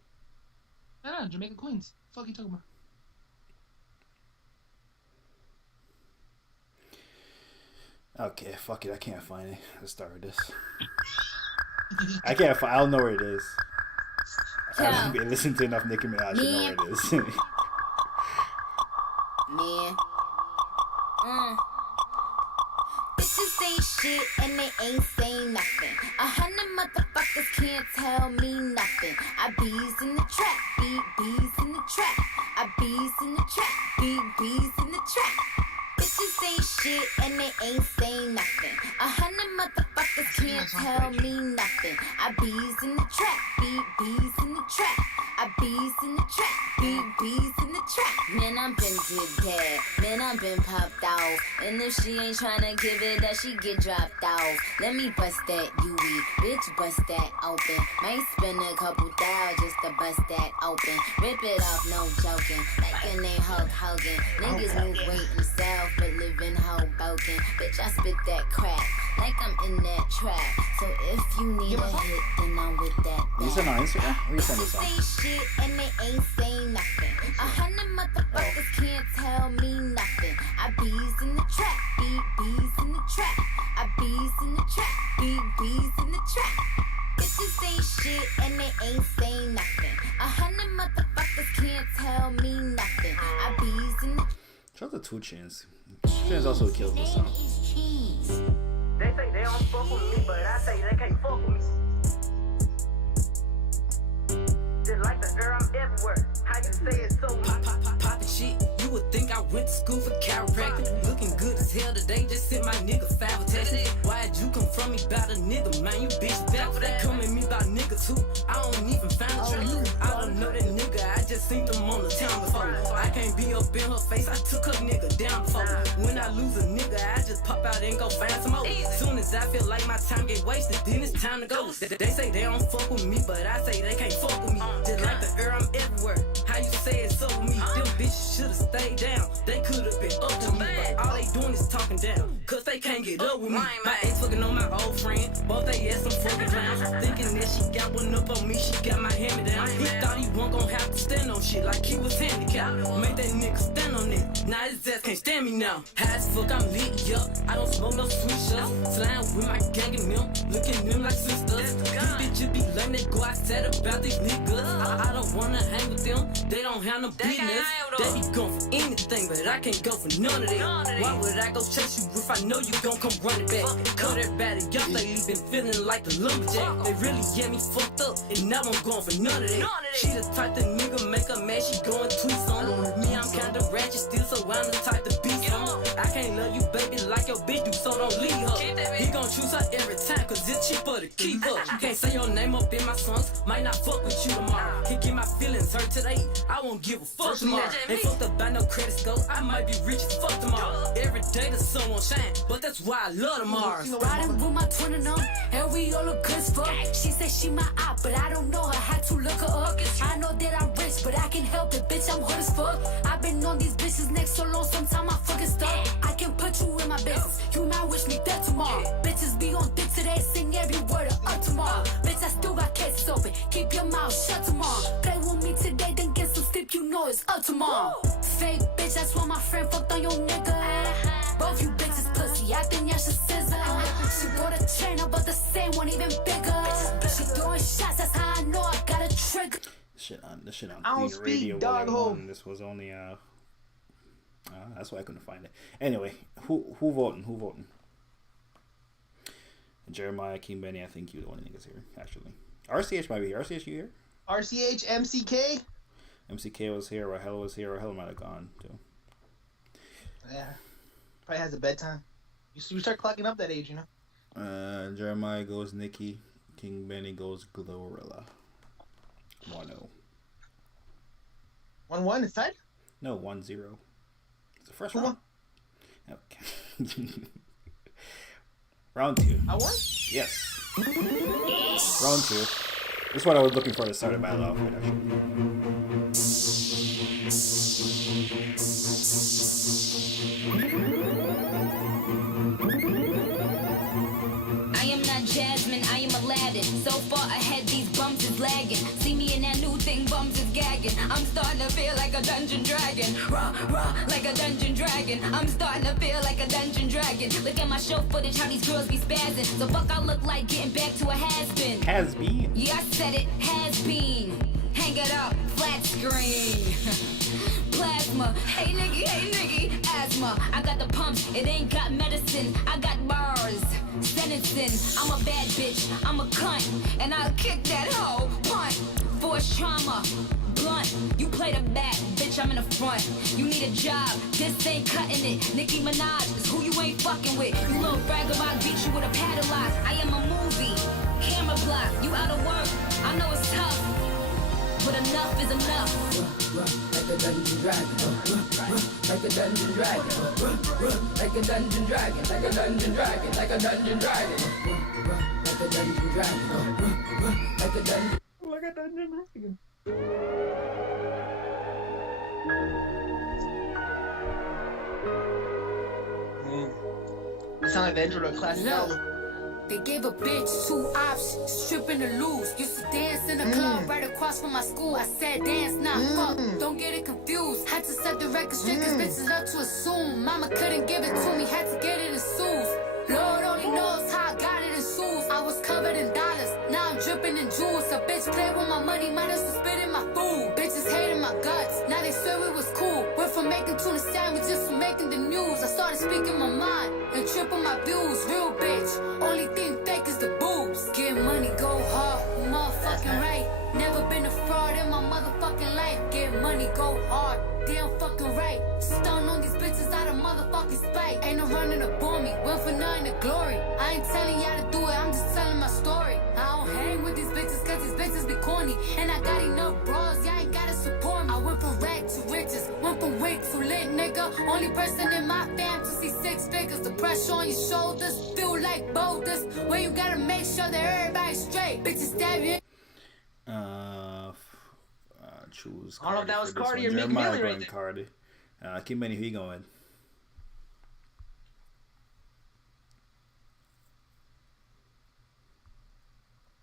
Nah, Jamaican Queens. Fuck you talking about? Okay, fuck it. I can't find it. Let's start with this. I can't find. I don't know where it is. I haven't been listening to enough Nicki Minaj to know where it is. Man. Bitches ain't shit and they ain't saying nothing. 100 motherfuckers can't tell me nothing. I bees in the trap, bees in the trap. I bees in the trap, bees in the trap. Bitches ain't shit and they ain't saying nothing. 100 motherfuckers can't tell me nothing. I bees in the trap, bees in the trap. I bees in the trap, bees in the trap. Man, I'm been did dead. Man, I'm been popped off. And if she ain't tryna give it up, she get dropped off. Let me bust that UE, bitch, bust that open. Might spend a couple thou just to bust that open. Rip it off, no joking. Like your name Hulk Hogan. Niggas move weight themselves, but live in Hoboken. Bitch, I spit that crap like I'm in that trap. So if you need a hit, then I'm with that. You send on Instagram? Where you send this on? Shit and they ain't saying nothing. 100 motherfuckers can't tell me nothing. I bees in the trap, bees in the trap. I bees in the trap, bees in the trap. Bitches ain't shit and they ain't saying nothing. 100 motherfuckers can't tell me nothing. I bees in the. Shout out to 2 Chainz. 2 Chainz also kills the song. They say they don't fuck with me, but I say they can't fuck with me. Just like the girl, I'm everywhere. How you say it so? Poppin' shit. You would think I went to school for chiropractic. Looking good as hell today. Just sent my nigga 5 texts. Why'd you come from me about a nigga, man? You bitch back. They come at me about niggas too. I don't even find a truth. I don't know that nigga. I just seen them on the town before. I can't be up in her face. I took her nigga down before. When I lose a nigga, I just pop out and go find some more. Soon as I feel like my time get wasted, then it's time to go. They say they don't fuck with me, but I say they can't fuck with me. Just like the air, I'm everywhere. How you say it's up with me? Them bitches should've stayed down. They could've been up to me, but all they doing is talking down. Cause they can't get up with me. My ex fucking on my old friend. Both they ass some fucking clowns. Thinking that she got one up on me, she got my hand me down. He thought he wasn't gon' have to stand on shit like he was handicapped. Made that nigga stand on it. Now his ass can't stand me now. High as fuck, I'm lit, yup. I don't smoke no sweet shots. Slime with my gang and them. Looking at them like sisters. These bitches be lame, they go outside about these niggas. I don't wanna hang with them. They don't have no business. They be going for anything, but I can't go for none of that. Why would I go chase you if I know you gon' come running back? Cut everybody up, lately been feeling like the lumberjack. They really get me fucked up, and now I'm going for none of that. She the type that nigga make her mad, she going tweets on her. Me, I'm kinda ratchet still, so I'm the type to be on. I can't love you, baby, like your bitch do, so don't leave her. He gon' choose her every time, cause it's cheaper to keep her. Can't say your name up in my songs, might not fuck with you tomorrow. Can't get my feelings hurt today, I won't give a fuck tomorrow. Ain't fucked up by no credit score, I might be rich as fuck tomorrow. Every day the sun won't shine, but that's why I love tomorrow. Riding with my twin and them, and we all look good as fuck. She said she my eye, but I don't know her, had to look her up. I know that I'm rich, but I can help it, bitch, I'm hood as fuck. I've been on these bitches next so long, sometimes I fucking stuck. I can put you in my business, you might wish me dead tomorrow. Bitches be on dick today, sing every word of up tomorrow. Bitch, I still got cases open, keep your mouth shut tomorrow. Play with me today, then get some sleep, you know it's up tomorrow. Fake bitch, that's why my friend fucked on your nigga. Both you bitches pussy, I think y'all should scissor. She bought a chain, but the same one even bigger. She throwing shots, that's how I know I got a trigger. This shit on I don't Queen Radio. speak dog hole. This was only that's why I couldn't find it. Anyway, who voting? Who voting? Jeremiah, King Benny, I think you the only niggas here, actually. RCH might be here. RCH, you here? RCH, MCK. MCK was here. Rahel was here. Rahel might have gone, too. Yeah. Probably has a bedtime. You start clocking up that age, you know? Jeremiah goes Nikki. King Benny goes Glorilla. 1-0. 1-1 is tied? No, 1-0. It's the first round. Okay. Round 2. I won? Yes. Round 2. This is what I was looking for to start a battle off with, I am not Jasmine, I am Aladdin. So far ahead, these bums is lagging. See me in that new thing, bums is gagging. I'm starting to feel like a dungeon dragon. Rah, rah, like a dungeon dragon. I'm starting to feel like a dungeon dragon. Look at my show footage, how these girls be spazzing. So fuck I look like getting back to a has-been. Has-been? Yeah, I said it, has-been. Hang it up, flat screen. Plasma, hey nigga, asthma. I got the pumps, it ain't got medicine. I got bars, sentencing. I'm a bad bitch, I'm a cunt, and I'll kick that hoe, punt. Force trauma, blunt. You play the back, bitch, I'm in the front. You need a job, this ain't cutting it. Nicki Minaj is who you ain't fucking with. You little vagabond, beat you with a padlock. I am a movie, camera block. You out of work, I know it's tough, but enough is enough. Like a dungeon dragon, like a dungeon dragon, like a dungeon dragon, like a dungeon dragon, like a dungeon dragon, like a dungeon dragon, like a dungeon. Like a dungeon dragon. You sound like the intro to a classic album. They gave a bitch 2 options, stripping or lose. Used to dance in a club right across from my school. I said dance, nah, fuck, don't get it confused. Had to set the record straight cause bitches love to assume. Mama couldn't give it to me, had to get it in Sue's. Lord only knows how I got it in shoes. I was covered in dollars, now I'm dripping in jewels. A bitch played with my money, might as well spit in my food. Bitches hated my guts, now they swear it was cool. Went from making tuna sandwiches to making the news. I started speaking my mind and tripping my views. Real bitch, only thing fake is the boobs. Get money, go hard, motherfucking right. Never been a fraud in my motherfucking life. Get money, go hard, damn fucking right. Stun on these bitches out of motherfucking spite. Ain't no running up on me, went for nothing to glory. I ain't telling y'all to do it, I'm just telling my story. I don't hang with these bitches cause these bitches be corny. And I got enough bras, y'all ain't gotta support me. I went from rag to riches, went from weak to lit, nigga. Only person in my fam to see 6 figures. The pressure on your shoulders feel like boulders. When you gotta make sure that everybody's straight. Bitches stab you. Choose. I don't know if that was Cardi or Meek Jeremiah Millie right going there. Cardi. King Benny, who you going?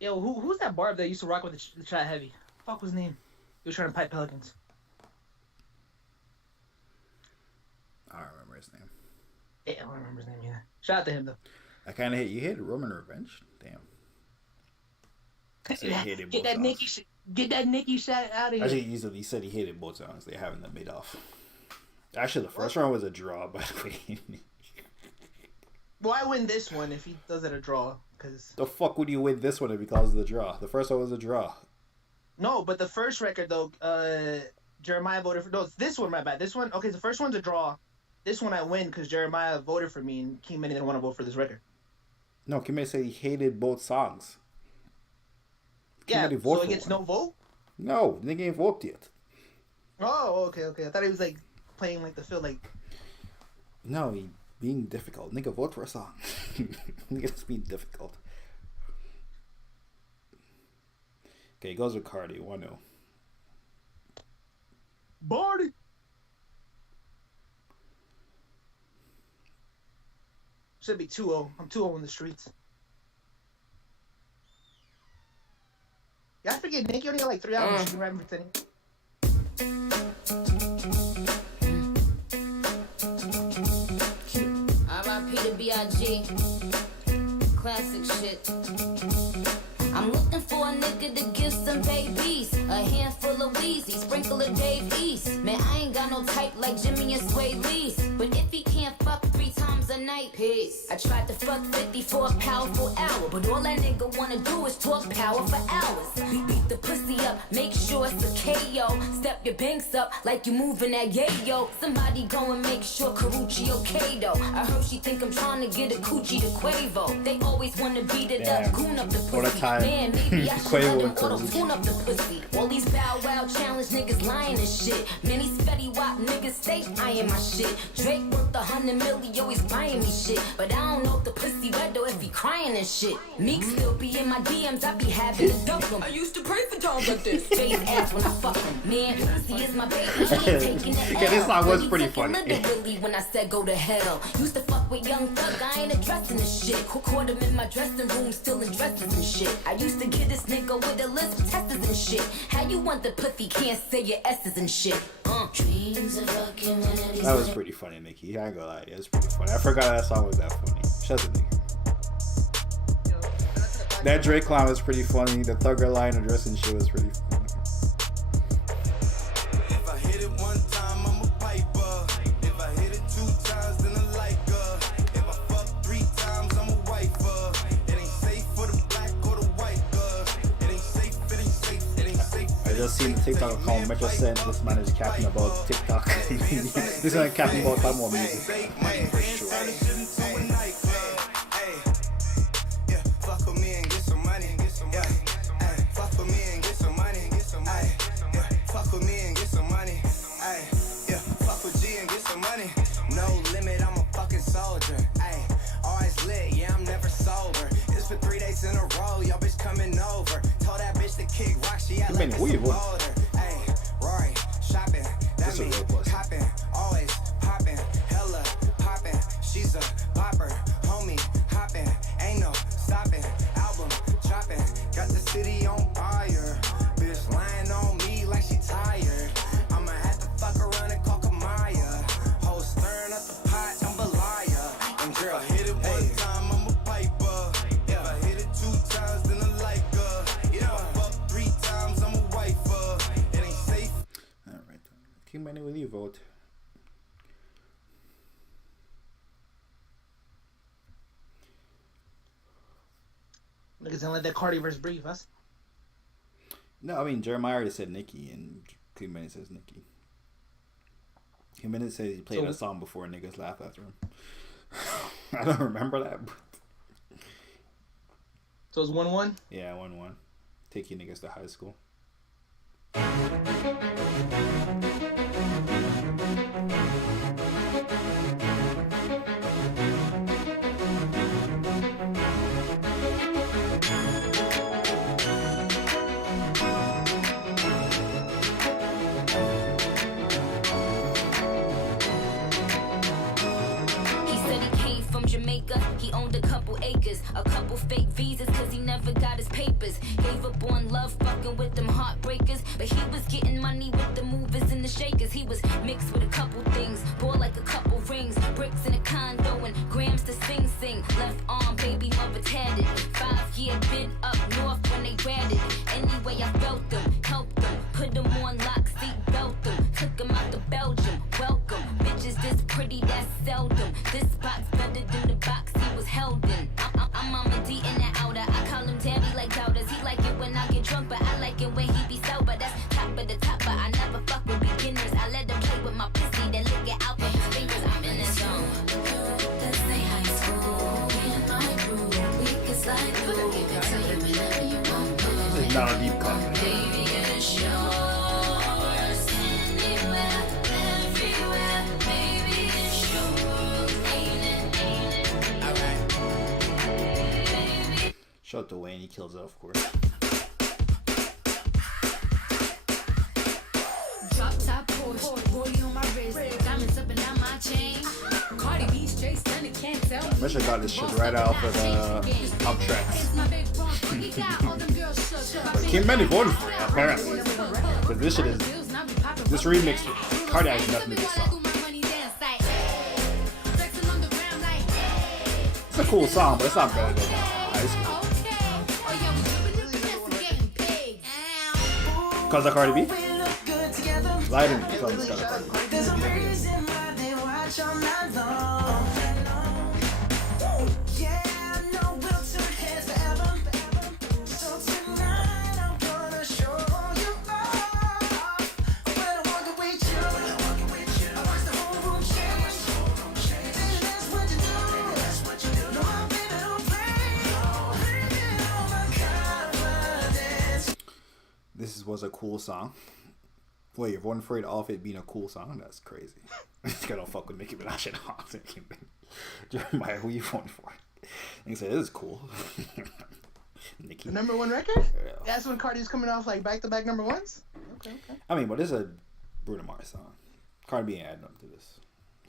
Yo, who's that barb that used to rock with the Chat Heavy? Fuck was his name? He was trying to pipe Pelicans. I don't remember his name. Yeah, I don't remember his name either. Shout out to him though. I kind of hate you. Hit Roman Revenge. Damn. So Get that Nicki shit. Get that Nicki shit out of here. Actually, he said he hated both songs. They haven't them made off. Actually, the first round was a draw, by the way. Why win this one if he does it a draw? Cause the fuck would you win this one if because of the draw? The first one was a draw. no, but the first record though, Jeremiah voted for. No, it's this one. My bad. This one. Okay, the first one's a draw. This one I win because Jeremiah voted for me and King Benny didn't want to vote for this record. No, King Benny said he hated both songs. Yeah, Benny so vote he gets for no vote? No, they ain't voted yet. Oh, okay. I thought he was like playing like the field like. No, he being difficult. Nigga, vote for a song. Nigga's being difficult. Okay, he goes with Cardi, 1-0. Barty! Should be 2-0. I'm 2-0 in the streets. Yeah, I forget, Nick, you only got like 3 hours. You can rap for 10. R.I.P. to B.I.G. Classic shit. I'm looking for a nigga to give some babies. A handful of Weezy, sprinkle of Dave East. Man, I ain't got no type like Jimmy and Sway Lee's. But if he can't fuck 3 times hours a night. Peace. I tried to fuck 50 for a powerful hour, but all that nigga wanna do is talk power for hours. We beat the pussy up, make sure it's a KO. Step your banks up like you moving that yayo. Somebody go and make sure Karuchi okay though. I heard she think I'm trying to get a coochie to Quavo. They always wanna beat it up, goon up the pussy. What a time. Man, maybe I should let Quavo them and auto-tune up the pussy. All these Bow Wow challenge niggas lying and shit. Many Fetty Wap niggas stay eyeing my shit. Drake worth 100 million, always buying me shit. But I don't know if the pussy wet or if he crying and shit. Meek still be in my DMs, I be having to duck him. I used to pray for times like this. Face ass when I fuck him. Man, pussy is my baby, he ain't taking it. Okay, this song was pretty funny. Literally when I said go to hell. Used to fuck with Young Thug, I ain't addressing this shit. Caught him in my dressing room, still in dresses and shit. I used to get this nigga with a list of testers and shit. How you want the pussy, can't say your S's and shit. Dreams of fucking one of these. That was pretty funny, Nikki. I ain't gonna lie, it was pretty funny. I forgot that song was that funny. Shut the nigga. That Drake line was pretty funny. The Thugger line addressing shit was pretty funny. If I hit it one time, I'm a piper. If I hit it 2 times, then I like her. If I fuck 3 times, I'm a wifer. It ain't safe for the black or the white girl. It ain't safe, it ain't safe, it ain't safe. I just seen TikTok called Metro said this man is capping about TikTok. This man capping about time more music. For sure. Fuck with me and get some money. Fuck with me and get some money. Fuck with me and get some money. Fuck with G and get some money. No limit, I'm a fucking soldier. Always lit, yeah, I'm never sober. It's for 3 days in a row, y'all bitch coming over. Told that bitch to kick rock, she had like a boulder. Rory, shopping, that mean copping, always popping, hella popping. She's a bopper, homie, hopping, ain't no stopping. Album dropping, got the city on fire. Bitch lying on me like she tired. I'ma have to fuck around and call Kamaya. Whole stirring up the pot, jambalaya. And girl, hit it one time, I'm a piper. If I hit it 2 times, then I like her. If I fuck 3 times, I'm a wifer. It ain't safe. Alright. King Benny, will you vote? Niggas don't let that Cardi verse breathe, us. No, I mean Jeremiah already said Nicki and King Benny says Nicki. King Benny said he played a song before and niggas laughed after him. I don't remember that. But... So it's 1-1? Yeah, 1-1. Take you niggas to high school. Jamaica, he owned a couple acres, a couple fake visas, cause he never got his papers. Gave up on love, fucking with them heartbreakers, but he was getting money with the movers and the shakers. He was mixed with a couple things, bought like a couple rings, bricks in a condo and grams to sing. Left arm, baby mother tatted, 5-year bid up north when they ratted. Anyway, I felt them, helped them, put them on lock, seat belt them, took them out to Belgium, welcome. Bitches this pretty, that's seldom. This box better than the box he was held in. I'm Mama D in the outer. I call him Tabby like doubters. He like it when I get drunk, but I like it when he be sober. That's top of the top, but I never fuck with beginners. I let him play with my pussy, then lick it out with his fingers. I'm in the zone. Let's say high school. Me and my crew, we can slide through. Give it to you whenever you want. This is not a deep cut. Baby, it's yours. Anywhere, everywhere. Baby, it's yours. Ain't it? Alright. Shout out to Wayne, he kills it, of course. Drop top Porsche, rollie on my wrist, diamonds up and down my chain. Cardi B straight stunning, can't tell me. Wish I got this shit right out for the top tracks. But King Benny voted for it, apparently. But this shit is... This remix, Cardi has nothing to do with this song. It's a cool song, but it's not better than High School. Cause of Cardi B? Lighting, because of Cardi B. was a cool song. Wait, you're voting for it off it being a cool song? That's crazy. You gotta fuck with Nicki Minaj and Hawks. Jeremiah, who you voting for? And he said, this is cool. Nicki. The number one record? Yeah. That's when Cardi's coming off like back-to-back number ones? Okay. I mean, but it's a Bruno Mars song. Cardi B ain't adding up to this.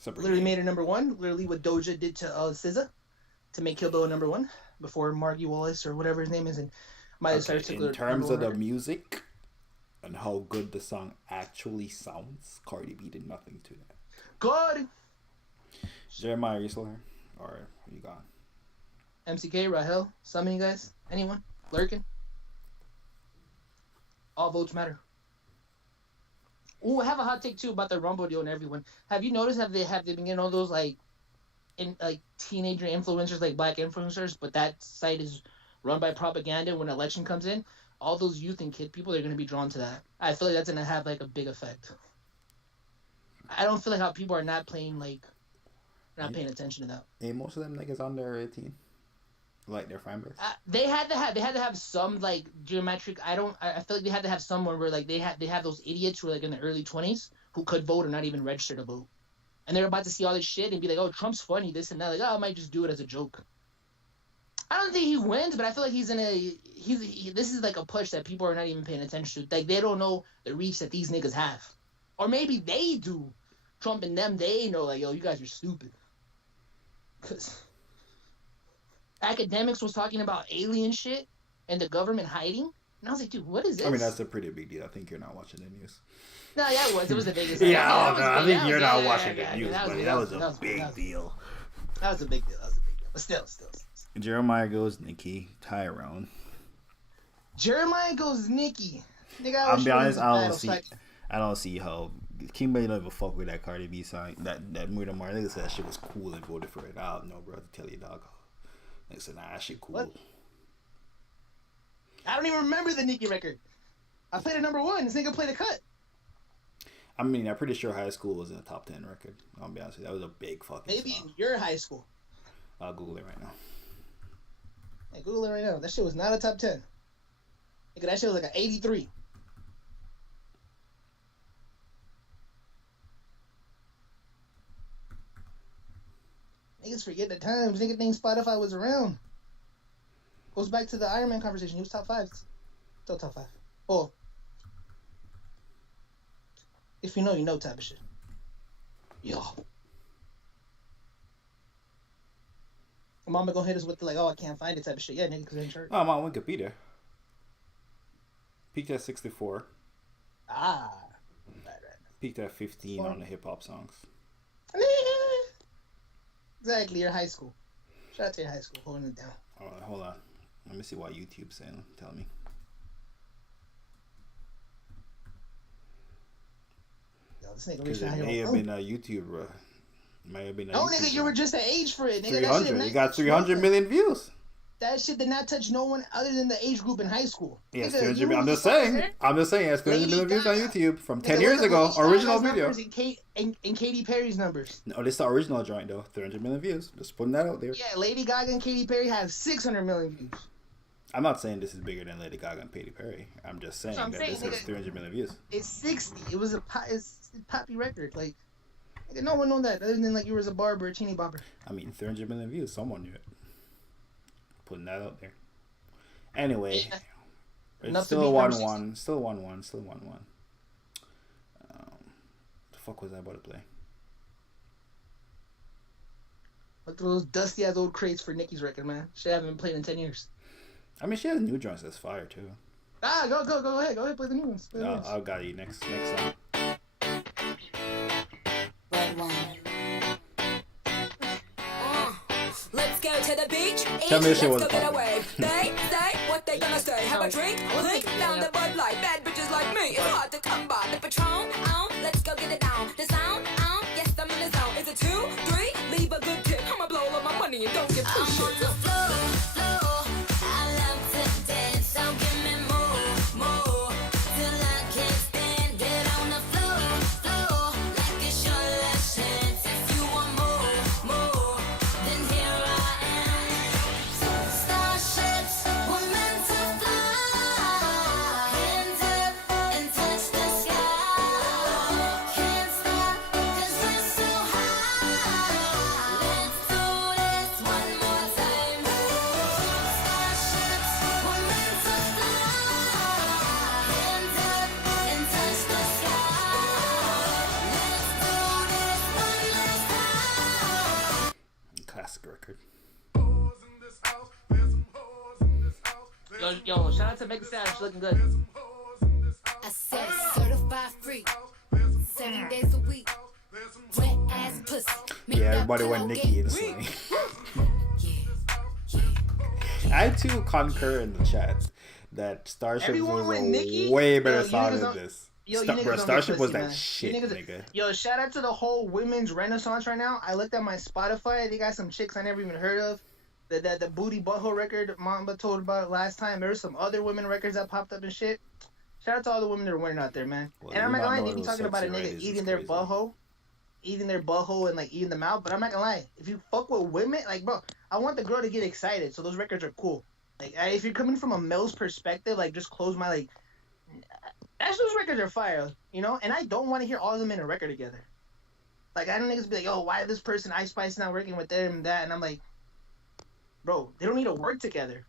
Literally made it number one. Literally what Doja did to SZA to make Kill Bill number one before Margie Wallace or whatever his name is. And Miley Cyrus took in terms of the music and how good the song actually sounds, Cardi B did nothing to that. Good. Jeremiah, are you still here? Or are you gone? MCK, Rahel, some of you guys? Anyone? Lurking? All votes matter. Ooh, I have a hot take too about the Rumble deal and everyone. Have you noticed have they been getting all those like teenager influencers, like black influencers, but that site is run by propaganda when election comes in? All those youth and kid people are going to be drawn to that. I feel like that's going to have like a big effect. I don't feel like how people are not paying attention to that. Hey, most of them niggas under 18. Like their fan base. They had to have some like geometric. I feel like they had to have someone where like they have those idiots who are like in the early 20s who could vote or not even register to vote, and they're about to see all this shit and be like, oh, Trump's funny, this and that. Like, oh, I might just do it as a joke. I don't think he wins, but I feel like this is like a push that people are not even paying attention to. Like they don't know the reach that these niggas have, or maybe they do. Trump and them, they know like, yo, you guys are stupid. Cause academics was talking about alien shit and the government hiding, and I was like, dude, what is this? I mean, that's a pretty big deal. I think you're not watching the news. No, yeah, it was the biggest. Yeah, I think you're not watching the news, buddy. That was a big deal. That was a big deal. But still. Jeremiah goes Nicki. Tyrone. Jeremiah goes Nicki. Nigga, I'll be honest, I don't see how Kimberly don't even fuck with that Cardi B song. That Bruno Mars. Nigga said that shit was cool and voted for it. I don't know, bro. To tell you, dog. Nigga said, nah, that shit cool. What? I don't even remember the Nicki record. I played a number one. This nigga played a cut. I mean, I'm pretty sure High School was in the top 10 record. I'll be honest with you. That was a big fucking Maybe song. In your high school. I'll Google it right now. Hey, Google it right now. That shit was not a top 10. Nigga, that shit was like an 83. Niggas forget the times. Nigga think Spotify was around. Goes back to the Iron Man conversation. He was top 5. Still top 5. Oh. If you know, you know type of shit. Yo. Mama gonna hit us with the like, oh, I can't find it type of shit. Yeah, nigga, because it ain't church. Oh, I'm on Wikipedia. Peaked at 64. Ah. Right. Peaked at 15 on the hip-hop songs. Exactly, your high school. Shout out to your high school, holding it down. Alright, hold on. Let me see what YouTube's saying. Tell me. Yo, this nigga Because it may have been a YouTube. May have been a no, YouTube nigga, you were just the age for it, nigga. 300. You got 300 million views. That shit did not touch no one other than the age group in high school. Yes, nigga, 300 million. I'm just saying. It's 300 million views on YouTube from 10 years ago. Original video. And Katy Perry's numbers. No, this is the original joint though. 300 million views. Just putting that out there. Yeah, Lady Gaga and Katy Perry have 600 million views. I'm not saying this is bigger than Lady Gaga and Katy Perry. I'm just saying that this has 300 million views. It's 60. It was it's a poppy record. Like, no one known that other than like you was a barber, a teeny bopper. I mean, 300 million views. Someone knew it. Putting that out there. Anyway, it's still 1-1. Still 1-1. Still 1-1. The fuck was I about to play? Look at those dusty ass old crates for Nicki's record, man. She haven't been played in 10 years. I mean, she has new joints that's fire too. Ah, go ahead. Go ahead, play the new ones. I'll got you next song. Let's go to the beach. Tell me this shit was Let's go get away. They say what they gonna say. Have a drink, lick down the Bud Light. Bad bitches like me, it's hard to come by. The Patron, let's go get it down. The sound, yes, I'm in the zone. Is it 2, 3? Leave a good tip. I'ma blow all my money and don't give two shits. On the floor. I love to dance, so give me more, till I can't stand. Get on the floor, like it's your last chance. If you want more, then here I am. Starships were meant to fly. Hands up, Yo, shout out to Megan Thee Stallion. She's looking good. I said certified free, 7 days a week. Wet ass pussy. Make Yeah, that everybody pillow went get Nicki instantly. I too concur in the chat that Starship Everyone was went a Nicki? way better Yo, you song niggas than don't- this. Yo, you Bro, niggas don't get Starship was pussy, that man. shit, You niggas- nigga. Yo, shout out to the whole women's renaissance right now. I looked at my Spotify. They got some chicks I never even heard of. The Booty Butthole record Mamba told about last time. There's some other women records that popped up and shit. Shout out to all the women that are winning out there, man. Well, and I'm you not not gonna lie, they knowing be those talking about a sexy nigga ladies eating is their crazy. butthole and like eating them out. But I'm not gonna lie, if you fuck with women, like bro, I want the girl to get excited. So those records are cool. Like if you're coming from a male's perspective, like just close my like. Actually, those records are fire, you know. And I don't want to hear all of them in a record together. Like I don't niggas be like, oh, why this person Ice Spice not working with them and that, and I'm like, bro, they don't need to work together.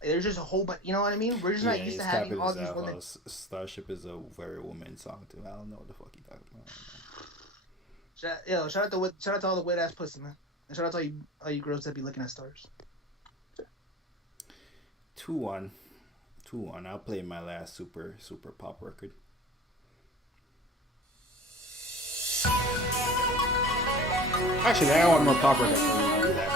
Like, there's just a whole bunch. You know what I mean? We're just not used to having all these women. Starship is a very woman song too. I don't know what the fuck you talking about. Shout out to all the wet ass pussy, man. And shout out to all you girls that be looking at stars. 2-1. I'll play my last super pop record. Actually, I want more pop record for you to do that.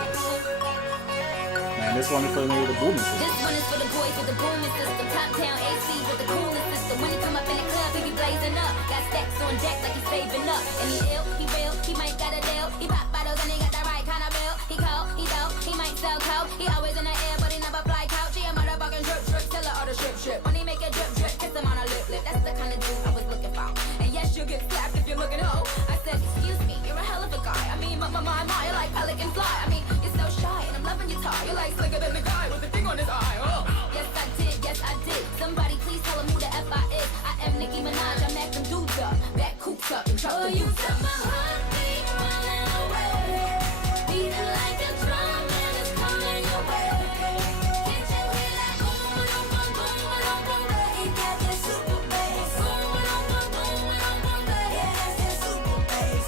Man, this one is for the booming system. This one is for the boys with the booming system. Top down AC with the coolest system. When he come up in the club, he be blazing up. Got stacks on deck like he's saving up. And he ill, he real, he might got a deal. He pop bottles and he got the right kind of bill. He cold, he dope, he might sell coke. He always in the air, but he never fly couch. He a motherfucking drip, tell her all the shit. When he make a drip, kiss him on a lip. That's the kind of dude I was looking for. And yes, you'll get slapped if you're looking hoe. I said, excuse me, you're a hell of a guy. I mean, my, you're like pelican fly. I mean, you're so shy, and I'm loving your tie. You're like slicker than the guy with the thing on his eye. Oh. Yes, I did. Somebody please tell him who the F I is. I am Nicki Minaj. I'm at them dudes up, back coops up, and trust the youth up. My heartbeat running away, beating like a drum, and it's coming your way. Can't you hear that boom, boom, boom, boom, boom, boom, boom? He got that super bass. Boom, boom, boom, boom, boom, boom, boom. Yeah, that's that super bass.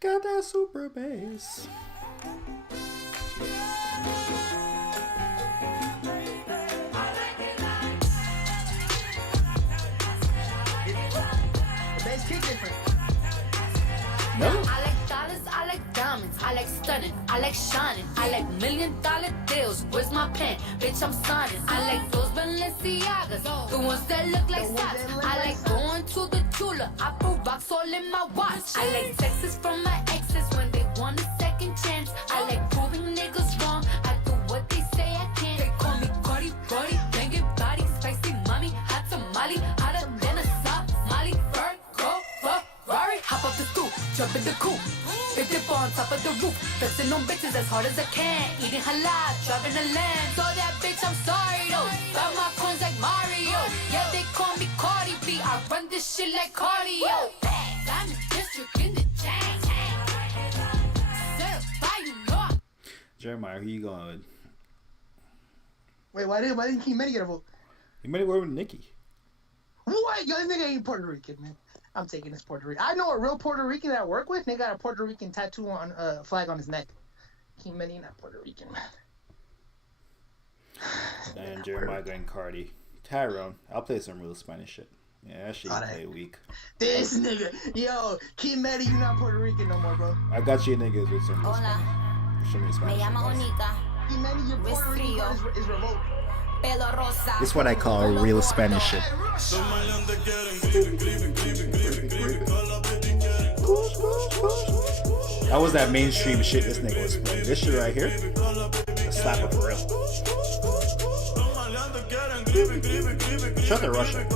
Got that super bass. The bass kick different. No? I like dollars, I like diamonds, I like stunning, I like shining, I like $1 million deals. Where's my pen? Bitch, I'm signing. I like those Balenciagas, the ones that look like socks. I like going to the Tula, I put rocks all in my watch. I like texts from my exes when they want a second chance. I like proving niggas wrong, I do what they say I can't. They call me Cardi, banging body, spicy mommy, hot tamale, hotter than a Somali. Virgo, Ferrari, hop up the stoop, jump in the coupe. Big dip on top of the roof, flexing on bitches as hard as I can. Eating halal, driving a lamb. So that bitch, I'm sorry though. Got my coins like Mario. Yeah, they call me Cardi B. I run this shit like cardio. I'm the district in the chain. Certify, you know. Jeremiah, who you going with? Wait, why didn't Key Many get a vote? You might have went with Nicki. What? Yo, this nigga ain't Puerto Rican, man. I'm taking this Puerto Rican. I know a real Puerto Rican that I work with. They got a Puerto Rican tattoo on flag on his neck. Key Many, not Puerto Rican, man. And Jeremiah going Cardi. Tyrone, I'll play some real Spanish shit. Yeah, that shit you play weak. This nigga, yo, Key Many, you not Puerto Rican no more, bro. I got you niggas with some real Hola, Spanish. Show me me Spanish. llamo Onika. Key Many, your Puerto Rican blood is revoked. Pelo rosa. This is what I call real Spanish shit. That was that mainstream shit this nigga was playing. This shit right here, a slapper for real. Shut the Russian.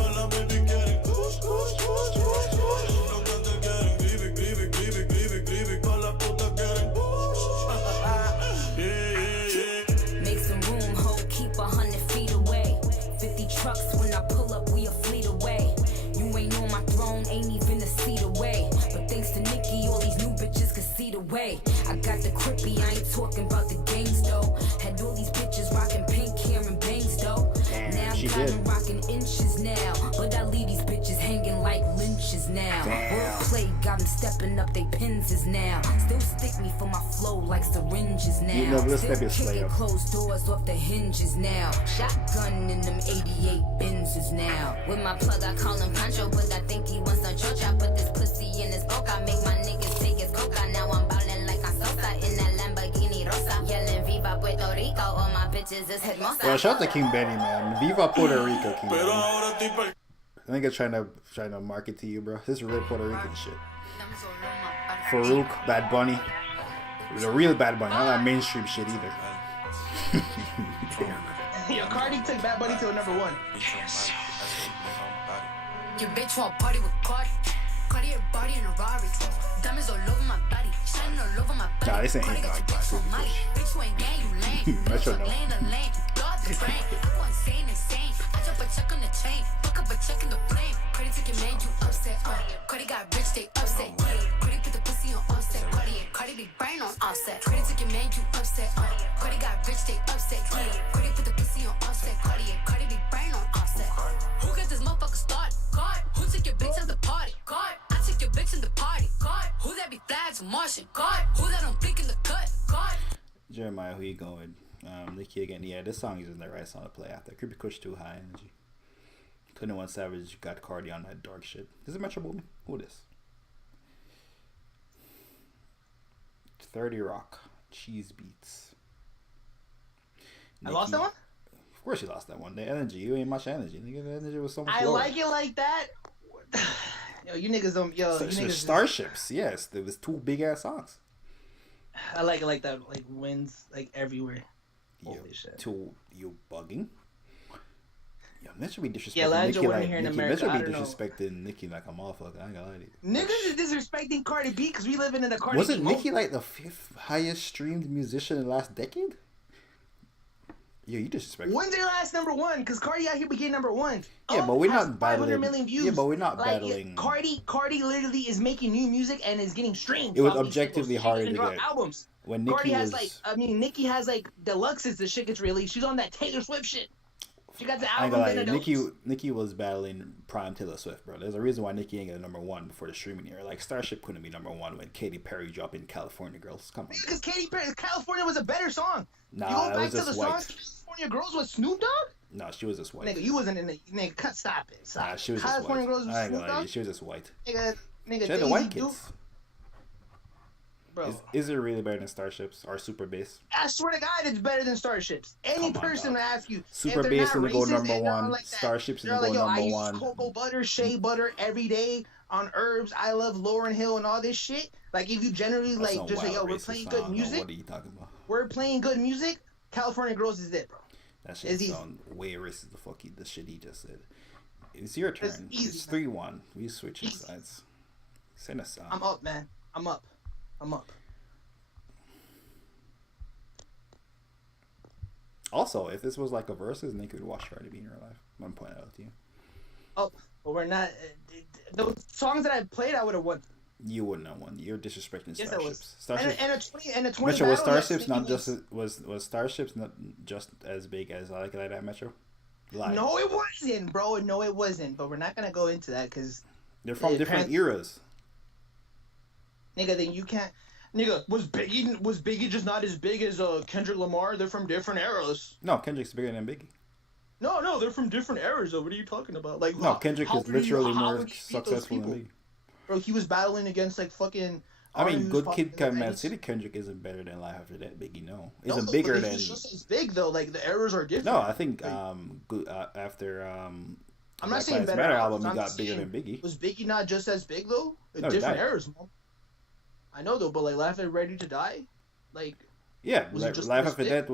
Make some room, ho, keep 100 feet away. 50 trucks when I pull up, we a fleet away. You ain't on my throne, ain't even a seat away. But thanks to Nicki, all these new bitches can see the way. I got the crippy, I ain't talking about the gangs though. Had all these bitches rocking pink hair and bangs though. Now she got did. them rocking inches now. But I leave these bitches hanging like lynches now. Damn. Wordplay play, got 'em stepping up they penses now. Still stick me for my flow like syringes now. You know, let's Still step your slay kicking up. closed doors off the hinges now. Shotgun in them 88 Benzes now. With my plug, I call him Pancho, but I think he wants some chocha. I put this pussy in his boca, I make my niggas take his coca. Now I'm ballin' like I'm Sosa in that Lamborghini Rosa. Yelling Viva Puerto Rico, all my bitches is hermosa. Yo, shout out to King Benny, man. Viva Puerto Rico, King Benny. I think I'm trying to market to you, bro. This is real Puerto Rican shit. Farouk, Bad Bunny. The real Bad Bunny, not that mainstream shit either. Yo, Cardi took Bad Bunny to a number 1. Your bitch want party with Cardi. Cardi a body in a Rari. Diamonds all over my body. Shining all over my body. Nah, this ain't Cardi got Cardi. your bitch for money. Bitch, you ain't gang, you lame. Metro Fuck no. lane to lane. Dog the brain. I go insane. I jump a check on the chain. Fuck up a check in the flame. Cardi took your man, you upset. Cardi got rich, they upset. Cardi put the pussy on offset. Cardi big brain on offset. Cardi took your man, you upset. Cardi got rich, they upset. Cardi put the pussy on offset. Cardi big brain on offset. Who got this motherfucker started? God. Who took your bitch at the party? God. I took your bitch in the party. God. Who that be flags Martian? God. Who that don't think in the cut? God. Jeremiah, who you going? Nicki again. Yeah, this song isn't the right song to play after. Creepy Kush too high energy. 21 Savage got Cardi on that dark shit. Is it Metro Boomin? Who this? 30 Rock. Cheese Beats. I lost that one? Of course you lost that one. The energy. You ain't much energy. Nigga, the energy was so much I lower. like it like that. Yo, you niggas don't. Yo, So, you so niggas. Starships. Yes, there was 2 big ass songs. I like it like that. Like wins like everywhere. Holy Yo, shit. You bugging? Yo, Mitch should be disrespecting Yeah, Elijah Nicki wasn't like here in Nicki. America, Mitch should I be don't know. disrespecting Nicki like a motherfucker. I ain't gonna lie to you. Niggas is disrespecting Cardi B because we living in a Cardi Wasn't B Nicki moment. like the 5th highest streamed musician in the last decade? Yo, you disrespect. When's their last number 1? Because Cardi out here became number 1. Yeah, but we're has not 500 battling. million views. Yeah, but we're not Like, battling. Cardi literally is making new music and is getting streamed. It was off these objectively people. She harder doesn't to drop get. albums. When Nicki Cardi has was, Nicki has like deluxes. The shit gets released. She's on that Taylor Swift shit. She got the I ain't album. gonna lie, and the Nicki was battling prime Taylor Swift, bro. There's a reason why Nicki ain't got a number 1 before the streaming era. Like Starship couldn't be number 1 when Katy Perry dropped in California Girls. Come on. Because Katy Perry, California was a better song. Nah, you go that back was to the just song white. California Girls with Snoop Dogg? No, she was just white. Nigga, you wasn't in the nigga. Cut, stop it. Stop. Nah, she was California just white. Girls with I ain't Snoop gonna lie to you, Dogg. she was just white. Nigga, She had the Daisy white Duke, kids. bro. Is it really better than Starships or Super Bass? I swear to God, it's better than Starships. Any Come on, person dog. will ask you. Super if they're Bass not is gonna go racist number and they're 1. like that, Starships is they're gonna like, go yo, I number use 1. cocoa butter, shea butter every day on herbs. I love Lauryn Hill and all this shit. Like, if you generally That's like some just say, yo, wild we're racist playing song. good No, music. What are you talking about? We're playing good music. California Girls is it, bro. That shit It's easy. sound way racist. The shit he just said. It's your turn. It's easy, It's man. 3-1. We switching Easy. sides. Send a song. I'm up, man. I'm up. Also, if this was like a versus, Nick would watch Cardi B in real life. I'm pointing that out to you. Oh, but we're not. Those songs that I played, I would have won. You wouldn't have won. You're disrespecting Yes, I was. Starships. And a 20 Metro, battle, was yes, Starships not Nicki just was Starships not just as big as I Like It Like That, Metro? Lie. No, it wasn't, bro. No, it wasn't. But we're not gonna go into that because, They're from different eras. nigga, then you can't. Nigga, was Biggie just not as big as Kendrick Lamar? They're from different eras. No, Kendrick's bigger than Biggie. No, they're from different eras. Though. What are you talking about? Like, No, Kendrick how is would you- literally how more would you beat those successful than people? Biggie. Bro, he was battling against like fucking. I mean, Arnold, Good who's Kid, fucking- Mad City Kendrick isn't better than Life After That. Biggie, no, No, isn't but bigger than. He's just as big though. Like the eras are different. No, I think Like, after I'm Black not saying Lives better Matter albums, album, he I'm got just bigger saying, than Biggie. Was Biggie not just as big though? In No, he different died. eras, man. I know though, but like Laugh at Ready to Die, like Yeah, Was it just Life as After big? That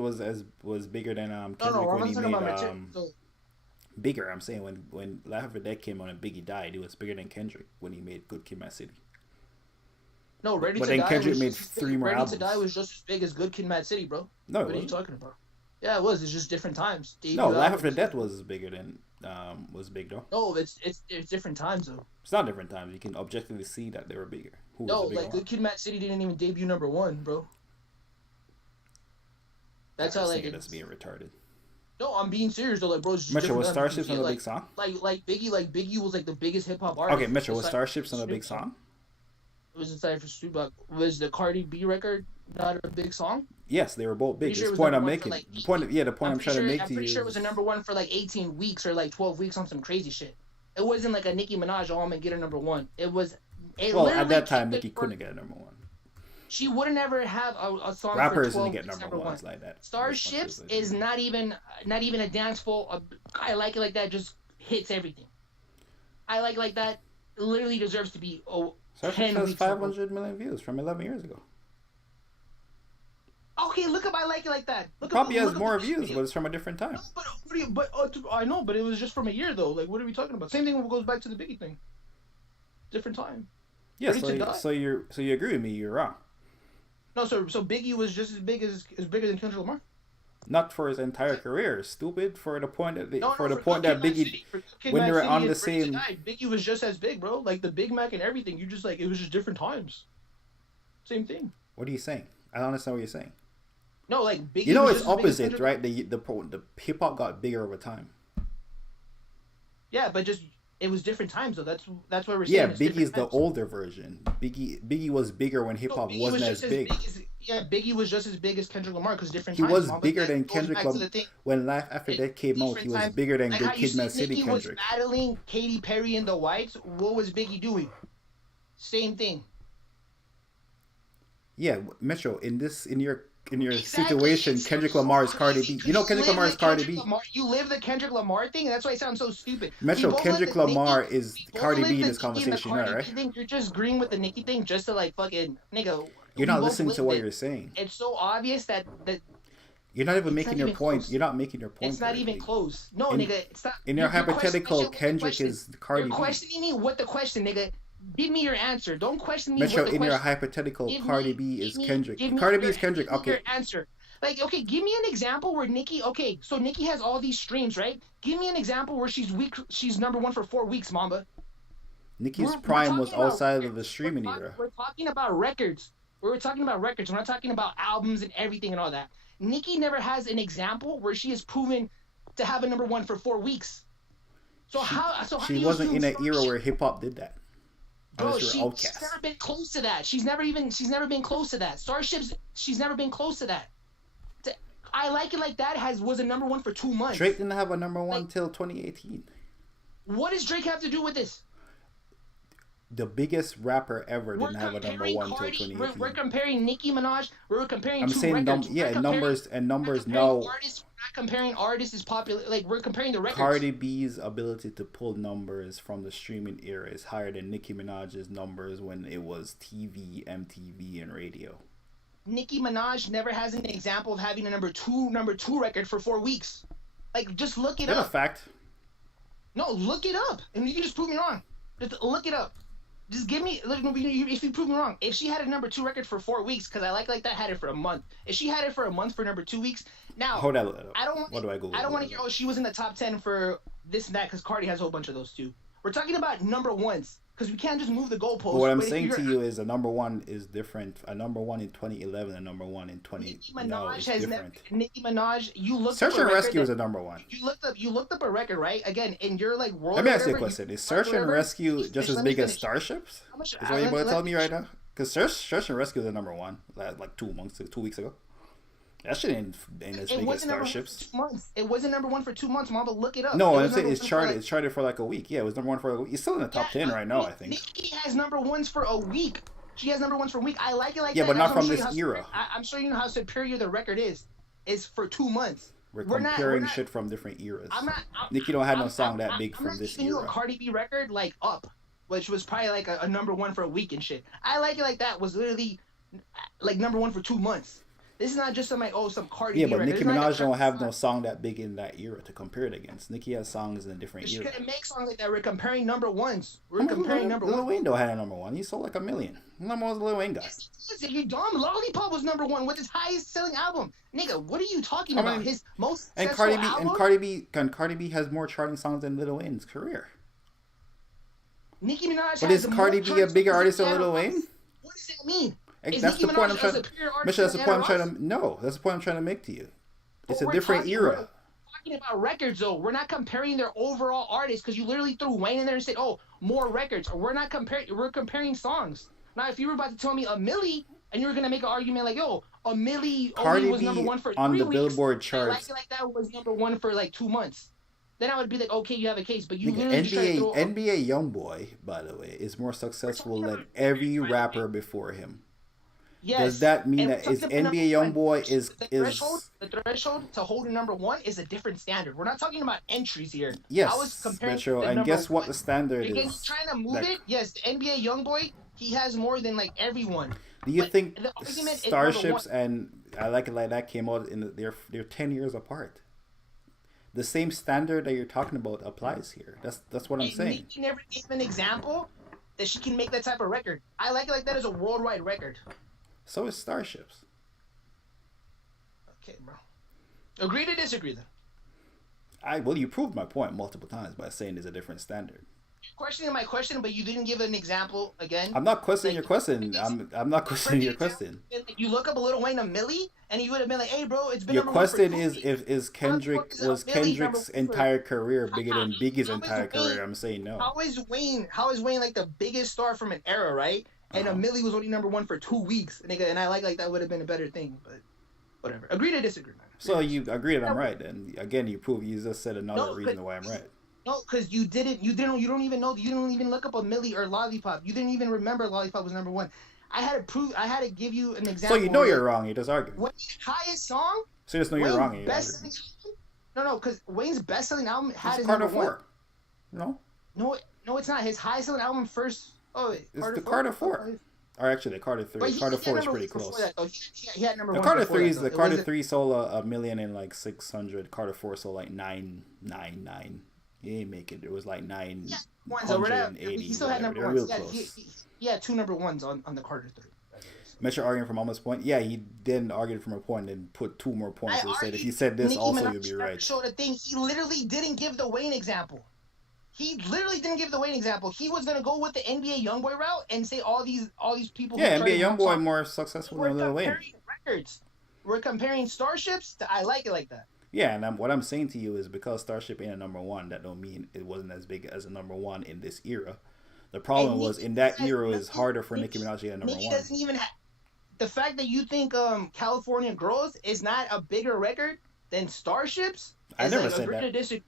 was bigger than Kendrick no, when I'm he talking made about material. So, bigger. I'm saying when Life After That came on and Biggie died, it was bigger than Kendrick when he made Good Kid, Mad City. no, Ready But to then Die. Kendrick was made just as big. 3 more Ready albums. to Die was just as big as Good Kid, Mad City, bro. No, it What are you wasn't. talking about? Yeah, it was. It's just different times. No, Debut Life albums. After That was bigger than was big though. No, it's different times though. It's not different times. You can objectively see that they were bigger. Who was No, the bigger like one? Good Kid, Mad City didn't even debut number 1, bro. That's I how just like. think that's being retarded. No, I'm being serious though. Like, bro, it's just Metro, different was times. Starships on the like, big song? Like Biggie was like the biggest hip hop artist. Okay, Metro, was It's like- Starships on the big song? was decided for Snoop Dogg. Was the Cardi B record not a big song? Yes, they were both big. Pretty This sure it was point I'm number one making. for, like, The point I'm trying to make I'm to you pretty sure it is was a number one for like 18 weeks or like 12 weeks on some crazy shit. It wasn't like a Nicki Minaj, oh, I'm gonna get a number one. It was. well, at that time, kicked Nicki it for- couldn't get a number one. She wouldn't never have a song Rappers for 12 didn't get weeks, number ones like that. Starships is not even a dance full. I Like It Like That just hits everything. I Like It Like That literally deserves to be 10 10 has weeks. 500 million views from 11 years ago. Okay, look up I Like It Like That. Probably has look up more the views, video. but it's from a different time. But I know, but it was just from a year though. Like, what are we talking about? Same thing goes back to the Biggie thing. Different time. Yeah, Ready to Die? so you agree with me? You're wrong. No, so Biggie was just as bigger than Kendrick Lamar. Not for his entire career. Stupid for the point that No, for the for point Kid that Mad Biggie City, for Kid when Mad they were City on and the Ready to same. Die, Biggie was just as big, bro. Like the Big Mac and everything. You just like it was just different times. Same thing. What are you saying? I don't understand what you're saying. No, like Biggie. You know, was it's just as big as opposite, Kendrick- right? The hip hop got bigger over time. Yeah, but just it was different times though. That's what we're saying. Yeah, it's Biggie's different the times. older version. Biggie was bigger when hip hop Biggie wasn't was as just big. Biggie was just as big as Kendrick Lamar because different He times. was Mom, but bigger that than goes Kendrick back to Lamar. the thing. When Life After Death came out, he Different was times. bigger than Like Good how you Kid, see Mad City Nicki was Kendrick. battling Katy Perry and the Whites. What was Biggie doing? Same thing. Yeah, Metro. In your Exactly. situation, It's Kendrick so Lamar is Cardi easy B. 'cause You know Kendrick live Lamar is the Cardi Kendrick B. Lamar, you live the Kendrick Lamar thing. That's why it sounds so stupid. Metro, We both Kendrick live the Lamar Nicki- is we both Cardi live B in the this Nicki and the conversation, Cardi right? B thing. You're just agreeing with the Nicki thing just to like fucking nigga. You're not we both listening to lived what it. you're saying. It's so obvious that You're not even It's making not your even point. close. You're not making your point. it's not even correctly. close. No, In- nigga, it's not. In your you're questioning hypothetical, my shit with the Kendrick question. is Cardi You're B. questioning me with the question, nigga. Give me your answer. Don't question me Metro, with the in your question. hypothetical, Give Cardi me- B give is me- Kendrick. give me Cardi B your- is Kendrick. give me Okay, your answer. Like, okay, give me an example where Nicki. Okay, so Nicki has all these streams, right? Give me an example where she's weak. She's number one for 4 weeks, Mamba. Nicki's We're prime was talking about outside of records. the streaming We're era. We're talking about records. We're talking about records. We're not talking about albums and everything and all that. Nicki never has an example where she is proven to have a number one for 4 weeks. So how? So how do She you wasn't in assume an era Starship- where hip hop did that. Bro, Unless she's you're Outkast. never been close to that. She's never been close to that. Starships, she's never been close to that. I Like It Like That was a number one for 2 months. Drake didn't have a number one Like- till 2018. What does Drake have to do with this? The biggest rapper ever We're didn't have a number comparing one till Cardi. 2018. We're comparing Nicki Minaj. We're comparing I'm two saying records. We're comparing- numbers and we're numbers. comparing No, artists. We're not comparing artists is popular. Like we're comparing the records. Cardi B's ability to pull numbers from the streaming era is higher than Nicki Minaj's numbers when it was TV, MTV, and radio. Nicki Minaj never has an example of having a number two record for 4 weeks. Like just look it That's a up. fact. No, look it up, and you can just prove me wrong. Just look it up. Just give me if you prove me wrong. If she had a number 2 record for 4 weeks, because I like that had it for a month. If she had it for a month for number 2 weeks, now Hold that up. I don't want. What do I Google? I don't want to hear. Oh, she was in the top 10 for this and that because Cardi has a whole bunch of those too. We're talking about number ones because we can't just move the goalposts. But what I'm But if saying you're- to you is a number one is different. A number one in 2011, a number one in 20 Nicki now Minaj is has never. different. Nicki Minaj, you looked Search up a and record Rescue is that- a number one. You looked up a record, right? Again, in your like world. Let me ask you a whatever, question: Is Search and whatever- Rescue Finish, just as let me big as finish. Starships? How much- Is what you're about to let tell me finish. right now? Because Search and Rescue is the number one, like 2 weeks ago. That shit ain't as It big as wasn't number one Starships. for 2 months. It wasn't number one for 2 months, Mom. But look it up. No, It I'm was saying number it's one for, charted. like- It's charted for like a week. Yeah, it was number one for a week. It's still in the top 10 right now, I think. Nicki has number ones for a week. She has number ones for a week. I like it like Yeah, that. but not I'm from showing this you how era. I'm showing you how superior the record is. Is for 2 months. We're We're not- comparing we're not- shit from different eras. I'm not. Nicki don't have no I'm- song that I'm- big I'm from not this giving you a era. Cardi B record like Up, which was probably like a number one for a week and shit. I Like It Like That was literally like number one for 2 months. This is not just some like some Cardi Yeah, B but record. Nicki It's not like Minaj don't have no a- song that big in that era to compare it against. Nicki has songs in a different She era. couldn't make songs like that. We're comparing number ones. We're comparing number Lil one. Wayne don't have a number one. He sold like 1 million. How much was Lil Wayne got? Listen, you dumb. Lollipop was number one with his highest selling album. Nigga, what are you talking I about? mean, His most And successful Cardi B album? Cardi B has more charting songs than Lil Wayne's career. Nicki Minaj But has is more Cardi B a charts bigger than artist than Rihanna. Lil Wayne? What does that mean? Is That's Nicki the point I'm Minaj a trying. superior artist Mitchell, that's the than point I'm Rihanna trying Ross? to. No, that's the point I'm trying to make to you. It's a We're different talking- era. we're talking about records though. We're not comparing their overall artists because you literally threw Wayne in there and said, "Oh, more records." We're not comparing. We're comparing songs. Now, if you were about to tell me a Millie, and you were gonna make an argument like, yo, a Millie Cardi only was B number one for on 3 the weeks, Billboard and charts. Like That was number one for like 2 months. Then I would be like, okay, you have a case, but you Nigga, literally just try to throw NBA YoungBoy, by the way, is more successful than every rapper before him. Yes. Does that mean And that we're is talking about NBA number one. YoungBoy is The threshold to hold a number one is a different standard. We're not talking about entries here. yes, I was comparing Metro, the and number guess what one. the standard Again, is? trying to move That- it. Yes, the NBA YoungBoy, he has more than like everyone. Do you But think the argument is Starships number and I Like It Like That came out in they're 10 years apart? The same standard that you're talking about applies here. That's what I'm saying. Nicki never gave an example that she can make that type of record. I Like It Like That is a worldwide record. So is Starships. Okay, bro. Agree to disagree then. Well, you proved my point multiple times by saying there's a different standard. Questioning my question, but you didn't give an example again. I'm not questioning Like, your question. I'm not questioning your question. You look up a Lil Wayne a Millie, and you would have been like, "Hey, bro, it's been." Your number one for question 2 is weeks. if Kendrick is a was Millie number Kendrick's one for- entire career bigger than Biggie's How is entire Wayne- career. I'm saying no. How is Wayne? How is Wayne like the biggest star from an era, right? And a Millie was only number one for 2 weeks, nigga. And I like that would have been a better thing, but whatever. Agree to disagree, man. So you agree that I'm right, and again you prove you just said another reason why I'm right. No, because you don't even know. You don't even look up a Millie or Lollipop. You didn't even remember Lollipop was number one. I had to give you an So example. you know you're wrong. You just argue. Wayne's highest song. So you just know you're Wayne's wrong. And you best argue. selling. No, because Wayne's best selling album had It's his Carter number one. 4. No, No, it's not. His highest selling album first. Oh, wait, it's the Carter 4. Or actually, the Carter 3. But he Carter had 4 is number pretty one before close. that, though. He had number The one. Carter before 3 that, is though. the It Carter wasn't- 3 sold a million and like 600. Carter 4 sold like 999. He ain't make it. It was like 980. Ones over there. He still had number They're ones. real Yeah, close. he had 2 number ones on the Carter 3. Metro arguing from almost point. Yeah, he then argued from a point and put 2 more points. So he said if you said this Nicki also, Minaj you'd be never right. showed a thing. He literally didn't give the Wayne example. He literally didn't give the Wayne example. He was gonna go with the NBA YoungBoy route and say all these people. Yeah, who NBA tried to YoungBoy talk- more successful We're than Lil Wayne. comparing records. We're comparing Starships to I Like It Like That. Yeah, and what I'm saying to you is because Starship ain't a number one, that don't mean it wasn't as big as a number one in this era. The problem And was Nicki in that Minaj- era, it's harder for Nicki Minaj to get a number Nicki one. doesn't even have the fact that you think California Girls is not a bigger record than Starships. I is never like said agree that. to disagree.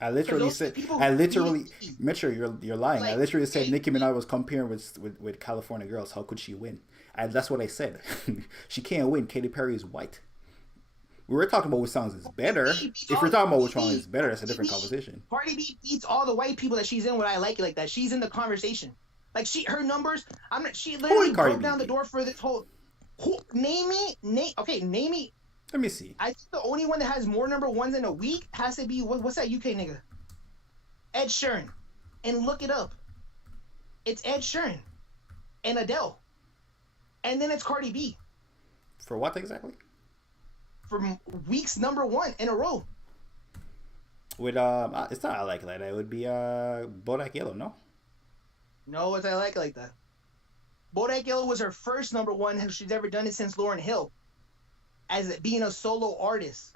I literally those said, people I who literally, really- Mitchell, you're lying. I Like, literally said hey, Nicki Minaj was comparing with California Girls. How could she win? And that's what I said. She can't win. Katy Perry is white. We were talking about which songs is better. If we're talking about which one is better, that's a different conversation. Cardi B beats all the white people that she's in with I Like It Like That. She's in the conversation. Like her numbers. She literally did Cardi broke B down the beat? door for this whole. Name me. Let me see. I think the only one that has more number ones in a week has to be what's that UK nigga? Ed Sheeran, and look it up. It's Ed Sheeran, and Adele, and then it's Cardi B For what exactly? for weeks number one in a row. With it's not I Like It Like That. It would be Bodak Yellow, no? No, it's I Like It Like That. Bodak Yellow was her first number one. She's ever done it since Lauryn Hill, as being a solo artist.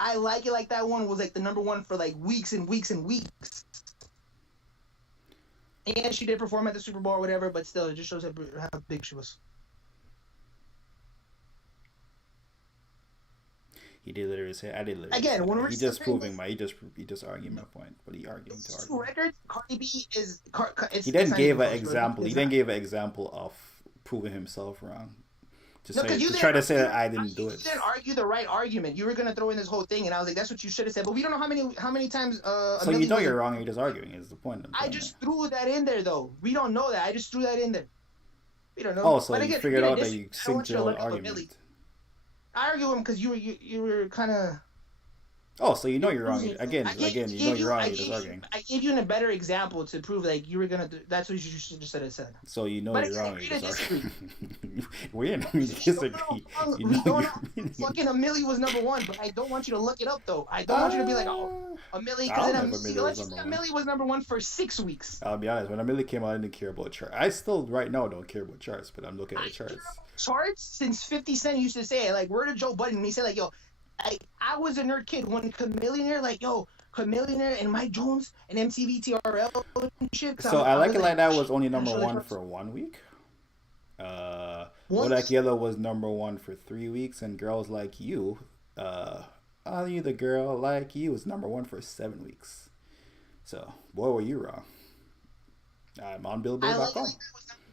I Like It Like That one was like the number one for like weeks and weeks and weeks. And she did perform at the Super Bowl or whatever, but still, it just shows how big she was. He did literally say, I did literally Again, say when that. we're He just comparing proving my, he just arguing my point, but he arguing to Two argue. records, Cardi B is. He then gave an example. He then gave an example of proving himself wrong. To try to say that I didn't do it. You didn't argue the right argument. You were gonna throw in this whole thing, and I was like, "That's what you should have said." But we don't know how many times. So you know you're wrong, and you're just arguing. Is the point? I just threw that in there, though. We don't know that. I just threw that in there. We don't know. Oh, so But you again, figured out that this- you I don't want synced you your to own look up a Millie. argument. I argue him because you were kind of. Oh, so you know you're wrong again. You know you're wrong. You're just arguing. I gave you a better example to prove like you were gonna. That's what you should just said. So you know But you're again, wrong. agree You're to just disagree. arguing. We didn't disagree. You know Fucking a Millie was number one, but I don't want you to look it up though. I don't want you to be like, oh, a Millie, because then a Millie was number one for 6 weeks. I'll be honest. When a Millie came out, I didn't care about charts. I still right now don't care about charts, but I'm looking at the charts. Charts since 50 Cent used to say it. Like, word of Joe Budden, he said like, yo, I was a nerd kid when Chamillionaire, like, yo, Chamillionaire and Mike Jones and MTV TRL and shit. So I Like It Like That was only number one for 1 week. Bodak Yellow was #1 for 3 weeks, and Girls Like You, Are You the Girl Like You was #1 for 7 weeks. So, boy, were you wrong. I'm on Billboard.com.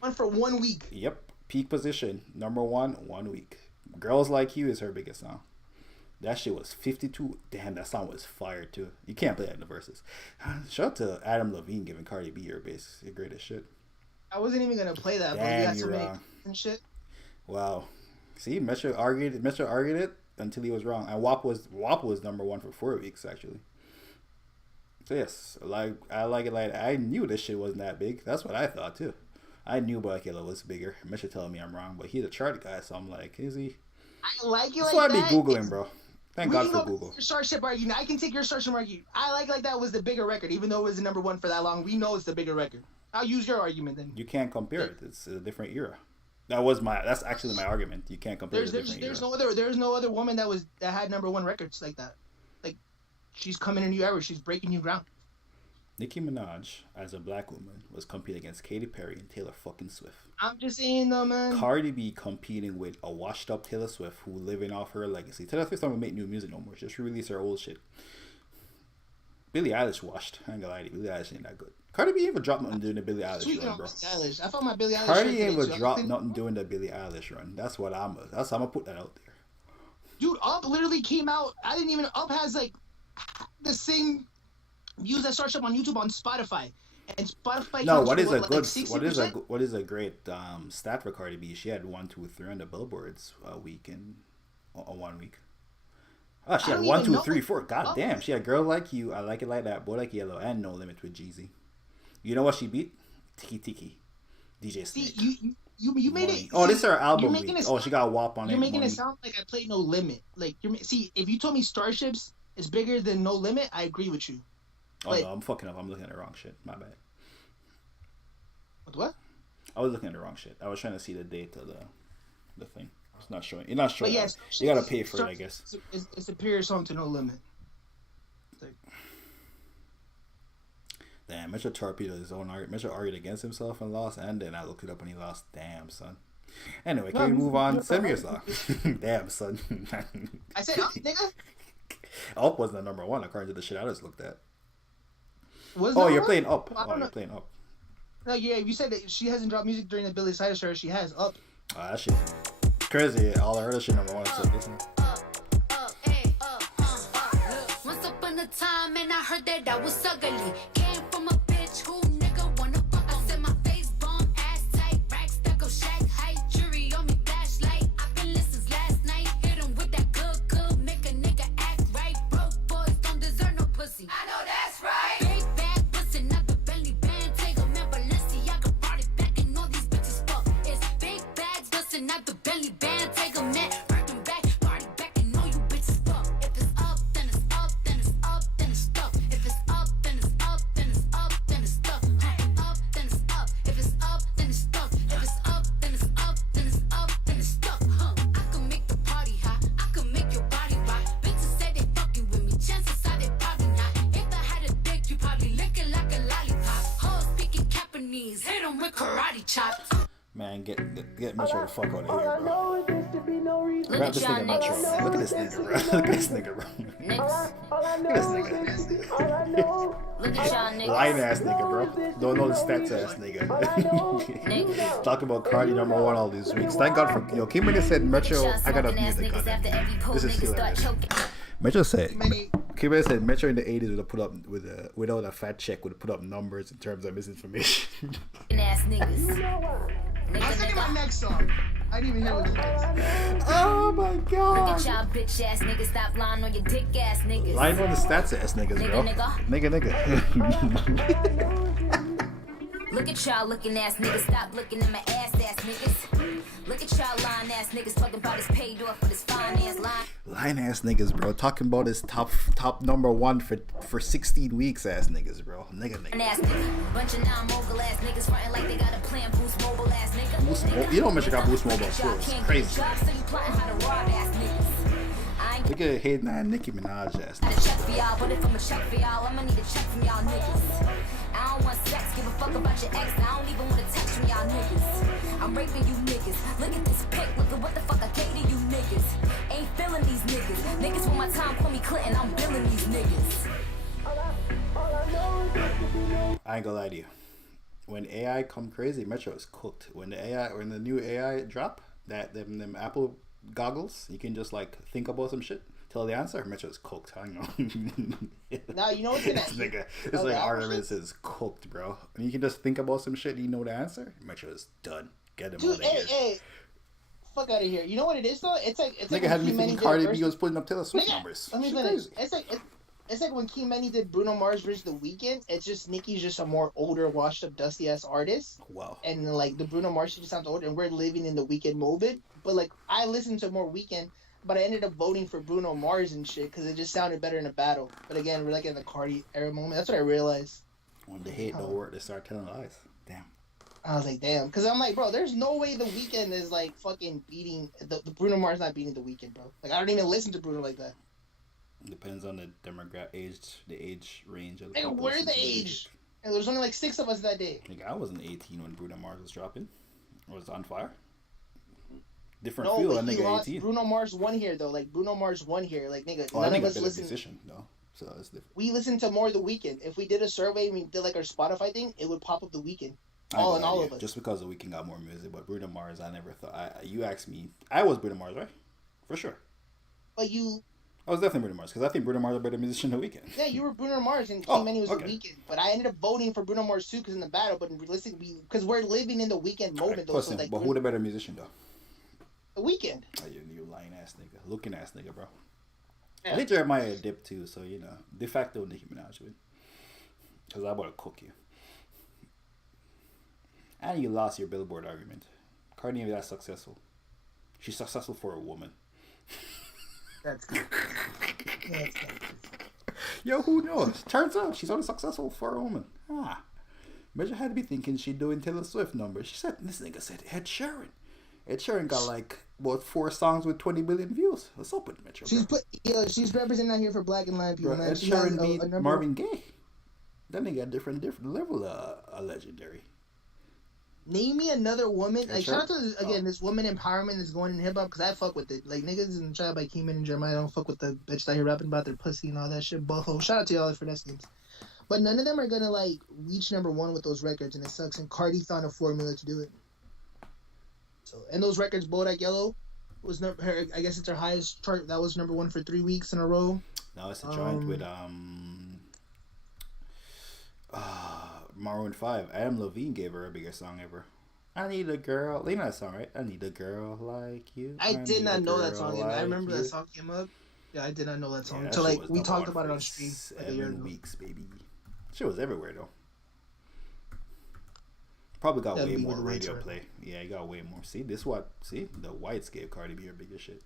One for 1 week. Yep, peak position, #1, 1 week. Girls Like You is her biggest song. That shit was 52. Damn, that song was fire too. You can't play that in the verses. Shout out to Adam Levine giving Cardi B your bass. You're great as shit. I wasn't even gonna play that, Damn, but we got you're so many wrong. and shit. Wow. See, Metro argued it until he was wrong. And WAP was #1 for 4 weeks actually. So yes, I like it like I knew this shit wasn't that big. That's what I thought too. I knew Black Yellow was bigger. Metro telling me I'm wrong, but he's a chart guy, so I'm like, is he? I like it That's like why I that. be Googling, bro. Thank God for Google. Your Starship argument. I can take your Starship argument. I like that was the bigger record, even though it was the #1 for that long. We know it's the bigger record. I'll use your argument then. You can't compare it. It's a different era. That's actually my argument. You can't compare it. There's no other woman that had #1 records like that. Like, she's coming in a new era. She's breaking new ground. Nicki Minaj, as a black woman, was competing against Katy Perry and Taylor fucking Swift. I'm just saying though, man. Cardi B competing with a washed up Taylor Swift who living off her legacy. Taylor Swift don't make new music no more. Just release her old shit. Billie Eilish washed. I ain't gonna lie to you. Billie Eilish ain't that good. Cardi B even dropped nothing during the Billie Eilish run, bro. Eilish. I found my Billie Eilish. Cardi even dropped nothing during the Billie Eilish run. That's what I'm gonna put that out there. Dude, Up literally came out. Up has like the same views that Starship on YouTube on Spotify. And Spotify. No, counts what for is a like good 60%? what is a great stat for Cardi B? She had 1, 2, 3 on the billboards a week in 1 week. Oh, she had 1, 2, 3, 4. God damn, she had Girl Like You, I Like It Like That, Bodak Yellow, and No Limit with Jeezy. You know what she beat? Tiki Tiki, DJ Snake. See, you made it. Oh, this is her album week. It, she got WAP on it. You're making it sound like I played No Limit. Like if you told me Starships is bigger than No Limit, I agree with you. Oh no, I'm fucking up. I'm looking at the wrong shit. My bad. What? I was looking at the wrong shit. I was trying to see the date of the thing. It's not showing. You're not showing. But yes, you gotta pay for it, I guess. It's a superior song to No Limit. Like, damn, Metro torpedoed his own argument. Metro argued against himself and lost, and then I looked it up and he lost. Damn, son. Anyway, can we move on? Send me your song. Damn, son. I said, Up, nigga. Up wasn't the #1 according to the shit I just looked at. You're playing Up. You're playing Up. No, yeah, you said that she hasn't dropped music during the Billie Cyrus era. She has Up. Oh, that shit crazy. All the other shit #1. So listen. Once upon a time, and I heard that I was ugly. Came from a bitch who nigga wanna fuck. I said my face bomb, ass tight, racks that go shack height, jury on me flashlight. I've been listening since last night. Hit 'em with that good, make a nigga act right. Broke boys don't deserve no pussy. I know that's right. Big bag pussy, not the belly band. Take 'em in Balenciaga, brought it back, and all these bitches fuck. It's big bags, bustin' not the belly band. Take 'em in, bring 'em back, party back, and all you bitches fuck. If it's up, then it's up, then it's up, then it's stuck. If it's up, then it's up, then it's up, then it's stuck. Up, then it's up. If it's up, then it's stuck. If it's up, then it's up, then it's up, then it's stuck. I can make the party hot. I can make your body rock. Bitches say they fucking with me. Chances are they probably not. If I had a dick, you probably lick it like a lollipop. Hoes speaking Japanese. Hit 'em with karate chops. Man, get Metro the fuck out of here, bro. Look Grab at this y'all nigga Metro. niggas. Look at this nigga, bro. Look at this nigga, bro. Niggas. Look at this nigga. Look at y'all niggas. Lying ass nigga, bro. Don't know the stats ass nigga. Niggas. Talk about Cardi #1 all these weeks. Thank God for Kim Minnie said Metro. I got a music on it. This is hilarious. Metro said Kim Minnie said Metro in the 80s would have put up without a fat check would have put up numbers in terms of misinformation. Ass niggas. I was thinking my next song. I didn't even hear what you said. Oh my Look God. at y'all bitch ass niggas. Stop lying on your dick ass niggas. Lying on the stats ass niggas, bro. Nigga. Look at y'all looking ass niggas. Stop looking at my ass niggas. Look at y'all lying ass niggas talking about his paid off for this finance line. Lying ass niggas, bro. Talking about his top #1 for 16 weeks ass niggas, bro. Nigga. Ass nigga. Bunch of non-mogul ass niggas frontin' like they got a plan. Boost Mobile ass nigga. You don't mention got Boost Mobile too. It's crazy. Look at hating on Nicki Minaj ass. I check for y'all, but if I'm a check for y'all, I'ma need a check from y'all niggas. I don't want sex, give a fuck about your ex. I don't even want a text from y'all niggas. I I'm raping you niggas. Look at this pic, look at what the fuck I gave to you niggas. Ain't feeling these niggas. Niggas want my time, call me Clinton, I'm billing these niggas. I ain't gonna lie to you. When AI come crazy, Metro is cooked. When the new AI drop, them Apple goggles, you can just like think about some shit, tell the answer. Metro is cooked. I know. Now you know what's gonna it's like Artemis is cooked, bro. And you can just think about some shit, and you know the answer. Metro is done. Get him out of here. Hey, fuck out of here. You know what it is though? It's like nigga had me thinking Cardi B was putting up Taylor Swift numbers. Let me finish. It's like when Key Many did Bruno Mars versus The Weeknd. It's just Nicki's just a more older, washed up, dusty ass artist. Wow. And like the Bruno Mars just sounds older, and we're living in the Weeknd moment. But like I listened to more Weeknd, but I ended up voting for Bruno Mars and shit because it just sounded better in a battle. But again, we're like in the Cardi era moment. That's what I realized. When they hate no word, they start telling lies. Damn. I was like, damn, because I'm like, bro, there's no way The Weeknd is like fucking beating the Bruno Mars not beating The Weeknd, bro. Like I don't even listen to Bruno like that. Depends on the the age range of the Nigga, where's the age? And there's only like 6 of us that day. Nigga, I wasn't 18 when Bruno Mars was dropping. I was on fire. Different No, feel, but that he nigga lost. 18. Bruno Mars won here though. Like Bruno Mars won here. Like nigga, Oh, none I of think us a better listen. musician, though. So that's different. We listen to more The Weeknd. If we did a survey and we did like our Spotify thing, it would pop up The Weeknd. All of us. Just because The Weeknd got more music, but Bruno Mars, I never thought. You asked me, I was Bruno Mars, right? For sure. But you. I was definitely Bruno Mars because I think Bruno Mars is a better musician than The Weeknd. Yeah, you were Bruno Mars and Key Many was The Weeknd. But I ended up voting for Bruno Mars too because in the battle. But realistically, because we're living in the Weeknd moment though. So like, but who the better musician though? The Weeknd. Oh, you lying ass nigga, looking ass nigga, bro. Yeah. I think Jeremiah dipped too, so you know, de facto Nicki Minaj win. Because I want to cook you. And you lost your Billboard argument. Cardi B, that's successful. She's successful for a woman. That's good. That's good. Yo, who knows? Turns out she's only successful for a woman. Measure had to be thinking she doing Taylor Swift numbers. This nigga said Ed Sheeran. Ed Sheeran got like, what, 4 songs with 20 billion views. What's up with Metro? She's representing out here for black and line people, Bro, man. Ed Sheeran beat Marvin Gaye. That nigga got different level of legendary. Name me another woman. Ed Like, shout out Sheeran? to, this woman empowerment is going in hip hop because I fuck with it. Like, niggas and shout out by Keyman and Jeremiah, I don't fuck with the bitch that here rapping about their pussy and all that shit. Butthole. Shout out to y'all for that skins. But none of them are gonna, like, reach #1 with those records, and it sucks. And Cardi found a formula to do it. So, and those records, Bodak Yellow, was her. I guess it's her highest chart. That was #1 for 3 weeks in a row. Now it's a joint with Maroon 5. Adam Levine gave her a bigger song ever. I need a girl. You know that song, right? I need a girl like you. I did not know that song. Like I remember that song came up. Yeah, I did not know that song until like we talked about it on stream. 7 weeks, baby. Shit was everywhere though. Probably got way more radio play. Yeah, you got way more. See, the whites gave Cardi B her biggest shit.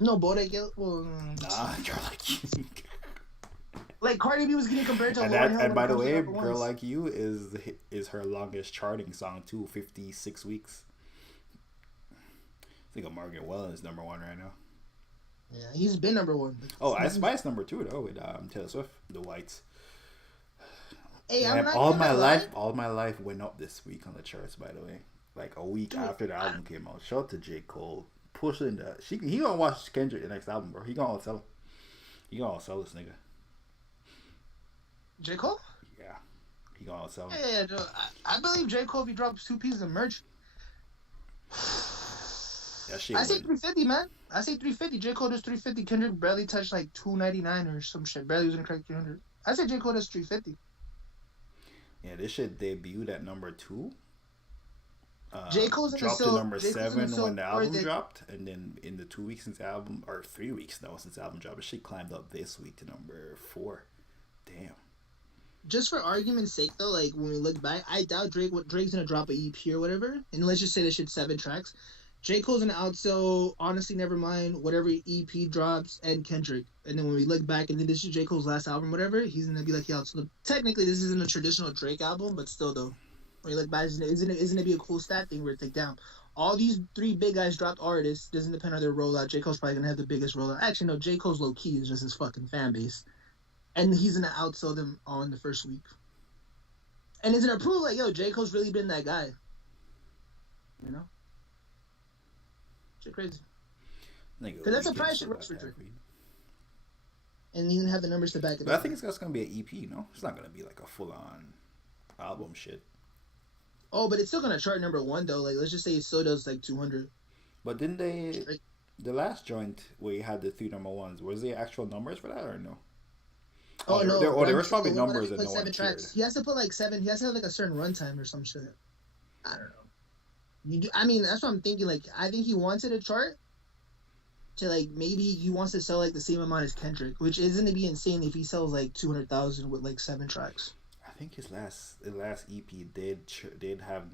No, Bodak Yellow. Well, nah, girl like you. Like Cardi B was getting compared to. And by the way, "Girl Like You" is her longest charting song too. 56 weeks. I think Margaret Well is #1 right now. Yeah, he's been #1. Oh, I Spice #2 though with Taylor Swift, the whites. Hey, all my life went up this week on the charts. By the way, like a week after the album came out. Shout out to J. Cole pushing the. He gonna watch Kendrick the next album, bro. He gonna outsell him. He gonna outsell this nigga. J. Cole? Yeah, he gonna outsell him. Yeah, I believe J. Cole if he drops 2 pieces of merch. That shit. I say 350, man. I say 350. J. Cole does 350. Kendrick barely touched like 299 or some shit. Barely was gonna crack 300. I say J. Cole does 350. Yeah, this shit debuted at #2. J. Cole's dropped to #7 when the album that... dropped, and then in the 2 weeks since the album, or 3 weeks now since the album dropped, she climbed up this week to #4. Damn. Just for argument's sake, though, like when we look back, I doubt Drake's gonna drop an EP or whatever, and let's just say this shit's 7 tracks. J. Cole's gonna outsell Honestly Nevermind, whatever EP drops, and Kendrick. And then when we look back, and then this is J. Cole's last album, whatever, he's gonna be like, yeah. So technically, this isn't a traditional Drake album, but still, though, when you look back, isn't it be a cool stat thing where it's like, down. All these 3 big guys dropped artists. Doesn't depend on their rollout. J. Cole's probably gonna have the biggest rollout. Actually, no. J. Cole's low key is just his fucking fan base, and he's gonna outsell them all in the first week. And it's gonna prove like, yo, J. Cole's really been that guy. You know, shit crazy. Nigga, Because that's a Weeknd price still shit got for that Drake. read. And he didn't have the numbers to back it But I up. think it's just gonna be an EP, no? It's not gonna be like a full on album shit. Oh, but it's still gonna chart number one though. Like, let's just say it still does like 200. But didn't they? Drake. The last joint where you had the 3 number ones, was there actual numbers for that or no? Oh, no. There was probably One single, numbers he and put no one 7 tracks. cared. He has to put like 7. He has to have like a certain runtime or some shit. I don't know. You do. I mean, that's what I'm thinking. Like, I think he wanted a chart to like maybe he wants to sell like the same amount as Kendrick, which isn't to be insane if he sells like 200,000 with like 7 tracks. I think his last EP did have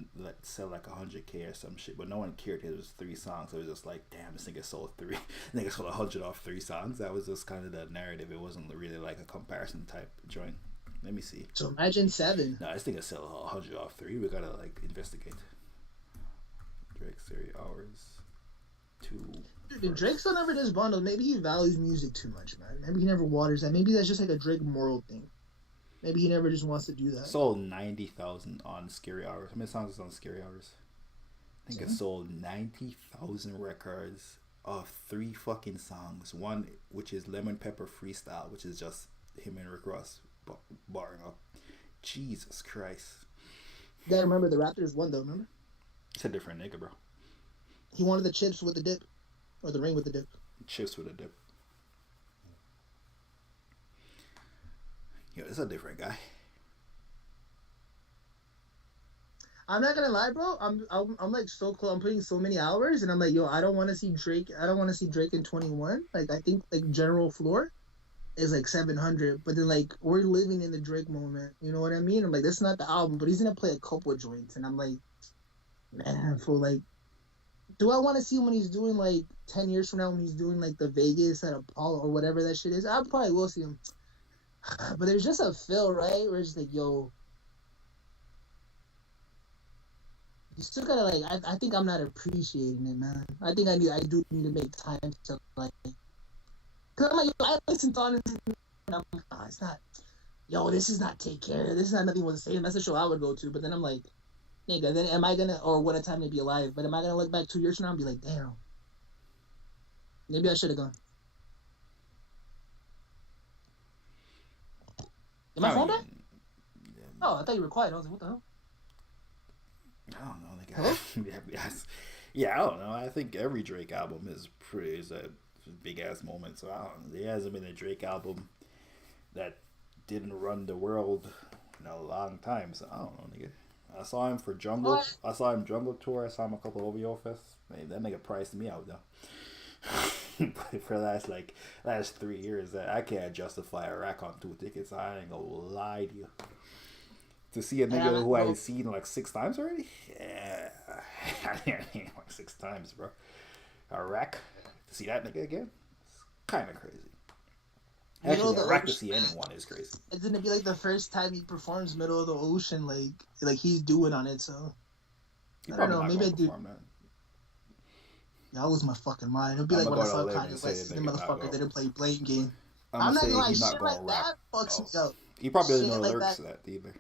sell like 100K or some shit, but no one cared. It was 3 songs. So it was just like, damn, this nigga sold 3. Nigga sold 100 off 3 songs. That was just kind of the narrative. It wasn't really like a comparison type joint. Let me see. So imagine 7. No, this nigga sell 100 off 3. We gotta like investigate. Drake 30 hours. 2. Dude, if Drake still never does bundles, maybe he values music too much, man. Maybe he never waters that. Maybe that's just like a Drake moral thing. Maybe he never just wants to do that. Sold 90,000 on Scary Hours. How many songs is on Scary Hours? I think it sold 90,000 records of 3 fucking songs. One, which is Lemon Pepper Freestyle, which is just him and Rick Ross barring up. Jesus Christ. You gotta remember the Raptors won though, remember? It's a different nigga, bro. He wanted the chips with the dip. Or the ring with the dip. Chips with a dip. Yo, it's a different guy. I'm not gonna lie, bro. I'm like so close. I'm putting so many hours, and I'm like, yo, I don't want to see Drake. I don't want to see Drake in 21. Like, I think like general floor is like 700. But then like we're living in the Drake moment. You know what I mean? I'm like, that's not the album, but he's gonna play a couple of joints, and I'm like, man, for like, do I want to see him when he's doing like 10 years from now when he's doing like the Vegas at Apollo or whatever that shit is? I probably will see him. But there's just a feel, right? Where it's like, yo, you still gotta like. I think I'm not appreciating it, man. I think I do need to make time to like. Cause I'm like, I listen to it, and I'm like, oh, it's not. Yo, this is not Take Care. This is not Nothing Was the Same. That's a show I would go to. But then I'm like, nigga, then am I gonna, or What a Time to Be Alive? But am I gonna look back 2 years from now and be like, damn, maybe I should have gone. Am I phone back? Oh, I thought you were quiet. I was like, what the hell? I don't know. Yeah, I don't know. I think every Drake album is a big ass moment. So I don't know. There hasn't been a Drake album that didn't run the world in a long time. So I don't know, nigga. I saw him for Jungle. What? I saw him Jungle Tour. I saw him a couple of OVO fests. Man, that nigga priced me out though. But for the last 3 years, I can't justify a rack on 2 tickets. I ain't gonna lie to you. To see a nigga who I've seen like 6 times already? Yeah. I mean, like 6 times, bro. A rack to see that nigga again? It's kind of crazy. Actually, a rack to see anyone is crazy. It's gonna be like the first time he performs Middle of the Ocean, like he's doing on it. So He I don't know. probably Maybe I not do. gonna perform that. Yeah, I lose my fucking mind. It'll be like I'ma when I go to saw LA Kanye and say West, the the nigga not motherfucker go. didn't play Blame Game. I'm I'm not say gonna lie, he's shit not like gonna that rap. fucks me up. He probably doesn't know Shit the like lyrics that. to that either.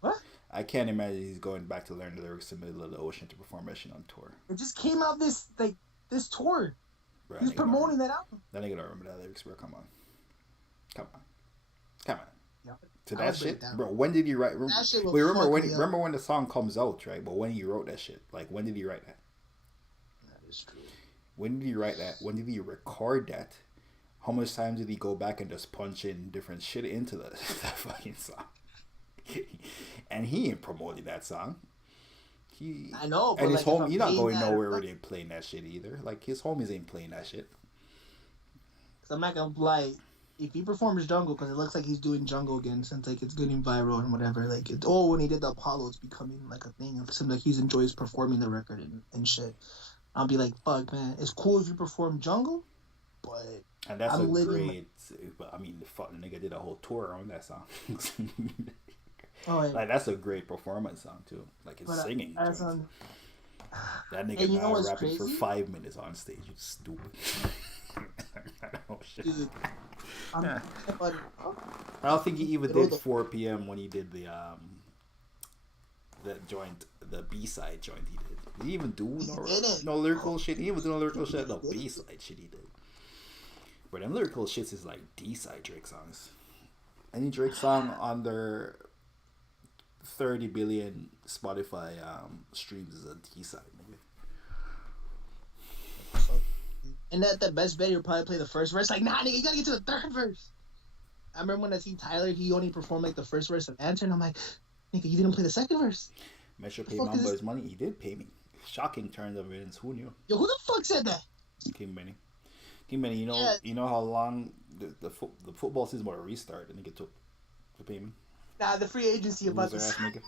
What? I can't imagine he's going back to learn the lyrics to Middle of the Ocean to perform that shit on tour. It just came out this tour. Bro, He's that nigga promoting don't- that album. That nigga don't remember that lyrics, bro. Come on. Come on. Yeah. To I'll that break shit, it down. bro. When did he write? That shit will Remember fuck when? me up. Remember when the song comes out, right? But when he wrote that shit, like when did he write that? That is true. When did he write that? When did he record that? How much time did he go back and just punch in different shit into that fucking song? And he ain't promoting that song. I know, but and his like, if homie, I'm he's not paying going that- nowhere where they playing that shit either. Like his homies ain't playing that shit. So I'm not gonna lie. If he performs Jungle, because it looks like he's doing Jungle again, since like it's getting viral and whatever. Like it's when he did the Apollo, it's becoming like a thing. It seems like he enjoys performing the record and shit. I'll be like, fuck, man, it's cool if you perform Jungle, but And that's I'm a living great. I mean, the fucking nigga did a whole tour on that song. oh, yeah. Like that's a great performance song too. Like his But, singing. as too. and That nigga you know now what's rapping for crazy? 5 minutes on stage. You stupid. Oh, shit. Dude, I don't think he even Middle did of the- 4 p.m. when he did the that joint, the B-side joint he did. Did he even do didn't. no lyrical shit? He even do no lyrical shit. No B-side shit he did. But them lyrical shits is like D-side Drake songs. Any Drake song under 30 billion Spotify streams is a D-side, nigga. And at the best bet, you'll probably play the first verse. Like, nah, nigga, you gotta get to the third verse. I remember when I seen Tyler, he only performed like the first verse of Answer, and I'm like, nigga, you didn't play the second verse. Metro paid Mamba his money. He did pay me. Shocking turns of events. Who knew? Yo, who the fuck said that? King Benny. King Benny, you know how long the football season will restart, and nigga took to pay me. Nah, the free agency about Loser this. ass nigga.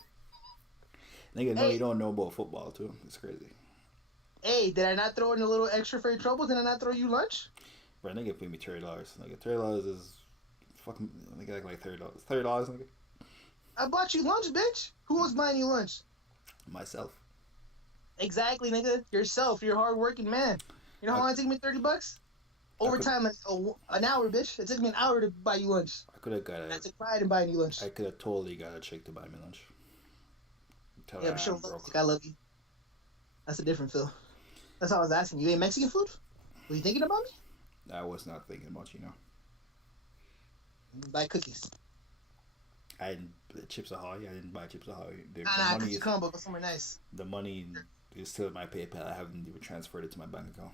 Nigga, no, you don't know about football too. It's crazy. Hey, did I not throw in a little extra for your trouble? Did I not throw you lunch? Bro, nigga paid me $30. Nigga, $30 is fucking. Nigga, like $30. $30, nigga. I bought you lunch, bitch. Who was buying you lunch? Myself. Exactly, nigga. Yourself. You're a hard-working man. You know how long it took me? $30. Overtime, an hour, bitch. It took me an hour to buy you lunch. I could have got I took pride in buying you lunch. I could have totally got a chick to buy me lunch. Tell Yeah, her but sure, I'm broke. I love you. That's a different feel. That's all I was asking. You ate Mexican food? Were you thinking about me? I was not thinking about you, know. Buy cookies. I didn't Chips Ahoy. I didn't buy Chips Ahoy. Nah, cookie combo, but somewhere nice. The money is still in my PayPal. I haven't even transferred it to my bank account.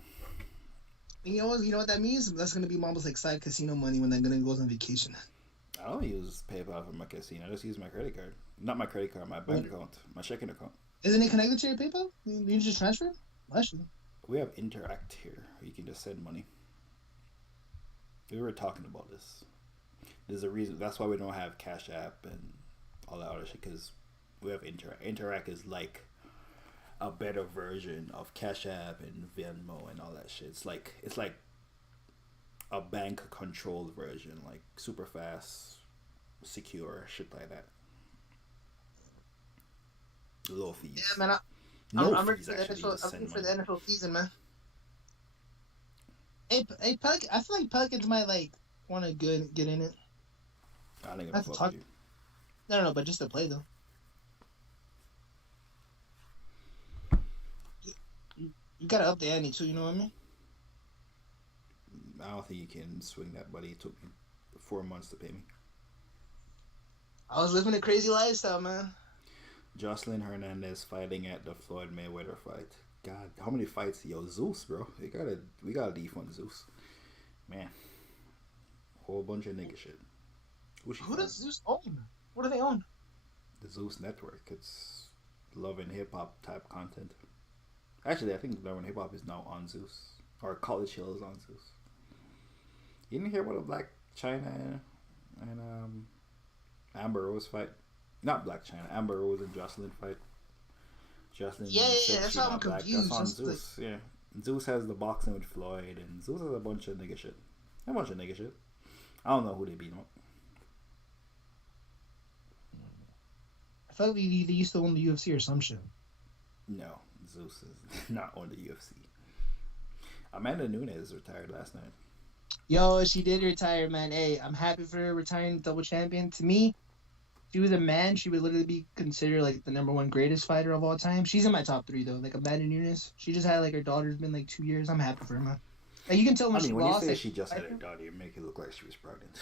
You know what that means? That's gonna be Mama's like side casino money when they're gonna go on vacation. I don't use PayPal for my casino. I just use my credit card. Not my credit card, my bank account, my checking account. Isn't it connected to your PayPal? You just transfer? Actually. We have Interact here. You can just send money. We were talking about this. There's a reason. That's why we don't have Cash App and all that other shit, because we have Interact. Interact is like a better version of Cash App and Venmo and all that shit. It's like a bank controlled version, like super fast, secure, shit like that. Low fees. Yeah, man. I'm ready for the NFL season, man. Hey, Pelican, I feel like Pelicans might want to get in it. I think I'm fuck you. No, but just to play though. You gotta up the ante too. You know what I mean? I don't think you can swing that, buddy. It took me 4 months to pay me. I was living a crazy lifestyle, man. Jocelyn Hernandez fighting at the Floyd Mayweather fight. God, how many fights? Yo, Zeus, bro. We gotta defund Zeus. Man. Whole bunch of nigga shit. Who does Zeus own? What do they own? The Zeus Network. It's Love and Hip Hop type content. Actually, I think Love and Hip Hop is now on Zeus. Or College Hill is on Zeus. You didn't hear about a Black China and Amber Rose fight? Not Black China. Amber Rose and Jocelyn fight. Jocelyn. Yeah. That's how I'm confused. That's on Zeus. Yeah. Zeus has the boxing with Floyd, and Zeus has a bunch of nigga shit. I don't know who they beat up. I felt like they used to own the UFC or some shit. No, Zeus is not on the UFC. Amanda Nunes retired last night. Yo, she did retire, man. Hey, I'm happy for her retiring double champion. To me, if she was a man, she would literally be considered like the #1 greatest fighter of all time. She's in my top 3 though. Like Amanda Nunes, she just had her daughter's been 2 years. I'm happy for her, man. Like you can tell when she when lost. You say she just had her daughter, you make it look like she was pregnant.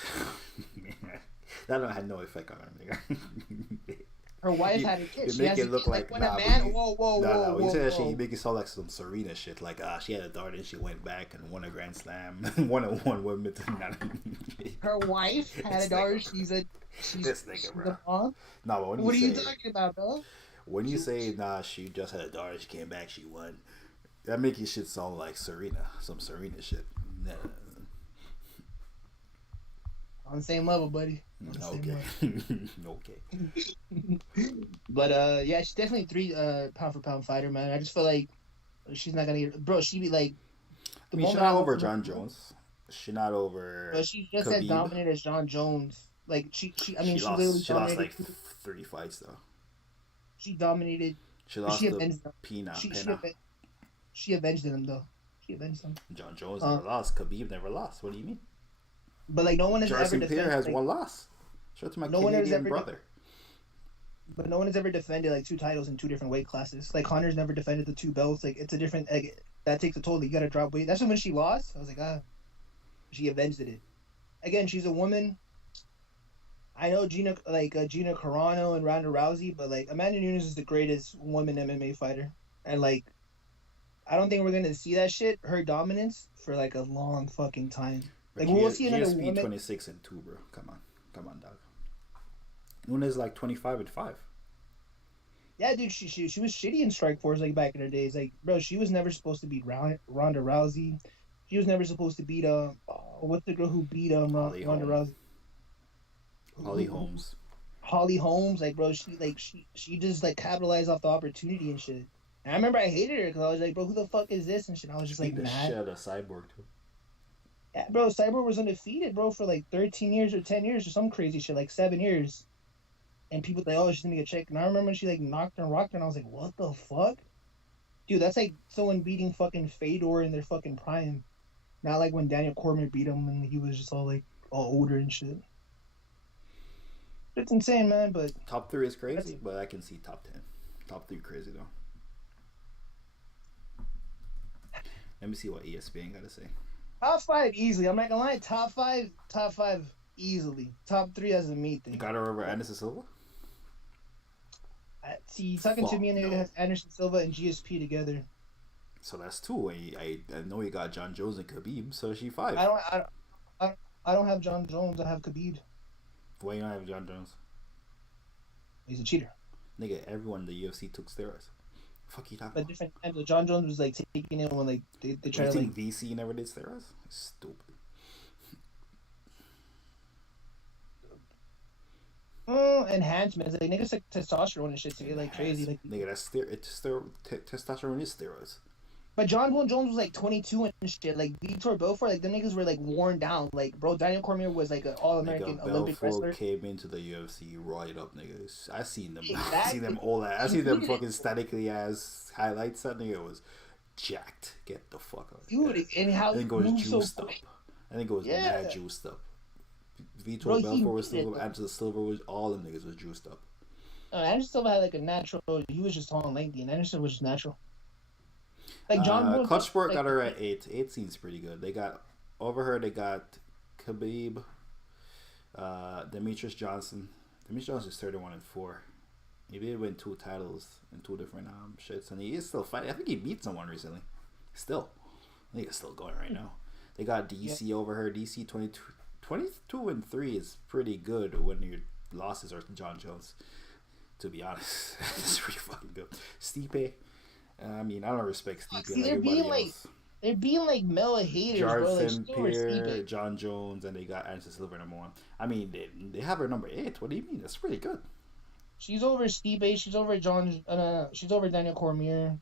That had no effect on her, nigga. Her wife had a kid. You make it look like when a man. Whoa. You say that shit, you make it sound like some Serena shit. Like, she had a daughter and she went back and won a Grand Slam, 1-on-1 Wimbledon. Her wife had a daughter. She's this nigga, bro. No, but what are you talking about, bro? When you say she just had a daughter, she came back, she won. That make your shit sound like Serena, some Serena shit. Nah. On the same level, buddy. Okay. But yeah, she's definitely 3 pound for pound fighter, man. I just feel like she's not gonna get. Bro, she be like. She's not over John Jones. She's not over. But she's just Khabib. as dominant as John Jones. Like she lost 30 fights though. She dominated. She lost to Pena. She avenged them though. She avenged them. John Jones never lost. Khabib never lost. What do you mean? But no one has Jarson ever Pierre has one loss. Show it to my Canadian brother. but no one has ever defended like 2 titles in 2 different weight classes. Like Connor's never defended the 2 belts. Like it's a different. Like, that takes a toll. You gotta drop weight. That's when she lost. I was like, she avenged it. Again, she's a woman. I know Gina Carano and Ronda Rousey, but like Amanda Nunes is the greatest woman MMA fighter, and like I don't think we're gonna see that shit, her dominance, for like a long fucking time. Like we'll see another GSP woman. 26-2, bro. Come on, dog. Nunes like 25-5. Yeah, dude, she was shitty in Strikeforce like back in her days. Like, bro, she was never supposed to beat Ronda Rousey. She was never supposed to beat what's the girl who beat Ronda Rousey? Holly Holmes. Holly Holmes, like, bro, she just like capitalized off the opportunity and shit. And I remember I hated her because I was like, bro, who the fuck is this and shit. I was just like, the mad. shit out of Cyborg too. Yeah, bro, Cyborg was undefeated, bro, for like 13 years or 10 years or some crazy shit, like 7 years. And people think, oh, she's gonna get checked. And I remember when she like knocked her and rocked her, and I was like, what the fuck? Dude, that's like someone beating fucking Fedor in their fucking prime. Not like when Daniel Cormier beat him and he was just all older and shit. It's insane, man, but... Top 3 is crazy, but I can see top 10. Top 3 crazy, though. Let me see what ESPN got to say. Top 5 easily. I'm not gonna lie. Top 5 easily. Top 3 as a me thing. You got her over Anderson Silva? See, talking to me and they have Anderson Silva and GSP together. So that's 2. I know you got John Jones and Khabib, so she 5. I don't have John Jones. I have Khabib. Why you don't have John Jones? He's a cheater. Nigga, everyone in the UFC took steroids. Fuck you talking But different times. John Jones was like taking it when like they try you to think like. VC never did steroids? Stupid. Enhancements. Like niggas like testosterone and shit to get like crazy. Like nigga, that's testosterone is steroids. But John Jones was like 22 and shit. Like Vitor Belfort, like them niggas were like worn down. Like bro, Daniel Cormier was like an All-American Olympic wrestler. Came into the UFC right up, niggas. I seen them. Exactly. I seen them all. I seen them fucking statically as highlights. That nigga was jacked. Get the fuck out. Dude, and how I think it was juiced up. I think it was mad juiced up. Vitor Belfort was still. Anderson Silva was all them niggas was juiced up. Anderson Silva had like a natural. He was just tall and lengthy, and Anderson was just natural. Like John Clutch Sport got her at 8. 8 seems pretty good. They got over her. They got Khabib, Demetrius Johnson. Demetrius Johnson is 31-4. He did win 2 titles in 2 different shits, and he is still fighting. I think he beat someone recently. Still, I think it's still going right now. They got DC over her. DC 22-3 is pretty good when your losses are John Jones. To be honest, it's pretty fucking good. Stipe. I mean, I don't respect Stipe. See, they're being like Mela haters, Jarson, bro. Like, Pierre, John Jones, and they got Anderson Silva number 1. I mean, they have her number 8. What do you mean? That's pretty good. She's over Stipe. She's over she's over Daniel Cormier.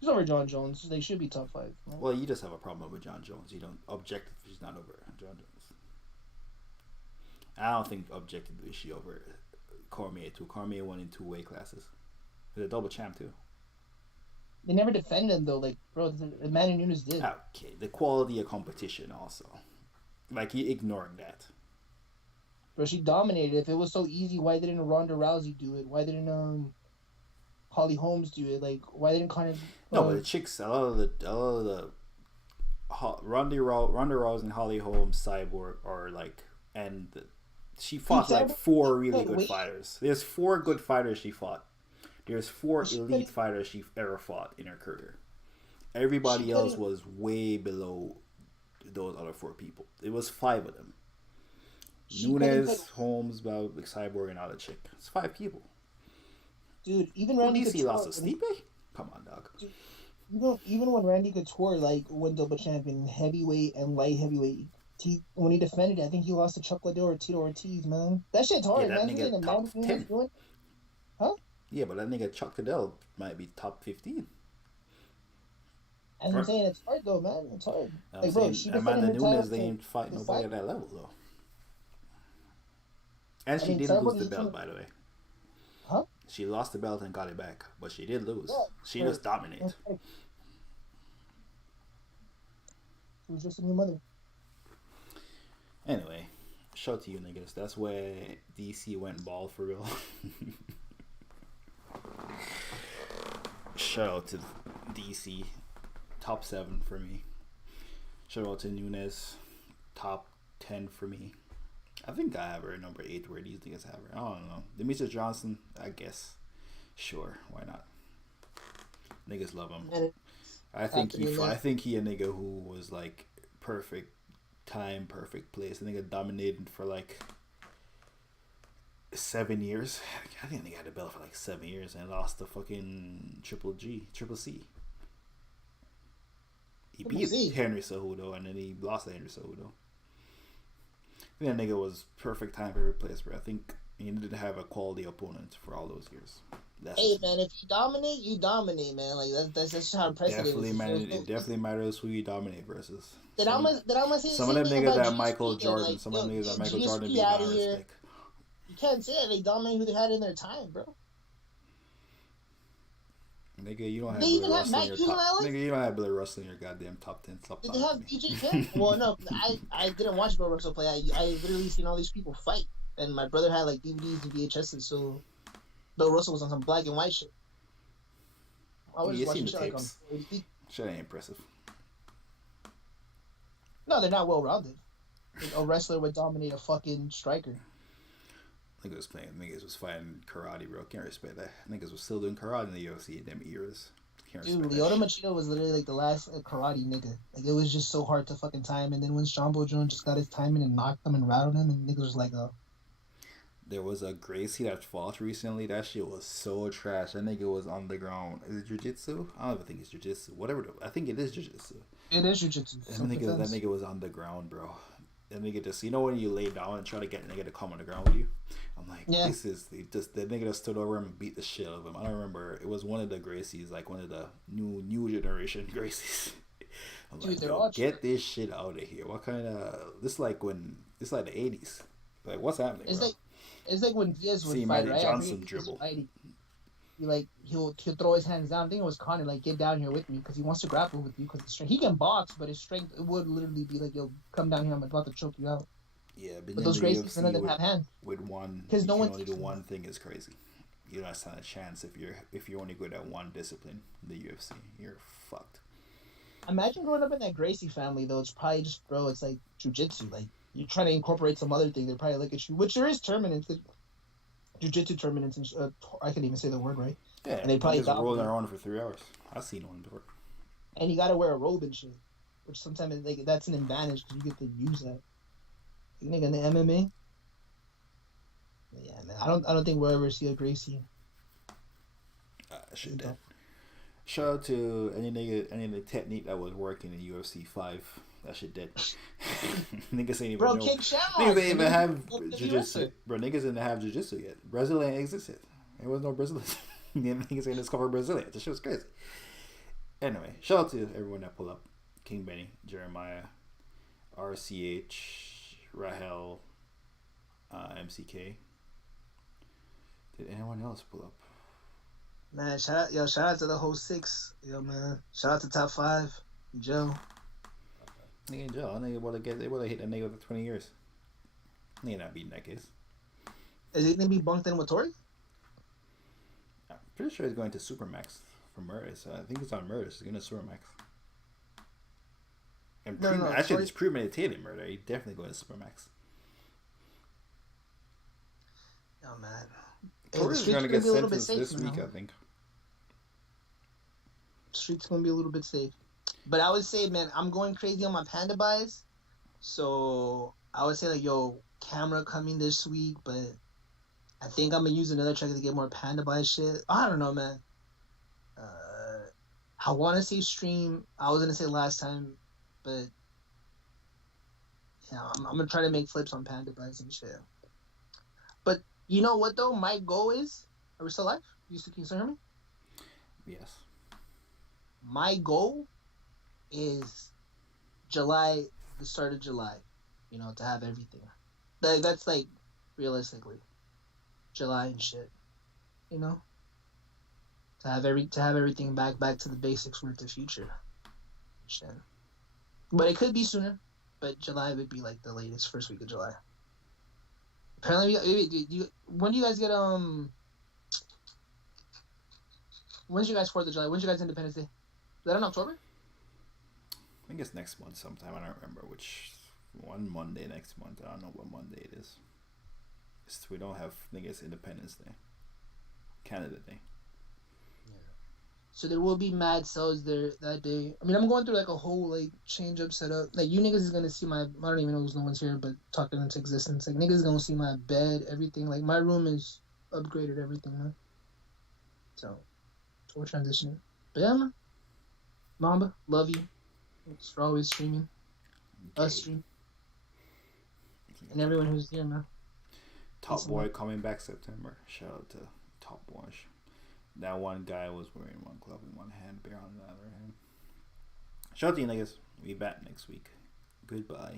She's over John Jones. They should be top 5. Right? Well, you just have a problem with John Jones. You don't objectively. She's not over John Jones. I don't think objectively she over Cormier too. Cormier won in 2 weight classes. He's a double champ too. They never defended him though, like bro. Amanda Nunes did. Okay, the quality of competition also, like you ignoring that. Bro, she dominated. If it was so easy, why didn't Ronda Rousey do it? Why didn't Holly Holmes do it? Like, why didn't Connor? No, but the chicks, a lot of the Ronda Rousey and Holly Holmes, Cyborg are like, and she fought like 4 really good fighters. There's 4 good fighters she fought. There's 4 elite fighters she ever fought in her career. Everybody else was way below those other 4 people. It was 5 of them. Nunes, Holmes, Cyborg, and all the chick. It's 5 people. Dude, even Randy DC Couture lost to Stipe? Come on, dog. Dude, even when Randy Couture like went double champion heavyweight and light heavyweight, when he defended, I think he lost to Chuck Liddell or Tito Ortiz, man. That shit's hard, that man. nigga top 10. Huh? Yeah, but that nigga Chuck Liddell might be top 15. I'm saying it's hard though, man. It's hard. I'm like, bro, saying Amanda Nunes, they ain't fighting nobody at that level though. And she didn't lose the belt, by the way. Huh? She lost the belt and got it back, but she did lose. Yeah, she just dominated. She was just a new mother. Anyway, shout to you niggas. That's where DC went ball for real. Shout out to DC. Top 7 for me. Shout out to Nunes. Top 10 for me. I think I have her at number 8. Where these niggas have her? I don't know. Demetrius Johnson, I guess. Sure, why not? Niggas love him. I think he a nigga who was like perfect time, perfect place. I think it dominated for like 7 years. I think they had the belt for like 7 years and lost the fucking Triple C. He beat Henry Cejudo and then he lost to Henry Cejudo. I think that nigga was perfect time, perfect place, bro. I think he didn't have a quality opponent for all those years. Man, if you dominate, man. Like that's just how impressive it is. It definitely matters who you dominate versus. Then I'm gonna say some of them niggas that Michael Jordan. Like, some of them niggas that Michael Jordan be out of here. You can't say that they dominate who they had in their time, bro. Nigga, you don't have Billy Russell in your top. Nigga, you don't have Billy Russell in your goddamn top 10. Did they have DJ Kemp? Well, no, I didn't watch Billy Russell play. I literally seen all these people fight, and my brother had like DVDs and VHSs, so Bill Russell was on some black and white shit. I was watching shit like on HD. Shit ain't impressive. No, they're not well rounded. A wrestler would dominate a fucking striker. Niggas was fighting karate, bro. Can't respect that. Niggas was still doing karate in the UFC in them eras. Dude, Lyoto Machida was literally like the last karate nigga. Like it was just so hard to fucking time. And then when Strongbow Jones just got his timing and knocked him and rattled him, and niggas was like, There was a Gracie that fought recently. That shit was so trash. That nigga was on the ground. Is it jiu-jitsu? I don't even think it's jiu-jitsu. Whatever. I think it is jiu-jitsu. It is jiu-jitsu. That nigga was on the ground, bro. That nigga just, you know when you lay down and try to get a nigga to come on the ground with you? I'm like, This is just the nigga that stood over him and beat the shit out of him. I don't remember. It was one of the Gracies, like one of the new generation Gracies. I'm Dude, like, get this shit out of here. What kind of this like the 80s? Like what's happening? It's like when Diaz would fight, Magic right? Johnson dribble. He'll throw his hands down. I think it was Conor, like, get down here with me because he wants to grapple with you because his strength. He can box, but his strength it would literally be like, yo, come down here, I'm about to choke you out. Yeah, but those Gracies, none of them have hands. With one, because no one only do one thing is crazy. You don't stand a chance if you're only good at one discipline in the UFC. You're fucked. Imagine growing up in that Gracie family though. It's probably just it's like jujitsu. Like you're trying to incorporate some other thing. They're probably look at you, which there is tournaments, jiu-jitsu tournaments, and I can't even say the word right. Yeah, and they probably roll their own for 3 hours. I've seen one before. And you got to wear a robe and shit, which sometimes that's an advantage because you get to use that. You think in the MMA? Yeah, man. I don't think we'll ever see a Gracie. Shit. Shout out to any technique that was working in UFC 5. That shit dead. Niggas ain't even know. Niggas ain't even have jiu-jitsu. Bro, niggas didn't have jiu-jitsu yet. Brazil ain't existed. There was no Brazilian. Niggas ain't discovered Brazilian. This shit was crazy. Anyway, shout out to everyone that pulled up. King Benny, Jeremiah, RCH, Rahel, MCK. Did anyone else pull up? Man, shout out to the whole 6. Yo, man. Shout out to top 5. Joe. Nigga in jail. They would have hit that nigga for 20 years. Nigga not beating that case. Is he gonna be bunked in with Tory? I'm pretty sure he's going to Supermax for murder. So I think it's on murder. So he's going to Supermax. And actually, it's premeditated murder. He's definitely going to Supermax. Oh man, Tory's going to get sentenced this week, I think. Street's gonna be a little bit safe. But I would say, man, I'm going crazy on my Panda buys. So I would say, like, yo, camera coming this week, but I think I'm going to use another tracker to get more Panda buy shit. I don't know, man. I want to say stream. I was going to say last time, but yeah, I'm going to try to make flips on Panda buys and shit. But you know what, though? My goal is... Are we still live? Can you still hear me? Yes. My goal is July, the start of July, to have everything. That's like realistically July and shit, to have everything back to the basics with the future. Shit. But it could be sooner. But July would be like the latest, first week of July. Apparently, when do you guys get When's your guys 4th of July? When's your guys Independence Day? Is that in October? I think it's next month sometime. I don't remember which one Monday next month. I don't know what Monday it is. We don't have, I think it's Independence Day. Canada Day. So there will be mad sales there that day. I mean, I'm going through like a whole like change up setup. Like you niggas is gonna see my. I don't even know who's no one's here, but talking into existence. Like niggas is gonna see my bed, everything. Like my room is upgraded, everything, man. So we're transitioning. But yeah, man. Mamba, love you. Thanks for always streaming. Us stream. And everyone who's here, man. Top Boy coming back September. Shout out to Top Boy. That one guy was wearing one glove in one hand, bear on the other hand. Shout out to you niggas. We back next week. Goodbye.